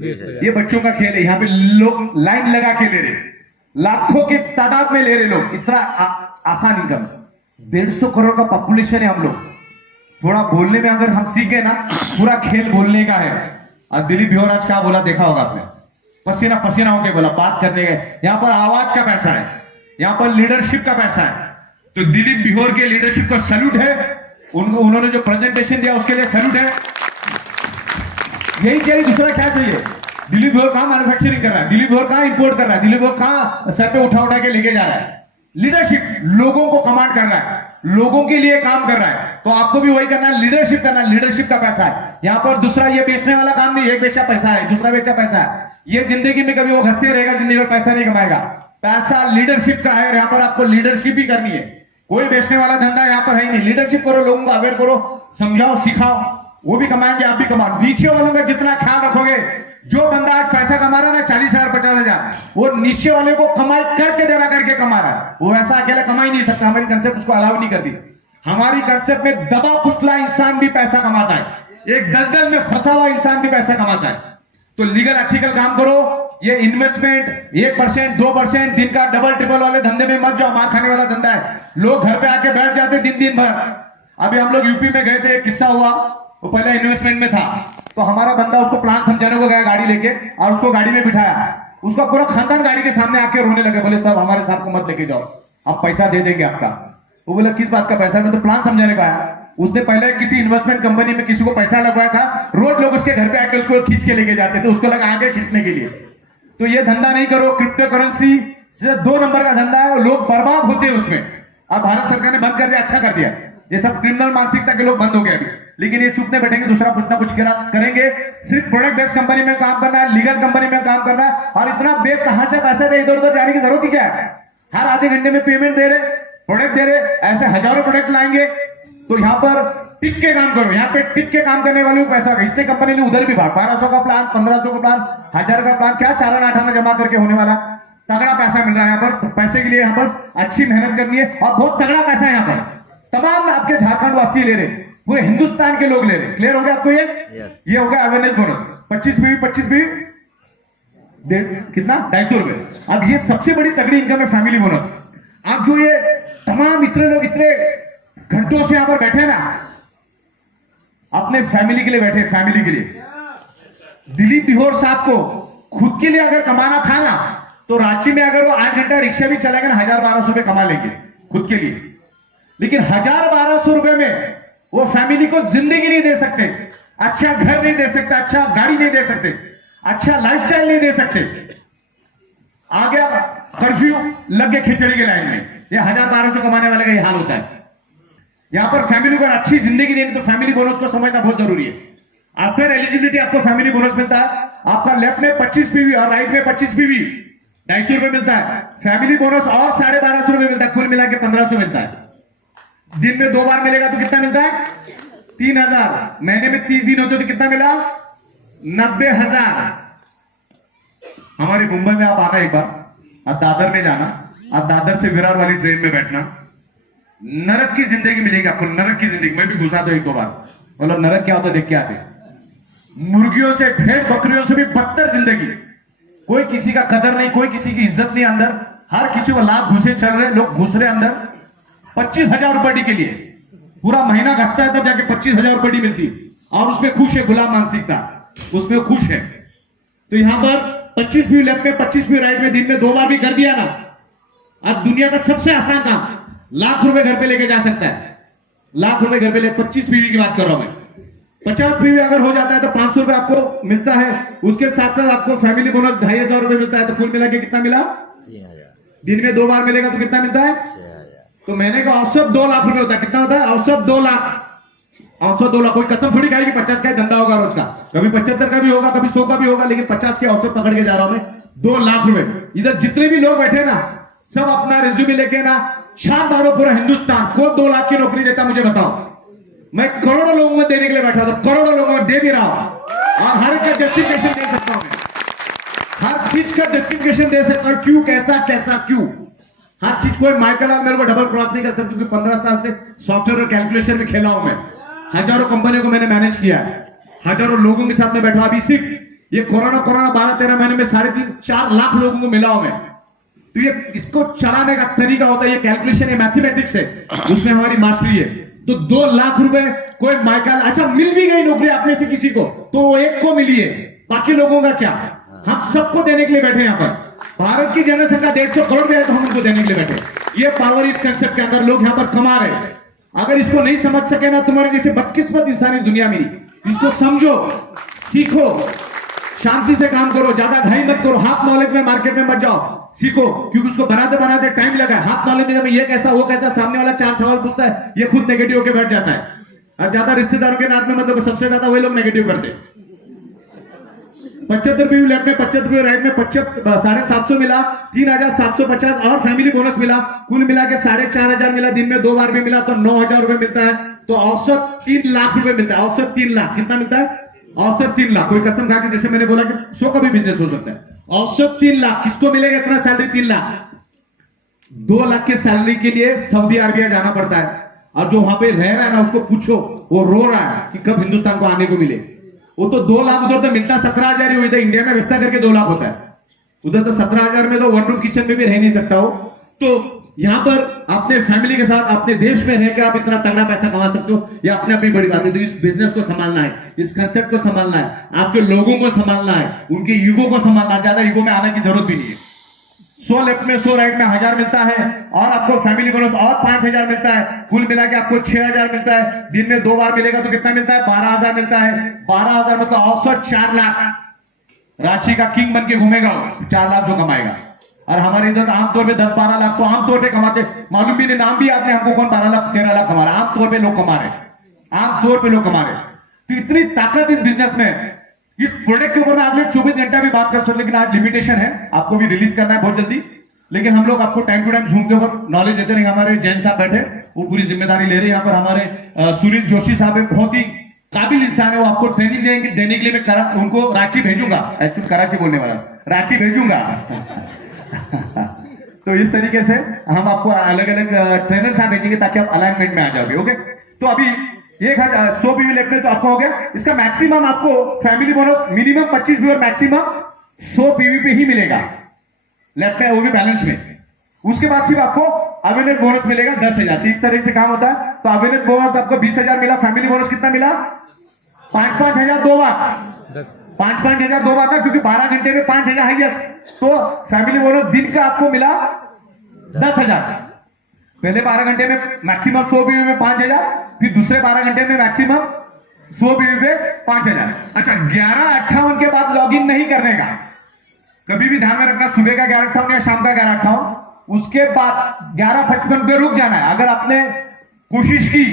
20,000। ये बच्चों का खेल है, यहाँ पे लोग लाइन लगा के ले रहे, लाखों की तादाद में ले रहे लोग, इतना आसान इनकम। 150 करोड़ का पॉपुलेशन है हम लोग। थोड़ा बोलने में अगर हम सीख गए ना, पूरा खेल बोलने का है। और दिलीप भ्योर आज क्या बोला देखा होगा आपने, पसीना पसीना होके बोला, बात करने गए। यहां पर आवाज का पैसा है, यहां पर लीडरशिप का पैसा है। तो दिलीप भ्योर के लीडरशिप को सैल्यूट है, उन्होंने जो प्रेजेंटेशन दिया उसके लिए सैल्यूट है। यही चाहिए, दूसरा क्या चाहिए? दिलीप भ्योर कहां मैन्युफैक्चरिंग कर रहा है, दिलीप भ्योर कहां इंपोर्ट कर रहा है, दिलीप भ्योर कहां सर पे उठा उठा के लेके जा रहा है। लीडरशिप, लोगों को कमांड कर रहा है, लोगों के लिए काम कर रहा है। तो आपको भी वही करना है, लीडरशिप करना है। लीडरशिप का पैसा है यहां पर। दूसरा ये बेचने वाला काम नहीं, एक बेचा पैसा है, दूसरा बेचा पैसा है। ये जिंदगी में कभी वो घसते रहेगा, जिंदगी में पैसा नहीं कमाएगा। पैसा लीडरशिप का है और यहां पर आपको लीडरशिप ही करनी है। कोई बेचने वाला धंधा यहां पर है ही नहीं। लीडरशिप करो, लोगों को अवेयर करो, समझाओ, सिखाओ, वो भी कमाएंगे, आप भी कमाओ। नीचे वालों का जितना ख्याल रखोगे, जो बंदा आज पैसा कमा रहा है ना 40,000 50,000, वो नीचे वाले को कमाई करके देना करके कमा रहा है, वो ऐसा अकेला कमा ही नहीं सकता। हमारी कंसेप्ट उसको अलाउ नहीं करती। हमारी कंसेप्ट में दबा कुचला इंसान भी पैसा कमाता है, एक दलदल में फंसा हुआ इंसान भी पैसा कमाता है। तो लीगल एथिकल काम करो। ये इन्वेस्टमेंट 1% 2% दिन का डबल ट्रिपल वाले धंधे में मत जाओ, मार खाने वाला धंधा है। लोग घर पे आके बैठ जाते दिन भर। अभी हम लोग यूपी में गए थे, एक किस्सा हुआ, वो पहले इन्वेस्टमेंट में था। तो हमारा बंदा उसको प्लान समझाने को गया गाड़ी लेके, और उसको गाड़ी में बिठाया। उसका पूरा खानदान गाड़ी के सामने आके रोने लगे, बोले साहब हमारे साथ को मत लेके जाओ, हम पैसा दे देंगे आपका। वो बोला किस बात का पैसा? मैं तो प्लान समझाने का आया। उसने पहले किसी इन्वेस्टमेंट कंपनी में किसी को पैसा लगवाया था, रोज लोग उसके घर पे आके उसको खींच के लेके जाते थे, उसको लगा आगे खींचने के लिए। तो ये धंधा नहीं करो, क्रिप्टो करेंसी से 2 नंबर का धंधा है और लोग बर्बाद होते हैं उसमें। अब भारत सरकार ने बंद कर दिया, अच्छा कर दिया। ये सब क्रिमिनल मानसिकता के लोग बंद हो गए अभी, लेकिन ये चुप नहीं बैठेंगे, दूसरा कुछ ना कुछ करेंगे। सिर्फ प्रोडक्ट बेस्ड कंपनी में काम करना है, लीगल कंपनी में काम करना है, और इतना बेग कहां से पैसा दे, इधर उधर जाने की जरूरत ही क्या है। हर आधे घंटे में पेमेंट दे रहे, प्रोडक्ट दे रहे, ऐसे हजारों प्रोडक्ट लाएंगे। तो यहाँ पर टिक के काम करो, यहाँ पे टिक के काम करने वाले को पैसा होगा। इसने कंपनी ने उधर भी भाग 1200 का प्लान, 1500 का प्लान, 1000 का प्लान, क्या 4 आना जमा करके होने वाला। तगड़ा पैसा मिल रहा है यहाँ पर। पैसे के लिए यहाँ पर अच्छी मेहनत करनी है और बहुत तगड़ा पैसा है यहाँ पर। तमाम आपके झारखंड वासी ले रहे, पूरे हिंदुस्तान के लोग ले रहे। क्लियर हो गया आपको ये हो गया अवेयरनेस बोनस। 25 भी कितना 250 रुपए। अब ये सबसे बड़ी तगड़ी इनकम है फैमिली बोनस। अब जो ये तमाम इतने लोग इतने घंटों से यहां पर बैठे ना, अपने फैमिली के लिए बैठे, फैमिली के लिए। दिलीप बिहोर साहब को खुद के लिए अगर कमाना था ना, तो रांची में अगर वो 8 घंटा रिक्शा भी चलाएंगे ना, 1000-1200 रुपए कमा लेंगे खुद के लिए। लेकिन 1000-1200 रुपए में वो फैमिली को जिंदगी नहीं दे सकते, अच्छा घर नहीं दे सकते, अच्छा गाड़ी नहीं दे सकते, अच्छा लाइफस्टाइल नहीं दे सकते। आ गया कर्फ्यू, लग गए खिचड़ी के लाइन में। ये 1000-1200 कमाने वाले का ये हाल होता है। यहां पर फैमिली को अच्छी जिंदगी देनी तो फैमिली बोनस को समझना बहुत जरूरी है। आफ्टर एलिजिबिलिटी आपको फैमिली बोनस मिलता है। आपका लेफ्ट में 25 पीवी और राइट में 25 पीवी, 250 रुपए मिलता है। फैमिली बोनस और 1250 रुपए मिलता है, कुल मिला के 1500 मिलता है। दिन में 2 बार मिलेगा तो कितना मिलता है? 3000। महीने में 30 दिन होते तो कितना मिला? 90,000। हमारे मुंबई में आप आना एक बार, आप दादर में जाना, आप दादर से विरार वाली ट्रेन में बैठना, नरक की जिंदगी मिलेगी आपको, नरक की जिंदगी। मैं भी घुसा दो 1-2 बार, मतलब नरक क्या होता है देख के आते। मुर्गियों से, भेड़ बकरियों से भी बदतर जिंदगी। कोई किसी का कदर नहीं, कोई किसी की इज्जत नहीं अंदर। हर किसी को लाभ घुसे चल रहे, लोग घुस रहे अंदर 25,000 रुपए के लिए। पूरा महीना घसता है तब जाके 25,000 रुपए मिलती, और उसमें खुश है, गुलाम मानसिकता, उसमें खुश है। तो यहां पर 25 भी लेफ्ट में, 25 भी राइट में, दिन में 2 बार भी कर दिया ना। अब दुनिया का सबसे आसान काम, लाख रुपए घर पे लेके जा सकता है। लाख रुपए घर पे ले, 25 पीवी की बात कर रहा हूं मैं। 50 पीवी अगर हो जाता है तो 500 रुपए आपको मिलता है। उसके साथ साथ आपको फैमिली बोनस 2500 रुपए मिलता है। तो कुल मिला के कितना मिला? 3,000। दिन में 2 बार मिलेगा तो कितना मिलता है? 6,000। तो महीने का औसत 2 लाख रुपए होता है। कितना होता है? औसत 2 लाख। औसत 2 लाख। कोई कसम थोड़ी खाएगी 50 का धंधा होगा रोज का, कभी 75 का भी होगा, कभी 100 का भी होगा, लेकिन 50 के औसत पकड़ के जा रहा हूं मैं। 2 लाख रुपए। इधर जितने भी लोग बैठे ना, सब अपना रिज्यूमे लेके ना, छाप मारो पूरा हिंदुस्तान। कौन 2 लाख की नौकरी देता मुझे बताओ। मैं करोड़ों लोगों को देने के लिए बैठा था, करोड़ों लोगों को दे भी रहा हूं, और हर एक का जस्टिफिकेशन दे सकता हूं मैं। हर चीज का जस्टिफिकेशन दे सकता हूं, क्यों, कैसा कैसा क्यों। हर चीज कोई माइकल और मेरे को डबल क्रॉस नहीं कर सकता, क्योंकि 15 साल से सॉफ्टवेयर और कैलकुलेशन में खेला हूं मैं। हजारों कंपनियों को मैंने मैनेज किया है, हजारों लोगों के साथ में बैठा। अभी सिर्फ ये कोरोना 12-13 महीने में 3.5-4 लाख लोगों को मिला हूं मैं। तो ये इसको चलाने का तरीका होता है, ये कैलकुलेशन है, मैथमेटिक्स है, उसमें हमारी मास्टरी है। तो 2 लाख रुपए कोई माइकल, अच्छा मिल भी गई नौकरी आपने से किसी को, तो वो एक को मिली है, बाकी लोगों का क्या? हम सबको देने के लिए बैठे यहाँ पर। भारत की जनसंख्या 150 करोड़ में है, तो हम उनको देने के लिए बैठे। ये पावर इस कंसेप्ट के अंदर लोग यहाँ पर कमा रहे हैं। अगर इसको नहीं समझ सके ना, तुम्हारे जैसे बदकिस्मत इंसान इस दुनिया में, इसको समझो, सीखो, शांति से काम करो, ज्यादा घाई मत करो, हाफ नॉलेज में मार्केट में मत जाओ, सीखो। क्योंकि उसको बनाते बनाते टाइम लगा है। हाफ नॉलेज में ये कैसा वो कैसा, सामने वाला 4 सवाल पूछता है, ये खुद नेगेटिव होकर बैठ जाता है। और ज्यादा रिश्तेदारों के नाथ में मतलब सबसे ज्यादा वही लोग नेगेटिव करते। 75 पीवी लेफ्ट में, 75 पीवी राइट में, 750 मिला, 3,750 और फैमिली बोनस मिला। कुल मिला के 4,500 मिला। दिन में 2 बार भी मिला तो 9,000 रुपए मिलता है। तो औसत 3 लाख रुपए मिलता है। औसत 3 लाख। कितना मिलता है? औसत 3 लाख। कोई कसम खा के, जैसे मैंने बोला कि 100 का भी बिजनेस हो सकता है। औसत 3 लाख। किसको मिलेगा इतना सैलरी? 3 लाख। 2 लाख की सैलरी के लिए सऊदी अरबिया जाना पड़ता है, और जो वहां पे रह रहा है ना, उसको पूछो, वो रो रहा है कि कब हिंदुस्तान को आने को मिले। वो तो 2 लाख उधर तो मिलता 17,000 ही, इधर इंडिया में व्यवस्था करके 2 लाख होता है। उधर तो 17,000 में तो 1 रूम किचन में भी रह नहीं सकता हो। तो यहां पर अपने फैमिली के साथ अपने देश में रहकर आप इतना तगड़ा पैसा कमा सकते हो, यह अपने आप में बड़ी बात है। तो इस बिजनेस को संभालना है, इस कंसेप्ट को संभालना है, आपके लोगों को संभालना है, उनके ईगो को संभालना है। ज्यादा ईगो में आने की जरूरत भी नहीं है। 100 लेफ्ट में 100 राइट में 1000 मिलता है, और आपको फैमिली बोनस और 5000 मिलता है। कुल मिला के आपको 6000 मिलता है। दिन में 2 बार मिलेगा तो कितना मिलता है? 12000 मिलता है। 12000 मतलब औसत 4 लाख। रांची का किंग बन के घूमेगा वो, 4 लाख जो कमाएगा। और हमारे इधर तो आमतौर पे 10-12 लाख तो आमतौर पे कमाते, मालूम भी नहीं, नाम भी याद नहीं हमको कौन 12 लाख 13 लाख कमा रहा है। आमतौर पे लोग कमा रहे, आमतौर पे लोग कमा रहे। तो इतनी ताकत इस बिजनेस में, इस प्रोडक्ट के ऊपर मैं अगले 24 घंटा भी बात कर सकता हूं, लेकिन आज लिमिटेशन है, आपको भी रिलीज करना है बहुत जल्दी। लेकिन हम लोग आपको टाइम टू टाइम झूम के ऊपर नॉलेज देते रहेंगे। हमारे जैन साहब बैठे, वो पूरी जिम्मेदारी ले रहे हैं। यहाँ पर हमारे सुनील जोशी साहब है, बहुत ही काबिल इंसान है, वो आपको ट्रेनिंग देने के लिए मैं उनको रांची भेजूंगा। एक्चुअली कराची बोलने वाला, रांची भेजूंगा। तो इस तरीके से हम आपको अलग अलग ट्रेनर साहब भेजेंगे ताकि आप अलाइनमेंट में आ जाओगे। ओके, तो अभी 100 पीवी लेफ्ट में तो आपका हो गया। इसका मैक्सिमम आपको family bonus minimum 25 viewer maximum 100 PV पे ही मिलेगा लेफ्ट में, वो भी बैलेंस में। उसके बाद सिर्फ आपको अवेयरनेस बोनस मिलेगा 10,000। तो इस तरह से काम होता है। तो अवेयरनेस बोनस आपको 20,000 मिला, फैमिली बोनस कितना मिला? 5-5 हजार 2 बार, 5-5 हजार 2 बार ना, क्योंकि 12 घंटे में 5,000 हाईएस्ट। तो फैमिली बोनस दिन का आपको मिला 10,000। पहले 12 घंटे में मैक्सिमम 100 बीवी में 5,000, फिर दूसरे 12 घंटे में मैक्सिमम 100 बीवी में 5,000। अच्छा, 11:58 के बाद लॉगिन नहीं करने का, कभी भी ध्यान में रखना। सुबह का 11:58 या शाम का 11:58, उसके बाद 11:55 पे रुक जाना है। अगर आपने कोशिश की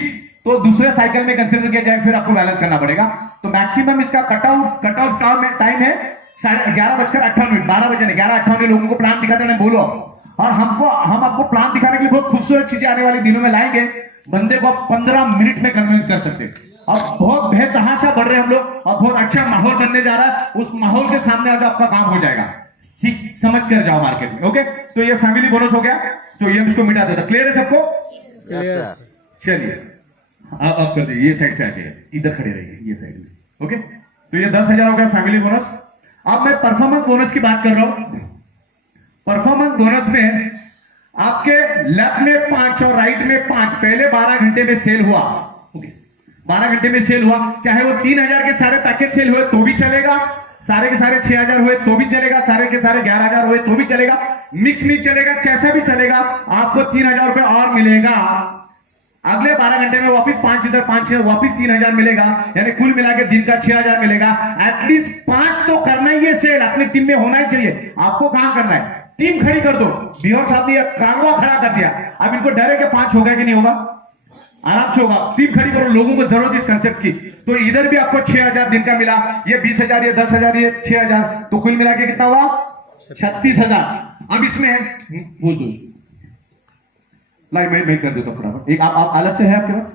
तो दूसरे साइकिल में कंसिडर किया जाए, फिर आपको बैलेंस करना पड़ेगा। तो मैक्सिमम इसका कट आउट टाइम है 11:58, 12 बजे 11:58 लोगों को प्लान दिखाते हैं, बोलो। और हम आपको प्लान दिखाने के लिए बहुत खूबसूरत चीजें आने वाले दिनों में लाएंगे। बंदे को 15 मिनट में कन्विंस कर सकते हैं। अब बहुत बेतहाशा बढ़ रहे हैं हम लोग, और बहुत अच्छा माहौल बनने जा रहा है। उस माहौल के सामने आज आपका काम हो जाएगा। सीख समझ कर जाओ मार्केट में। ओके, तो ये फैमिली बोनस हो गया, तो ये हम इसको मिटा देता। क्लियर है सबको? Yes, sir. चलिए अब कर दीजिए, ये साइड से आके इधर खड़े रहिए, ये साइड में। ओके, तो ये 10,000 हो गया फैमिली बोनस। अब मैं परफॉर्मेंस बोनस की बात कर रहा हूं। परफॉर्मेंस बोनस में आपके लेफ्ट में 5 और राइट में 5, पहले 12 घंटे में सेल हुआ। ओके, 12 घंटे में सेल हुआ, चाहे वो 3,000 के सारे पैकेज सेल हुए तो भी चलेगा, सारे के सारे 6,000 हुए तो भी चलेगा, सारे के सारे 11,000 हुए तो भी चलेगा, मिक्स चलेगा, कैसा भी चलेगा, आपको 3,000 रुपए और मिलेगा। अगले 12 घंटे में वापस 5 इधर 5 वापस 3,000 मिलेगा, यानी कुल मिला के दिन का 6,000 मिलेगा। एटलीस्ट 5 तो करना ही है सेल, अपनी टीम में होना ही चाहिए। आपको कहां करना है? टीम खड़ी कर दो। बिहार साहब ने कानवा खड़ा कर दिया, अब इनको डर है कि 5 होगा कि नहीं होगा, आराम से होगा। टीम खड़ी करो, लोगों को जरूरत है इस कंसेप्ट की। तो इधर भी आपको 6,000 दिन का मिला, ये 20,000, ये 10,000, ये 6,000, तो कुल मिला के कितना हुआ? 36,000। अब इसमें बोल दो, लाइक मैं कर देता हूं फटाफट। एक आप अलग से है आपके पास,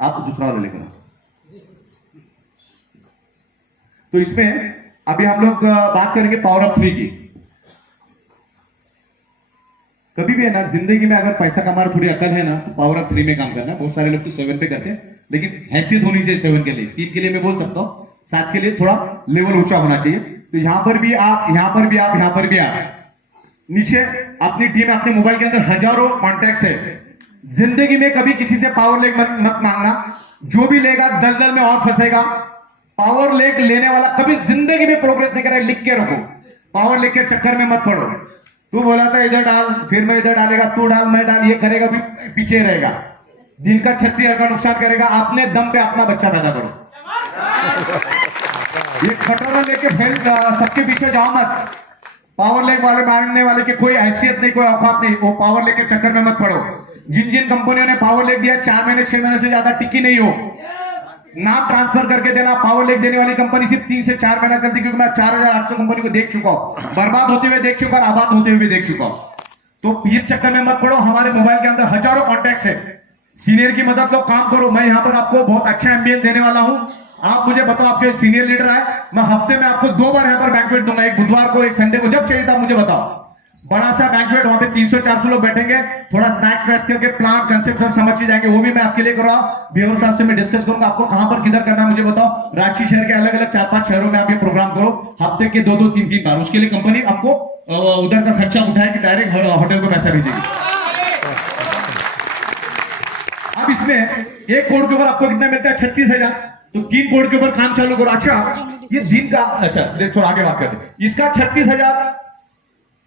आप दूसरा वाला लेकर आओ। तो इसमें अभी हम लोग बात करेंगे पावर ऑफ 3 की। कभी भी है ना जिंदगी में, अगर पैसा कमाना थोड़ी अकल है ना, तो पावर ऑफ 3 में काम करना। बहुत सारे लोग तो 7 पे करते हैं, लेकिन हैसियत होनी चाहिए 7 के लिए। 3 के लिए मैं बोल सकता हूं, 7 के लिए थोड़ा लेवल ऊंचा होना चाहिए। तो यहां पर भी आप, यहां पर भी आप, यहां पर भी आप। नीचे अपनी टीम, अपने मोबाइल के अंदर हजारों कॉन्टैक्ट्स है। जिंदगी में कभी किसी से पावर लेग मत मांगना, जो भी लेगा दलदल में और फंसेगा। पावर लेग लेने वाला कभी जिंदगी में प्रोग्रेस नहीं करेगा, लिख के रखो। पावर लेग के चक्कर में मत पड़ो। तू बोला था इधर डाल, फिर मैं इधर डालेगा, तू डाल मैं डाल, ये करेगा भी पीछे रहेगा, दिन का 36,000 का नुकसान करेगा। अपने दम पे अपना बच्चा पैदा करो। ये कटोरा लेके फिर सबके पीछे जाओ मत। पावर लेग वाले मारने वाले की कोई हैसियत नहीं, कोई औकात नहीं। वो पावर लेग के चक्कर में मत पड़ो। जिन जिन कंपनियों ने पावर लेग दिया 4 महीने 6 महीने से ज्यादा टिकी नहीं हो, नाम ट्रांसफर करके देना। पावर लेग देने वाली कंपनी सिर्फ 3 से 4 महीना चलती, क्योंकि मैं 4,800 कंपनी को देख चुका हूं, बर्बाद होते हुए देख चुका, आबाद होते हुए देख चुका हूं। तो ये चक्कर में मत पड़ो। हमारे मोबाइल के अंदर हजारों कॉन्टैक्ट्स है। सीनियर की मदद लो, काम करो। मैं यहां पर आपको बहुत अच्छा एम्बियंस देने वाला हूं। आप मुझे बताओ, आपके सीनियर लीडर आए, मैं हफ्ते में आपको 2 बार यहां पर बैंक्वेट दूंगा, एक बुधवार को, एक संडे को, जब चाहिए था मुझे बताओ। बड़ा सा बैंक्वेट, वहां पे 300-400 लोग बैठेंगे, थोड़ा स्नैक्स वैक्स करके प्लान कंसेप्ट सब समझ के जाएंगे। वो भी मैं आपके लिए कर रहा हूं। बिहार साहब से मैं डिस्कस करूंगा, आपको कहां पर किधर करना है मुझे बताओ। रांची शहर के अलग अलग 4-5 शहरों में आप ये प्रोग्राम करो, हफ्ते के 2-2, 3-3 बार। उसके लिए कंपनी आपको उधर का खर्चा उठाए कि डायरेक्ट होटल को पैसा भेजेगी। अब इसमें एक कोड के ऊपर आपको कितना मिलता है? 36,000। तो 3 कोड के ऊपर काम चालू करो। अच्छा, ये दिन का, अच्छा थोड़ा आगे बात करते हैं। इसका 36,000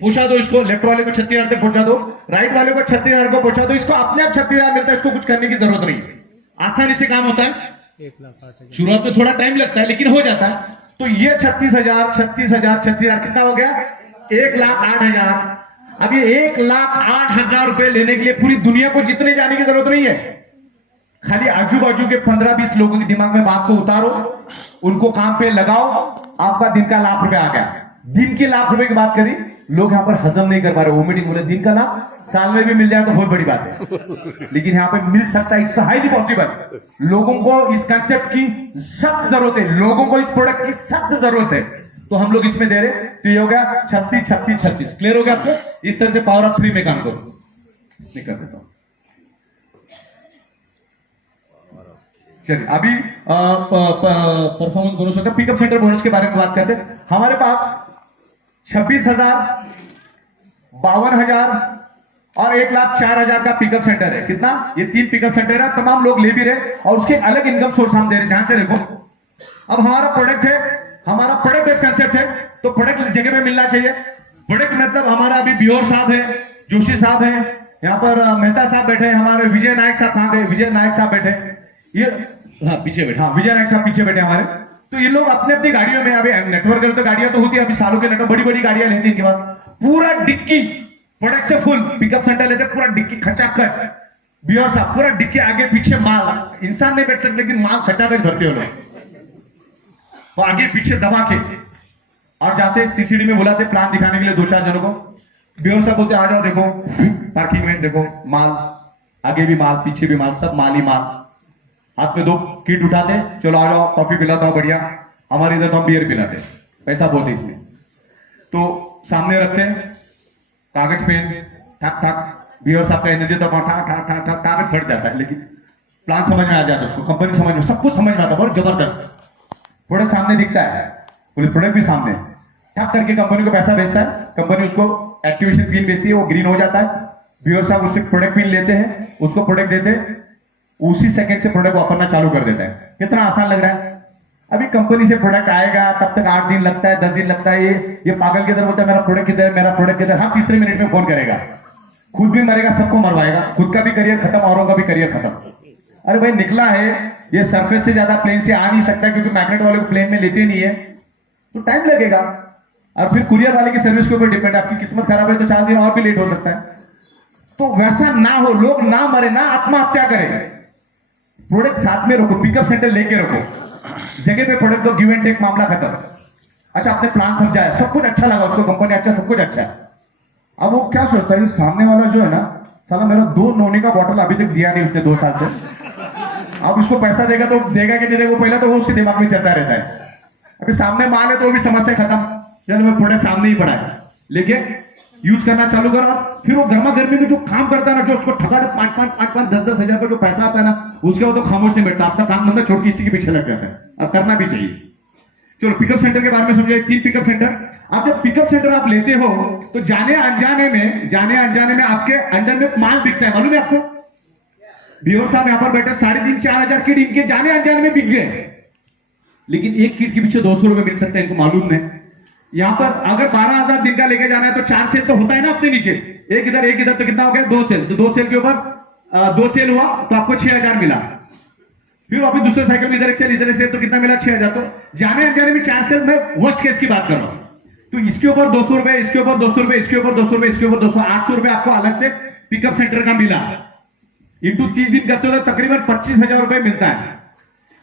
पहुंचा दो इसको, लेफ्ट वाले को 36,000 तक पहुंचा दो, राइट वाले को 36,000 को पहुंचा दो, इसको अपने आप 36,000 मिलता है, इसको कुछ करने की जरूरत नहीं है, आसानी से काम होता है। 1,08,000 शुरुआत में थोड़ा टाइम लगता है लेकिन हो जाता है। तो ये 36,000 36,000 36,000 कितना हो गया? 1,08,000। अब ये 1,08,000 रुपए लेने के लिए पूरी दुनिया को जीतने जाने की जरूरत नहीं है, खाली आजू बाजू के 15-20 लोगों के दिमाग में बात को उतारो, उनको काम पे लगाओ, आपका दिन का लाख रुपए आ गया। दिन के लाख रुपए की बात करी, लोग यहां पर हजम नहीं कर पा रहे। वो मीटिंग बोले दिन का लाख साल में भी मिल जाए तो बहुत बड़ी बात है, लेकिन यहां पे मिल सकता है, इट्स हाईली पॉसिबल। लोगों को इस कंसेप्ट की सख्त जरूरत है, लोगों को इस प्रोडक्ट की सख्त जरूरत है, तो हम लोग इसमें दे रहे। तो ये हो गया 36 36 36। क्लियर हो गया आपको? इस तरह से पावर ऑफ 3 में काम करो। नहीं कर देता हूं। चलिए अभी परफॉर्मेंस बोनस होता है, पिकअप सेंटर बोनस के बारे में बात करते हैं। हमारे पास 26,000, 52,000 और 1,04,000 का पिकअप सेंटर है। कितना? ये 3 पिकअप सेंटर है, तमाम लोग ले भी रहे और उसके अलग इनकम सोर्स हम दे रहे हैं। ध्यान से देखो, अब हमारा प्रोडक्ट है, हमारा प्रोडक्ट बेस्ड कंसेप्ट है, तो प्रोडक्ट जगह पे मिलना चाहिए। प्रोडक्ट मतलब हमारा अभी बियोर साहब है, जोशी साहब है, यहाँ पर मेहता साहब बैठे हैं, हमारे विजय नायक साहब कहाँ गए? विजय नायक साहब बैठे, ये हाँ पीछे बैठे, हाँ विजय नायक साहब पीछे बैठे हमारे। तो ये लोग अपने अपनी गाड़ियों में, अभी नेटवर्क तो गाड़ियां तो होती है, अभी सालों के नेटवर्क बड़ी बड़ी गाड़ियां लेती है, इनके पास पूरा डिक्की प्रोडक्ट से फुल पिकअप सेंटर लेते, पूरा डिक्की खचाखच। बियोर साहब पूरा डिक्की आगे पीछे माल, इंसान नहीं बैठ सकते लेकिन माल खचाखच भरते हो लोग, तो आगे पीछे दबा के और जाते सीसीडी में बुलाते प्लान दिखाने के लिए 2-4 जनों को। बियोर साहब बोलते आ जाओ, देखो पार्किंग में देखो माल, आगे भी माल पीछे भी माल, सब माल ही माल। हाथ में 2 किट उठाते, चलो आ जाओ कॉफी पिलाता हूं बढ़िया, हमारे इधर तो हम बियर पिलाते, पैसा बहुत है इसमें। तो सामने रखते हैं कागज पेन, ठक ठक, बियर साहब का एनर्जी तो कागज फट जाता है, लेकिन प्लान समझ में आ जाता है उसको, कंपनी समझ में, सब कुछ समझ में आता है, बहुत जबरदस्त। प्रोडक्ट सामने दिखता है, पूरी प्रोडक्ट भी सामने, ठक करके कंपनी को पैसा भेजता है, कंपनी उसको एक्टिवेशन पिन भेजती है, वो ग्रीन हो जाता है। बियर साहब उससे प्रोडक्ट पिन लेते हैं, उसको प्रोडक्ट देते हैं, उसी सेकंड से प्रोडक्ट वापरना चालू कर देता है। कितना आसान लग रहा है। अभी कंपनी से प्रोडक्ट आएगा तब तक 8 दिन लगता है, 10 दिन लगता है। ये पागल की तरह बोलता है मेरा प्रोडक्ट किधर है, मेरा प्रोडक्ट किधर है। हर तीसरे मिनट में फोन करेगा, खुद भी मरेगा, सबको मरवाएगा, खुद का भी करियर खत्म, औरों का भी करियर खत्म। अरे भाई निकला है, ये सरफेस से ज्यादा प्लेन से आ नहीं सकता, क्योंकि मैग्नेट वाले को प्लेन में लेते नहीं है, तो टाइम लगेगा। और फिर कुरियर वाले की सर्विस के ऊपर डिपेंड है, आपकी किस्मत खराब है तो 4 दिन और भी लेट हो सकता है। तो वैसा ना हो, लोग ना मरे, ना आत्महत्या करें। प्रोडक्ट साथ में रखो, पिकअप सेंटर लेके रखो, जगह पे प्रोडक्ट को गिव एंड टेक, मामला खत्म। अच्छा आपने प्लान समझाया, सब कुछ अच्छा लगा उसको, कंपनी अच्छा, सब कुछ अच्छा है। अब वो क्या सोचता है, सामने वाला जो है ना, साला मेरा 2 नोनी का बॉटल अभी तक दिया नहीं उसने 2 साल से, अब उसको पैसा देगा तो देगा कि नहीं देगा, पहले तो वो उसके दिमाग में चलता रहता है। अभी सामने माल है तो वो भी समस्या खत्म, चलो मैं प्रोडक्ट सामने ही पड़ा है, लेकिन यूज करना चालू करो। और फिर वो गर्मा गर्मी में जो काम करता है ना, जो उसको ठगा 5-5, 10-10 हजार का जो पैसा आता है ना, उसके बाद तो खामोश नहीं बैठता, अपना काम धंधा छोड़ के इसी के पीछे लग जाता है, और करना भी चाहिए। चलो पिकअप सेंटर के बारे में समझिए, 3 पिकअप सेंटर। आप जब पिकअप सेंटर आप लेते हो तो जाने अनजाने में आपके अंडर में माल बिकता है, मालूम है आपको? बियोर साहब यहाँ पर बैठे, 3,500-4 हजार किट इनके जाने अनजाने में बिक गए, लेकिन एक किट के पीछे 200 रुपए मिल सकते हैं, इनको मालूम है। यहां पर अगर 12,000 दिन का लेके जाना है तो 4 सेल तो होता है ना अपने नीचे, एक इधर, तो कितना हो गया? 2 सेल। तो 2 सेल के ऊपर 2 सेल हुआ तो आपको 6,000 मिला। फिर अभी दूसरे साइकिल में इधर एक सेल तो कितना मिला? 6,000। तो जाने अनजाने में 4 सेल में वर्स्ट केस की बात कर रहा हूं। तो इसके ऊपर 200 रुपए, इसके ऊपर 200 रुपए, इसके ऊपर 200 रुपए, इसके ऊपर 200, 800 रुपए आपको अलग से पिकअप सेंटर का मिला। इंटू 30 दिन करते हो तो तकरीबन 25,000 रुपए मिलता है।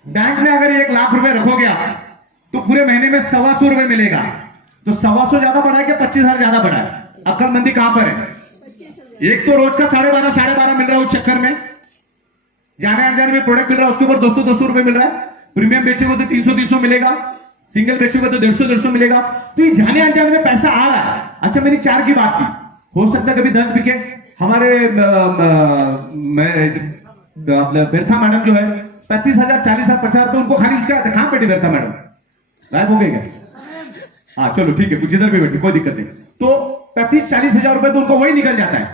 बैंक में अगर 1 लाख रुपए रखोगे आप तो पूरे महीने में 125 रुपए मिलेगा। तो 125 ज्यादा बढ़ा है कि 25,000 ज्यादा बढ़ा है? अक्लमंदी कहां पर है? एक तो रोज का 12.5 मिल रहा है उस चक्कर में, जाने अनजाने में प्रोडक्ट मिल रहा है, उसके ऊपर 200 रुपए मिल रहा है। प्रीमियम बेचोगे तो 300 मिलेगा, सिंगल बेचोगे तो 150 मिलेगा। तो ये जाने अनजाने में पैसा आ रहा है। अच्छा मैंने 4 की बात की, हो सकता है कभी 10 बिके। हमारे बेरथा मैडम जो है 35,000, 40,000, 50,000, तो उनको खाली उसका कहां बैठी बेरथा मैडम? गायब हो गए क्या? हाँ चलो ठीक है, कुछ इधर भी बैठी, कोई दिक्कत नहीं। तो 35-40 हजार रुपए तो उनको वही निकल जाता है,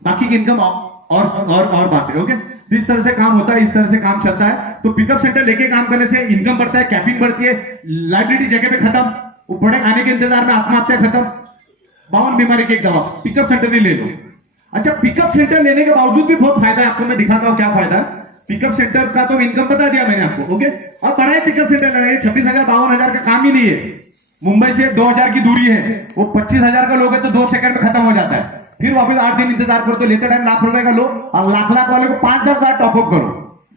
बाकी की इनकम और बात है। ओके, इस तरह से काम होता है, इस तरह से काम चलता है। तो पिकअप सेंटर लेके काम करने से इनकम बढ़ता है, कैपिंग बढ़ती है, लाइबिलिटी जगह पे खत्म, प्रोडक्ट आने के इंतजार में आत्महत्या खत्म। 52 बीमारी की एक दवा पिकअप सेंटर भी ले लो। अच्छा, पिकअप सेंटर लेने के बावजूद भी बहुत फायदा है आपको, मैं दिखाता हूं क्या फायदा है। पिकअप सेंटर का तो इनकम बता दिया मैंने आपको, ओके। अब बड़ा है पिकअप सेंटर लेना, 26,000 52,000 का काम ही नहीं है। मुंबई से 2,000 की दूरी है, वो 25,000 का लोग है तो 2 सेकंड में खत्म हो जाता है। फिर वापस 8 दिन इंतजार करो, तो लेते टाइम लाख रुपए का लो और लाख लाख वाले को 5-10 बार टॉपअप करो,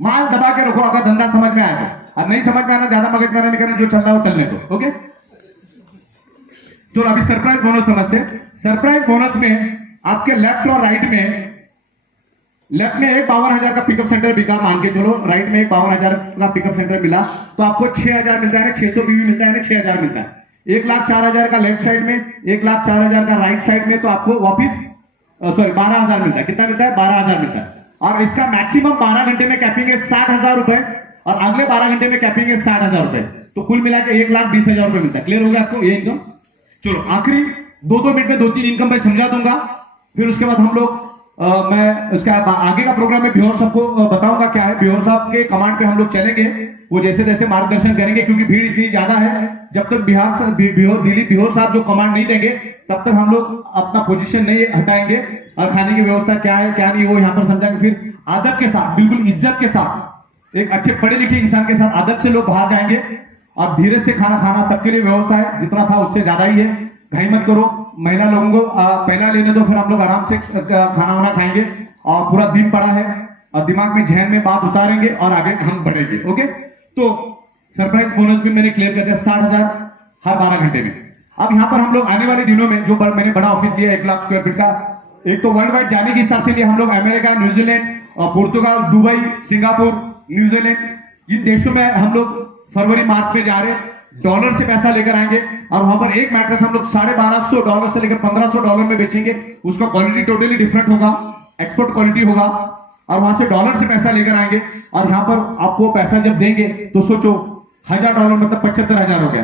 माल दबा के रखो अगर धंधा समझ में आएगा। और नहीं समझ में आना, ज्यादा मगज में नहीं करना, जो चल रहा है वो चलने दो, ओके। चलो अभी सरप्राइज बोनस समझते हैं। सरप्राइज बोनस में आपके लेफ्ट और राइट में, लेफ्ट में एक 52,000 का पिकअप सेंटर बिका, मान के चलो राइट में एक 52,000 का पिकअप सेंटर मिला, तो आपको 6,000 मिलता है ना, 600 पीवी मिलता है ना, 6,000 मिलता है। 1,04,000 का लेफ्ट साइड में, 1,04,000 का राइट साइड में, तो आपको वापिस 12,000 मिलता है। कितना मिलता है? 12,000 मिलता है। और इसका मैक्सिमम 12 घंटे में कैपिंग है 60,000 रुपए, और अगले 12 घंटे में कैपिंग है 60,000 रुपए, तो कुल मिला के 1,20,000 रुपए मिलता है। क्लियर हो गया आपको ये इनकम? चलो आखिरी 2-2 मिनट में 2-3 इनकम मैं समझा दूंगा, फिर उसके बाद हम लोग मैं उसका आगे का प्रोग्राम में बिहोर साहब को बताऊंगा क्या है। बिहोर साहब के कमांड पे हम लोग चलेंगे, वो जैसे जैसे मार्गदर्शन करेंगे, क्योंकि भीड़ इतनी ज्यादा है। जब तक दिलीप बिहोर साहब जो कमांड नहीं देंगे तब तक हम लोग अपना पोजीशन नहीं हटाएंगे। और खाने की व्यवस्था क्या है क्या नहीं वो यहाँ पर समझाएंगे। फिर आदब के साथ, बिल्कुल इज्जत के साथ, एक अच्छे पढ़े लिखे इंसान के साथ आदब से लोग बाहर जाएंगे। और धीरे से खाना खाना सबके लिए व्यवस्था है, जितना था उससे ज्यादा ही है, घाई मत करो। महिला लोगों को पहला लेने दो, फिर हम लोग आराम से खाना वाना खाएंगे। और पूरा दिन पड़ा है और दिमाग में जहन में बात उतारेंगे और आगे हम बढ़ेंगे, ओके। तो सरप्राइज बोनस भी मैंने क्लियर कर दिया, 60,000 हर 12 घंटे में। अब यहाँ पर हम लोग आने वाले दिनों में जो मैंने बड़ा ऑफिस लिया 1 लाख स्क्वायर फीट का, एक तो वर्ल्ड वाइड जाने के हिसाब से लिए हम लोग अमेरिका, न्यूजीलैंड, पुर्तगाल, दुबई, सिंगापुर, न्यूजीलैंड, इन देशों में हम लोग फरवरी मार्च में जा रहे हैं। डॉलर से पैसा लेकर आएंगे और वहां पर एक मैट्रेस हम लोग $1,250 से लेकर $1,500 में बेचेंगे। उसका क्वालिटी टोटली डिफरेंट होगा, एक्सपोर्ट क्वालिटी होगा। और वहां से डॉलर से पैसा लेकर आएंगे और यहाँ पर आपको पैसा जब देंगे तो सोचो $1,000 मतलब 75,000 हो गया,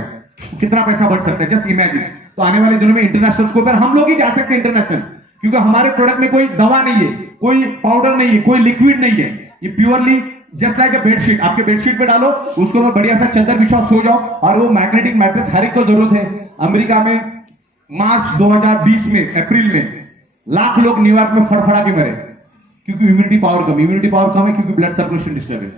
कितना पैसा बढ़ सकता है, जस्ट इमेजिन। तो आने वाले दिनों में इंटरनेशनल स्कोप पर हम लोग ही जा सकते हैं इंटरनेशनल, क्योंकि हमारे प्रोडक्ट में कोई दवा नहीं है, कोई पाउडर नहीं है, कोई लिक्विड नहीं है। ये purely just like a bedsheet, आपके बेडशीट पे डालो, उसको बढ़िया सा चादर बिछाओ, सो जाओ। और वो मैग्नेटिक मैट्रेस हर एक को जरूरत है। अमेरिका में मार्च 2020 में, अप्रैल में लाख लोग न्यूयॉर्क में फड़फड़ा के मरे, क्योंकि इम्यूनिटी पावर कम। इम्यूनिटी पावर कम है क्योंकि ब्लड सर्कुलेशन डिस्टर्ब है,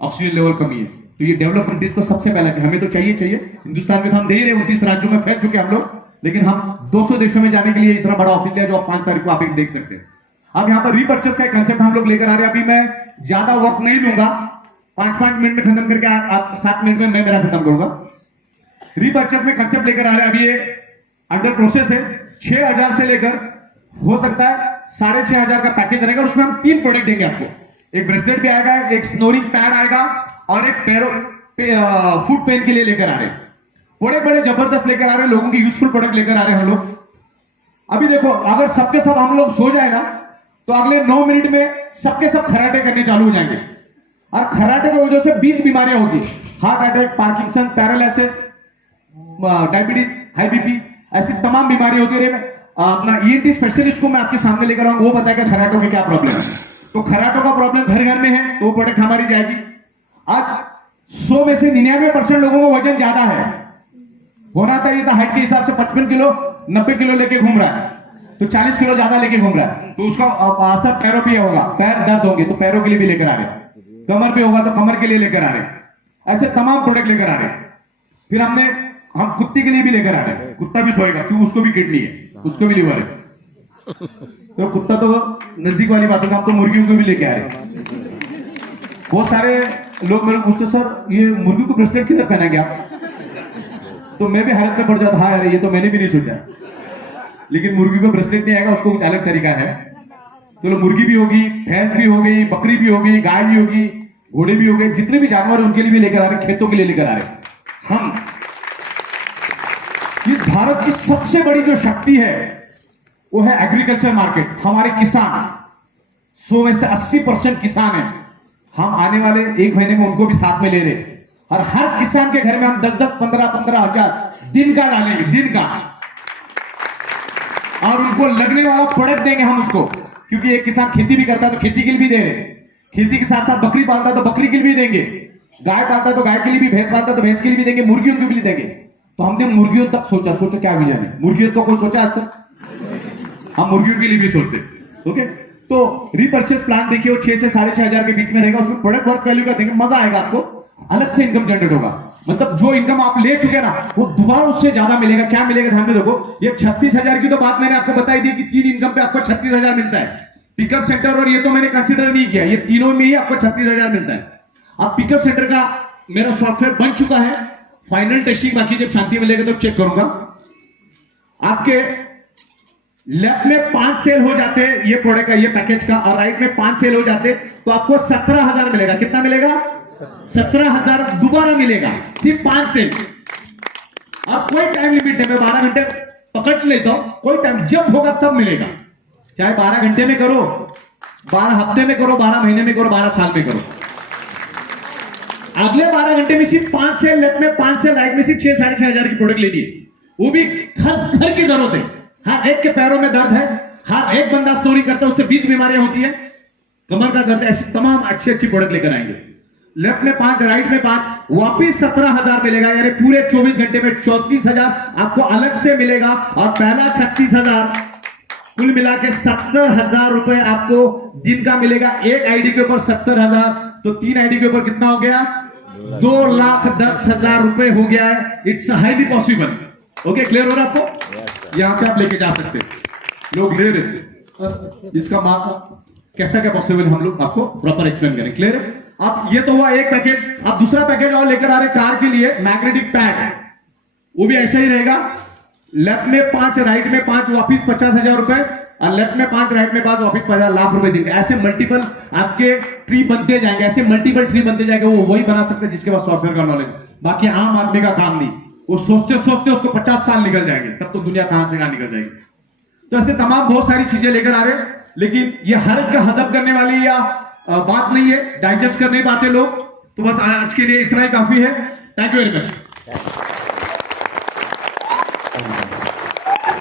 ऑक्सीजन लेवल कमी है। तो ये डेवलप कंट्रीज को सबसे पहला चाहिए, हमें तो चाहिए। हिंदुस्तान में तो हम दे रहे हैं, 29 राज्यों में फैल चुके हम लोग, लेकिन हम 200 देशों में जाने के लिए इतना बड़ा ऑफिस लिया, जो आप 5 तारीख को आप एक देख सकते हैं। अब यहाँ पर रीपर्चेस का एक कंसेप्ट हम लोग लेकर आ रहे हैं। अभी मैं ज्यादा वक्त नहीं लूंगा, 5-5 मिनट में खत्म करके आप 7 मिनट में मैं मेरा खत्म करूंगा। रीपर्चेस में कंसेप्ट लेकर आ रहे हैं, अभी ये अंडर प्रोसेस है। 6,000 से लेकर हो सकता है 6,500 का पैकेज रहेगा, उसमें हम 3 प्रोडक्ट देंगे आपको। एक ब्रेसलेट भी आएगा, एक स्नोरिंग पैड आएगा और एक फुट पेन के लिए लेकर आ रहे हैं। बड़े बड़े जबरदस्त लेकर आ रहे हैं, लोगों की यूजफुल प्रोडक्ट लेकर आ रहे हैं हम लोग। अभी देखो, अगर सबके सब हम लोग सो जाए ना, तो अगले 9 मिनट में सबके सब खराटे करने चालू हो जाएंगे। और खराटे की वजह से 20 बीमारियां होती है, heart attack, Parkinson, paralysis, diabetes, high BP, ऐसी तमाम बीमारियां होती है। अपना ईएनटी स्पेशलिस्ट को मैं आपके सामने लेकर आऊंगा, वो बताएगा खराटों के क्या प्रॉब्लम है। तो खराटों का प्रॉब्लम घर घर में है, तो वो प्रोडक्ट हमारी जाएगी। आज 100 में से 99% लोगों को वजन ज्यादा है, होना चाहिए था हाइट के हिसाब से 55 किलो 90 किलो लेके घूम रहा है, तो 40 किलो ज्यादा लेके घूम रहा है। तो उसका असर पैरों पे होगा, पैर दर्द होंगे तो पैरों के लिए भी लेकर आ रहे हैं, कमर पे होगा तो कमर के लिए लेकर आ रहे हैं। ऐसे तमाम प्रोडक्ट लेकर आ रहे हैं। फिर हम कुत्ते के लिए भी लेकर आ रहे हैं, कुत्ता भी सोएगा क्योंकि उसको भी किडनी है, उसको भी लिवर है। तो कुत्ता तो नजदीक वाली बात होगा, हम तो मुर्गियों को भी लेके आ रहे हैं। बहुत सारे लोग मेरे को पूछते, सर ये मुर्गी को ब्रेसलेट किधर पहनाएंगे आप? तो मैं भी हैरत में पड़ जाता, हाँ यार ये तो मैंने भी नहीं सोचा, लेकिन मुर्गी को ब्रेसलेट नहीं आएगा, उसको कुछ अलग तरीका है। चलो, मुर्गी भी होगी, भैंस भी हो गई, बकरी भी होगी, गाय भी होगी, घोड़े भी हो गए, जितने भी जानवर उनके लिए भी लेकर आ रहे, खेतों के लिए लेकर आ रहे। हम ये भारत की सबसे बड़ी जो शक्ति है वो है एग्रीकल्चर मार्केट। हमारे किसान 100 में से 80% किसान है। हम आने वाले 1 महीने में उनको भी साथ में ले रहे, और हर किसान के घर में हम 10-10, 15-15 हजार दिन का डालेंगे, दिन का। और उनको लगने वाला प्रोडक्ट देंगे हम उसको, क्योंकि एक किसान खेती भी करता है तो खेती के लिए भी दे रहे, खेती के साथ साथ बकरी पालता है तो बकरी के लिए भी देंगे, गाय पालता है तो गाय के लिए भी, भैंस पालता है तो भैंस के लिए भी देंगे, मुर्गियों के लिए देंगे। तो हमने मुर्गियों तक सोचा, सोचो क्या विजन है। मुर्गियों तो कोई सोचा आज तक? हम मुर्गियों के लिए भी सोचते हैं। ओके, तो रीपर्चेस प्लान देखिए वो 6 से 6,500 के बीच में रहेगा। उसमें प्रोडक्ट वर्क वैल्यू का देंगे, मजा आएगा आपको, अलग से इनकम जनरेट होगा। मतलब जो इनकम आप ले चुके ना वो दोबारा उससे ज्यादा मिलेगा। क्या मिलेगा ध्यान में देखो, ये 36,000 की तो बात मैंने आपको बताई दी कि 3 इनकम पे आपको 36,000 मिलता है। पिकअप सेंटर और ये तो मैंने कंसीडर नहीं किया, ये तीनों में ही आपको 36,000 मिलता है। अब पिकअप सेंटर का मेरा सॉफ्टवेयर बन चुका है, फाइनल टेस्टिंग बाकी, जब शांति मिलेगा तो चेक करूंगा। आपके लेफ्ट में 5 सेल हो जाते हैं ये प्रोडक्ट का, ये पैकेज का, और राइट में 5 सेल हो जाते तो आपको 17,000 मिलेगा। कितना मिलेगा? 17,000 दोबारा मिलेगा, सिर्फ 5 सेल। अब कोई टाइम लिमिट है, मैं 12 घंटे पकड़ लेता हूं, कोई टाइम जब होगा तब मिलेगा। चाहे 12 घंटे में करो, 12 हफ्ते में करो, 12 महीने में करो, 12 साल में करो। अगले 12 घंटे में सिर्फ 5 सेल लेफ्ट में, 5 सेल राइट में, सिर्फ 6,500 की प्रोडक्ट ले लिए। वो भी हर घर की जरूरत है, हर एक के पैरों में दर्द है, हर एक बंदा स्टोरी करता है, उससे 20 बीमारियां होती है, कमर का दर्द है, ऐसी तमाम अच्छी अच्छी प्रोडक्ट लेकर आएंगे। लेफ्ट में 5, राइट में 5, वापिस 17,000 मिलेगा। यानी पूरे 24 घंटे में 34,000 आपको अलग से मिलेगा, और पहला 36,000, कुल मिला के 70,000 रुपए आपको दिन का मिलेगा। एक आईडी के ऊपर 70,000, तो 3 आईडी के ऊपर कितना हो गया? 2,10,000 रुपए हो गया है। It's highly possible. Okay, clear हो रहा है आपको? यहां से आप लेके जा सकते हैं, लोग ले रहे थे, इसका कैसा क्या पॉसिबल हम लोग आपको प्रॉपर एक्सप्लेन करें। क्लियर है? आप ये तो हुआ एक पैकेज। आप दूसरा पैकेज और लेकर आ रहे कार के लिए, मैग्नेटिक पैड, वो भी ऐसा ही रहेगा। लेफ्ट में 5, राइट में 5, वापिस 50,000 रुपए, और लेफ्ट में 5, राइट में 5, वापिस 50 लाख रुपए देंगे। ऐसे मल्टीपल आपके ट्री बनते जाएंगे, ऐसे मल्टीपल ट्री बनते जाएंगे। वो वही बना सकते हैं जिसके पास सॉफ्टवेयर का नॉलेज, बाकी आम आदमी का काम नहीं। वो सोचते सोचते उसको 50 साल निकल जाएंगे, तब तो दुनिया कहां से कहां निकल जाएगी। तो ऐसे तमाम बहुत सारी चीजें लेकर आ रहे हैं, लेकिन ये हर एक का हजम करने वाली या बात नहीं है, डाइजेस्ट कर नहीं पाते लोग। तो बस आज के लिए इतना ही काफी है। Thank you very much.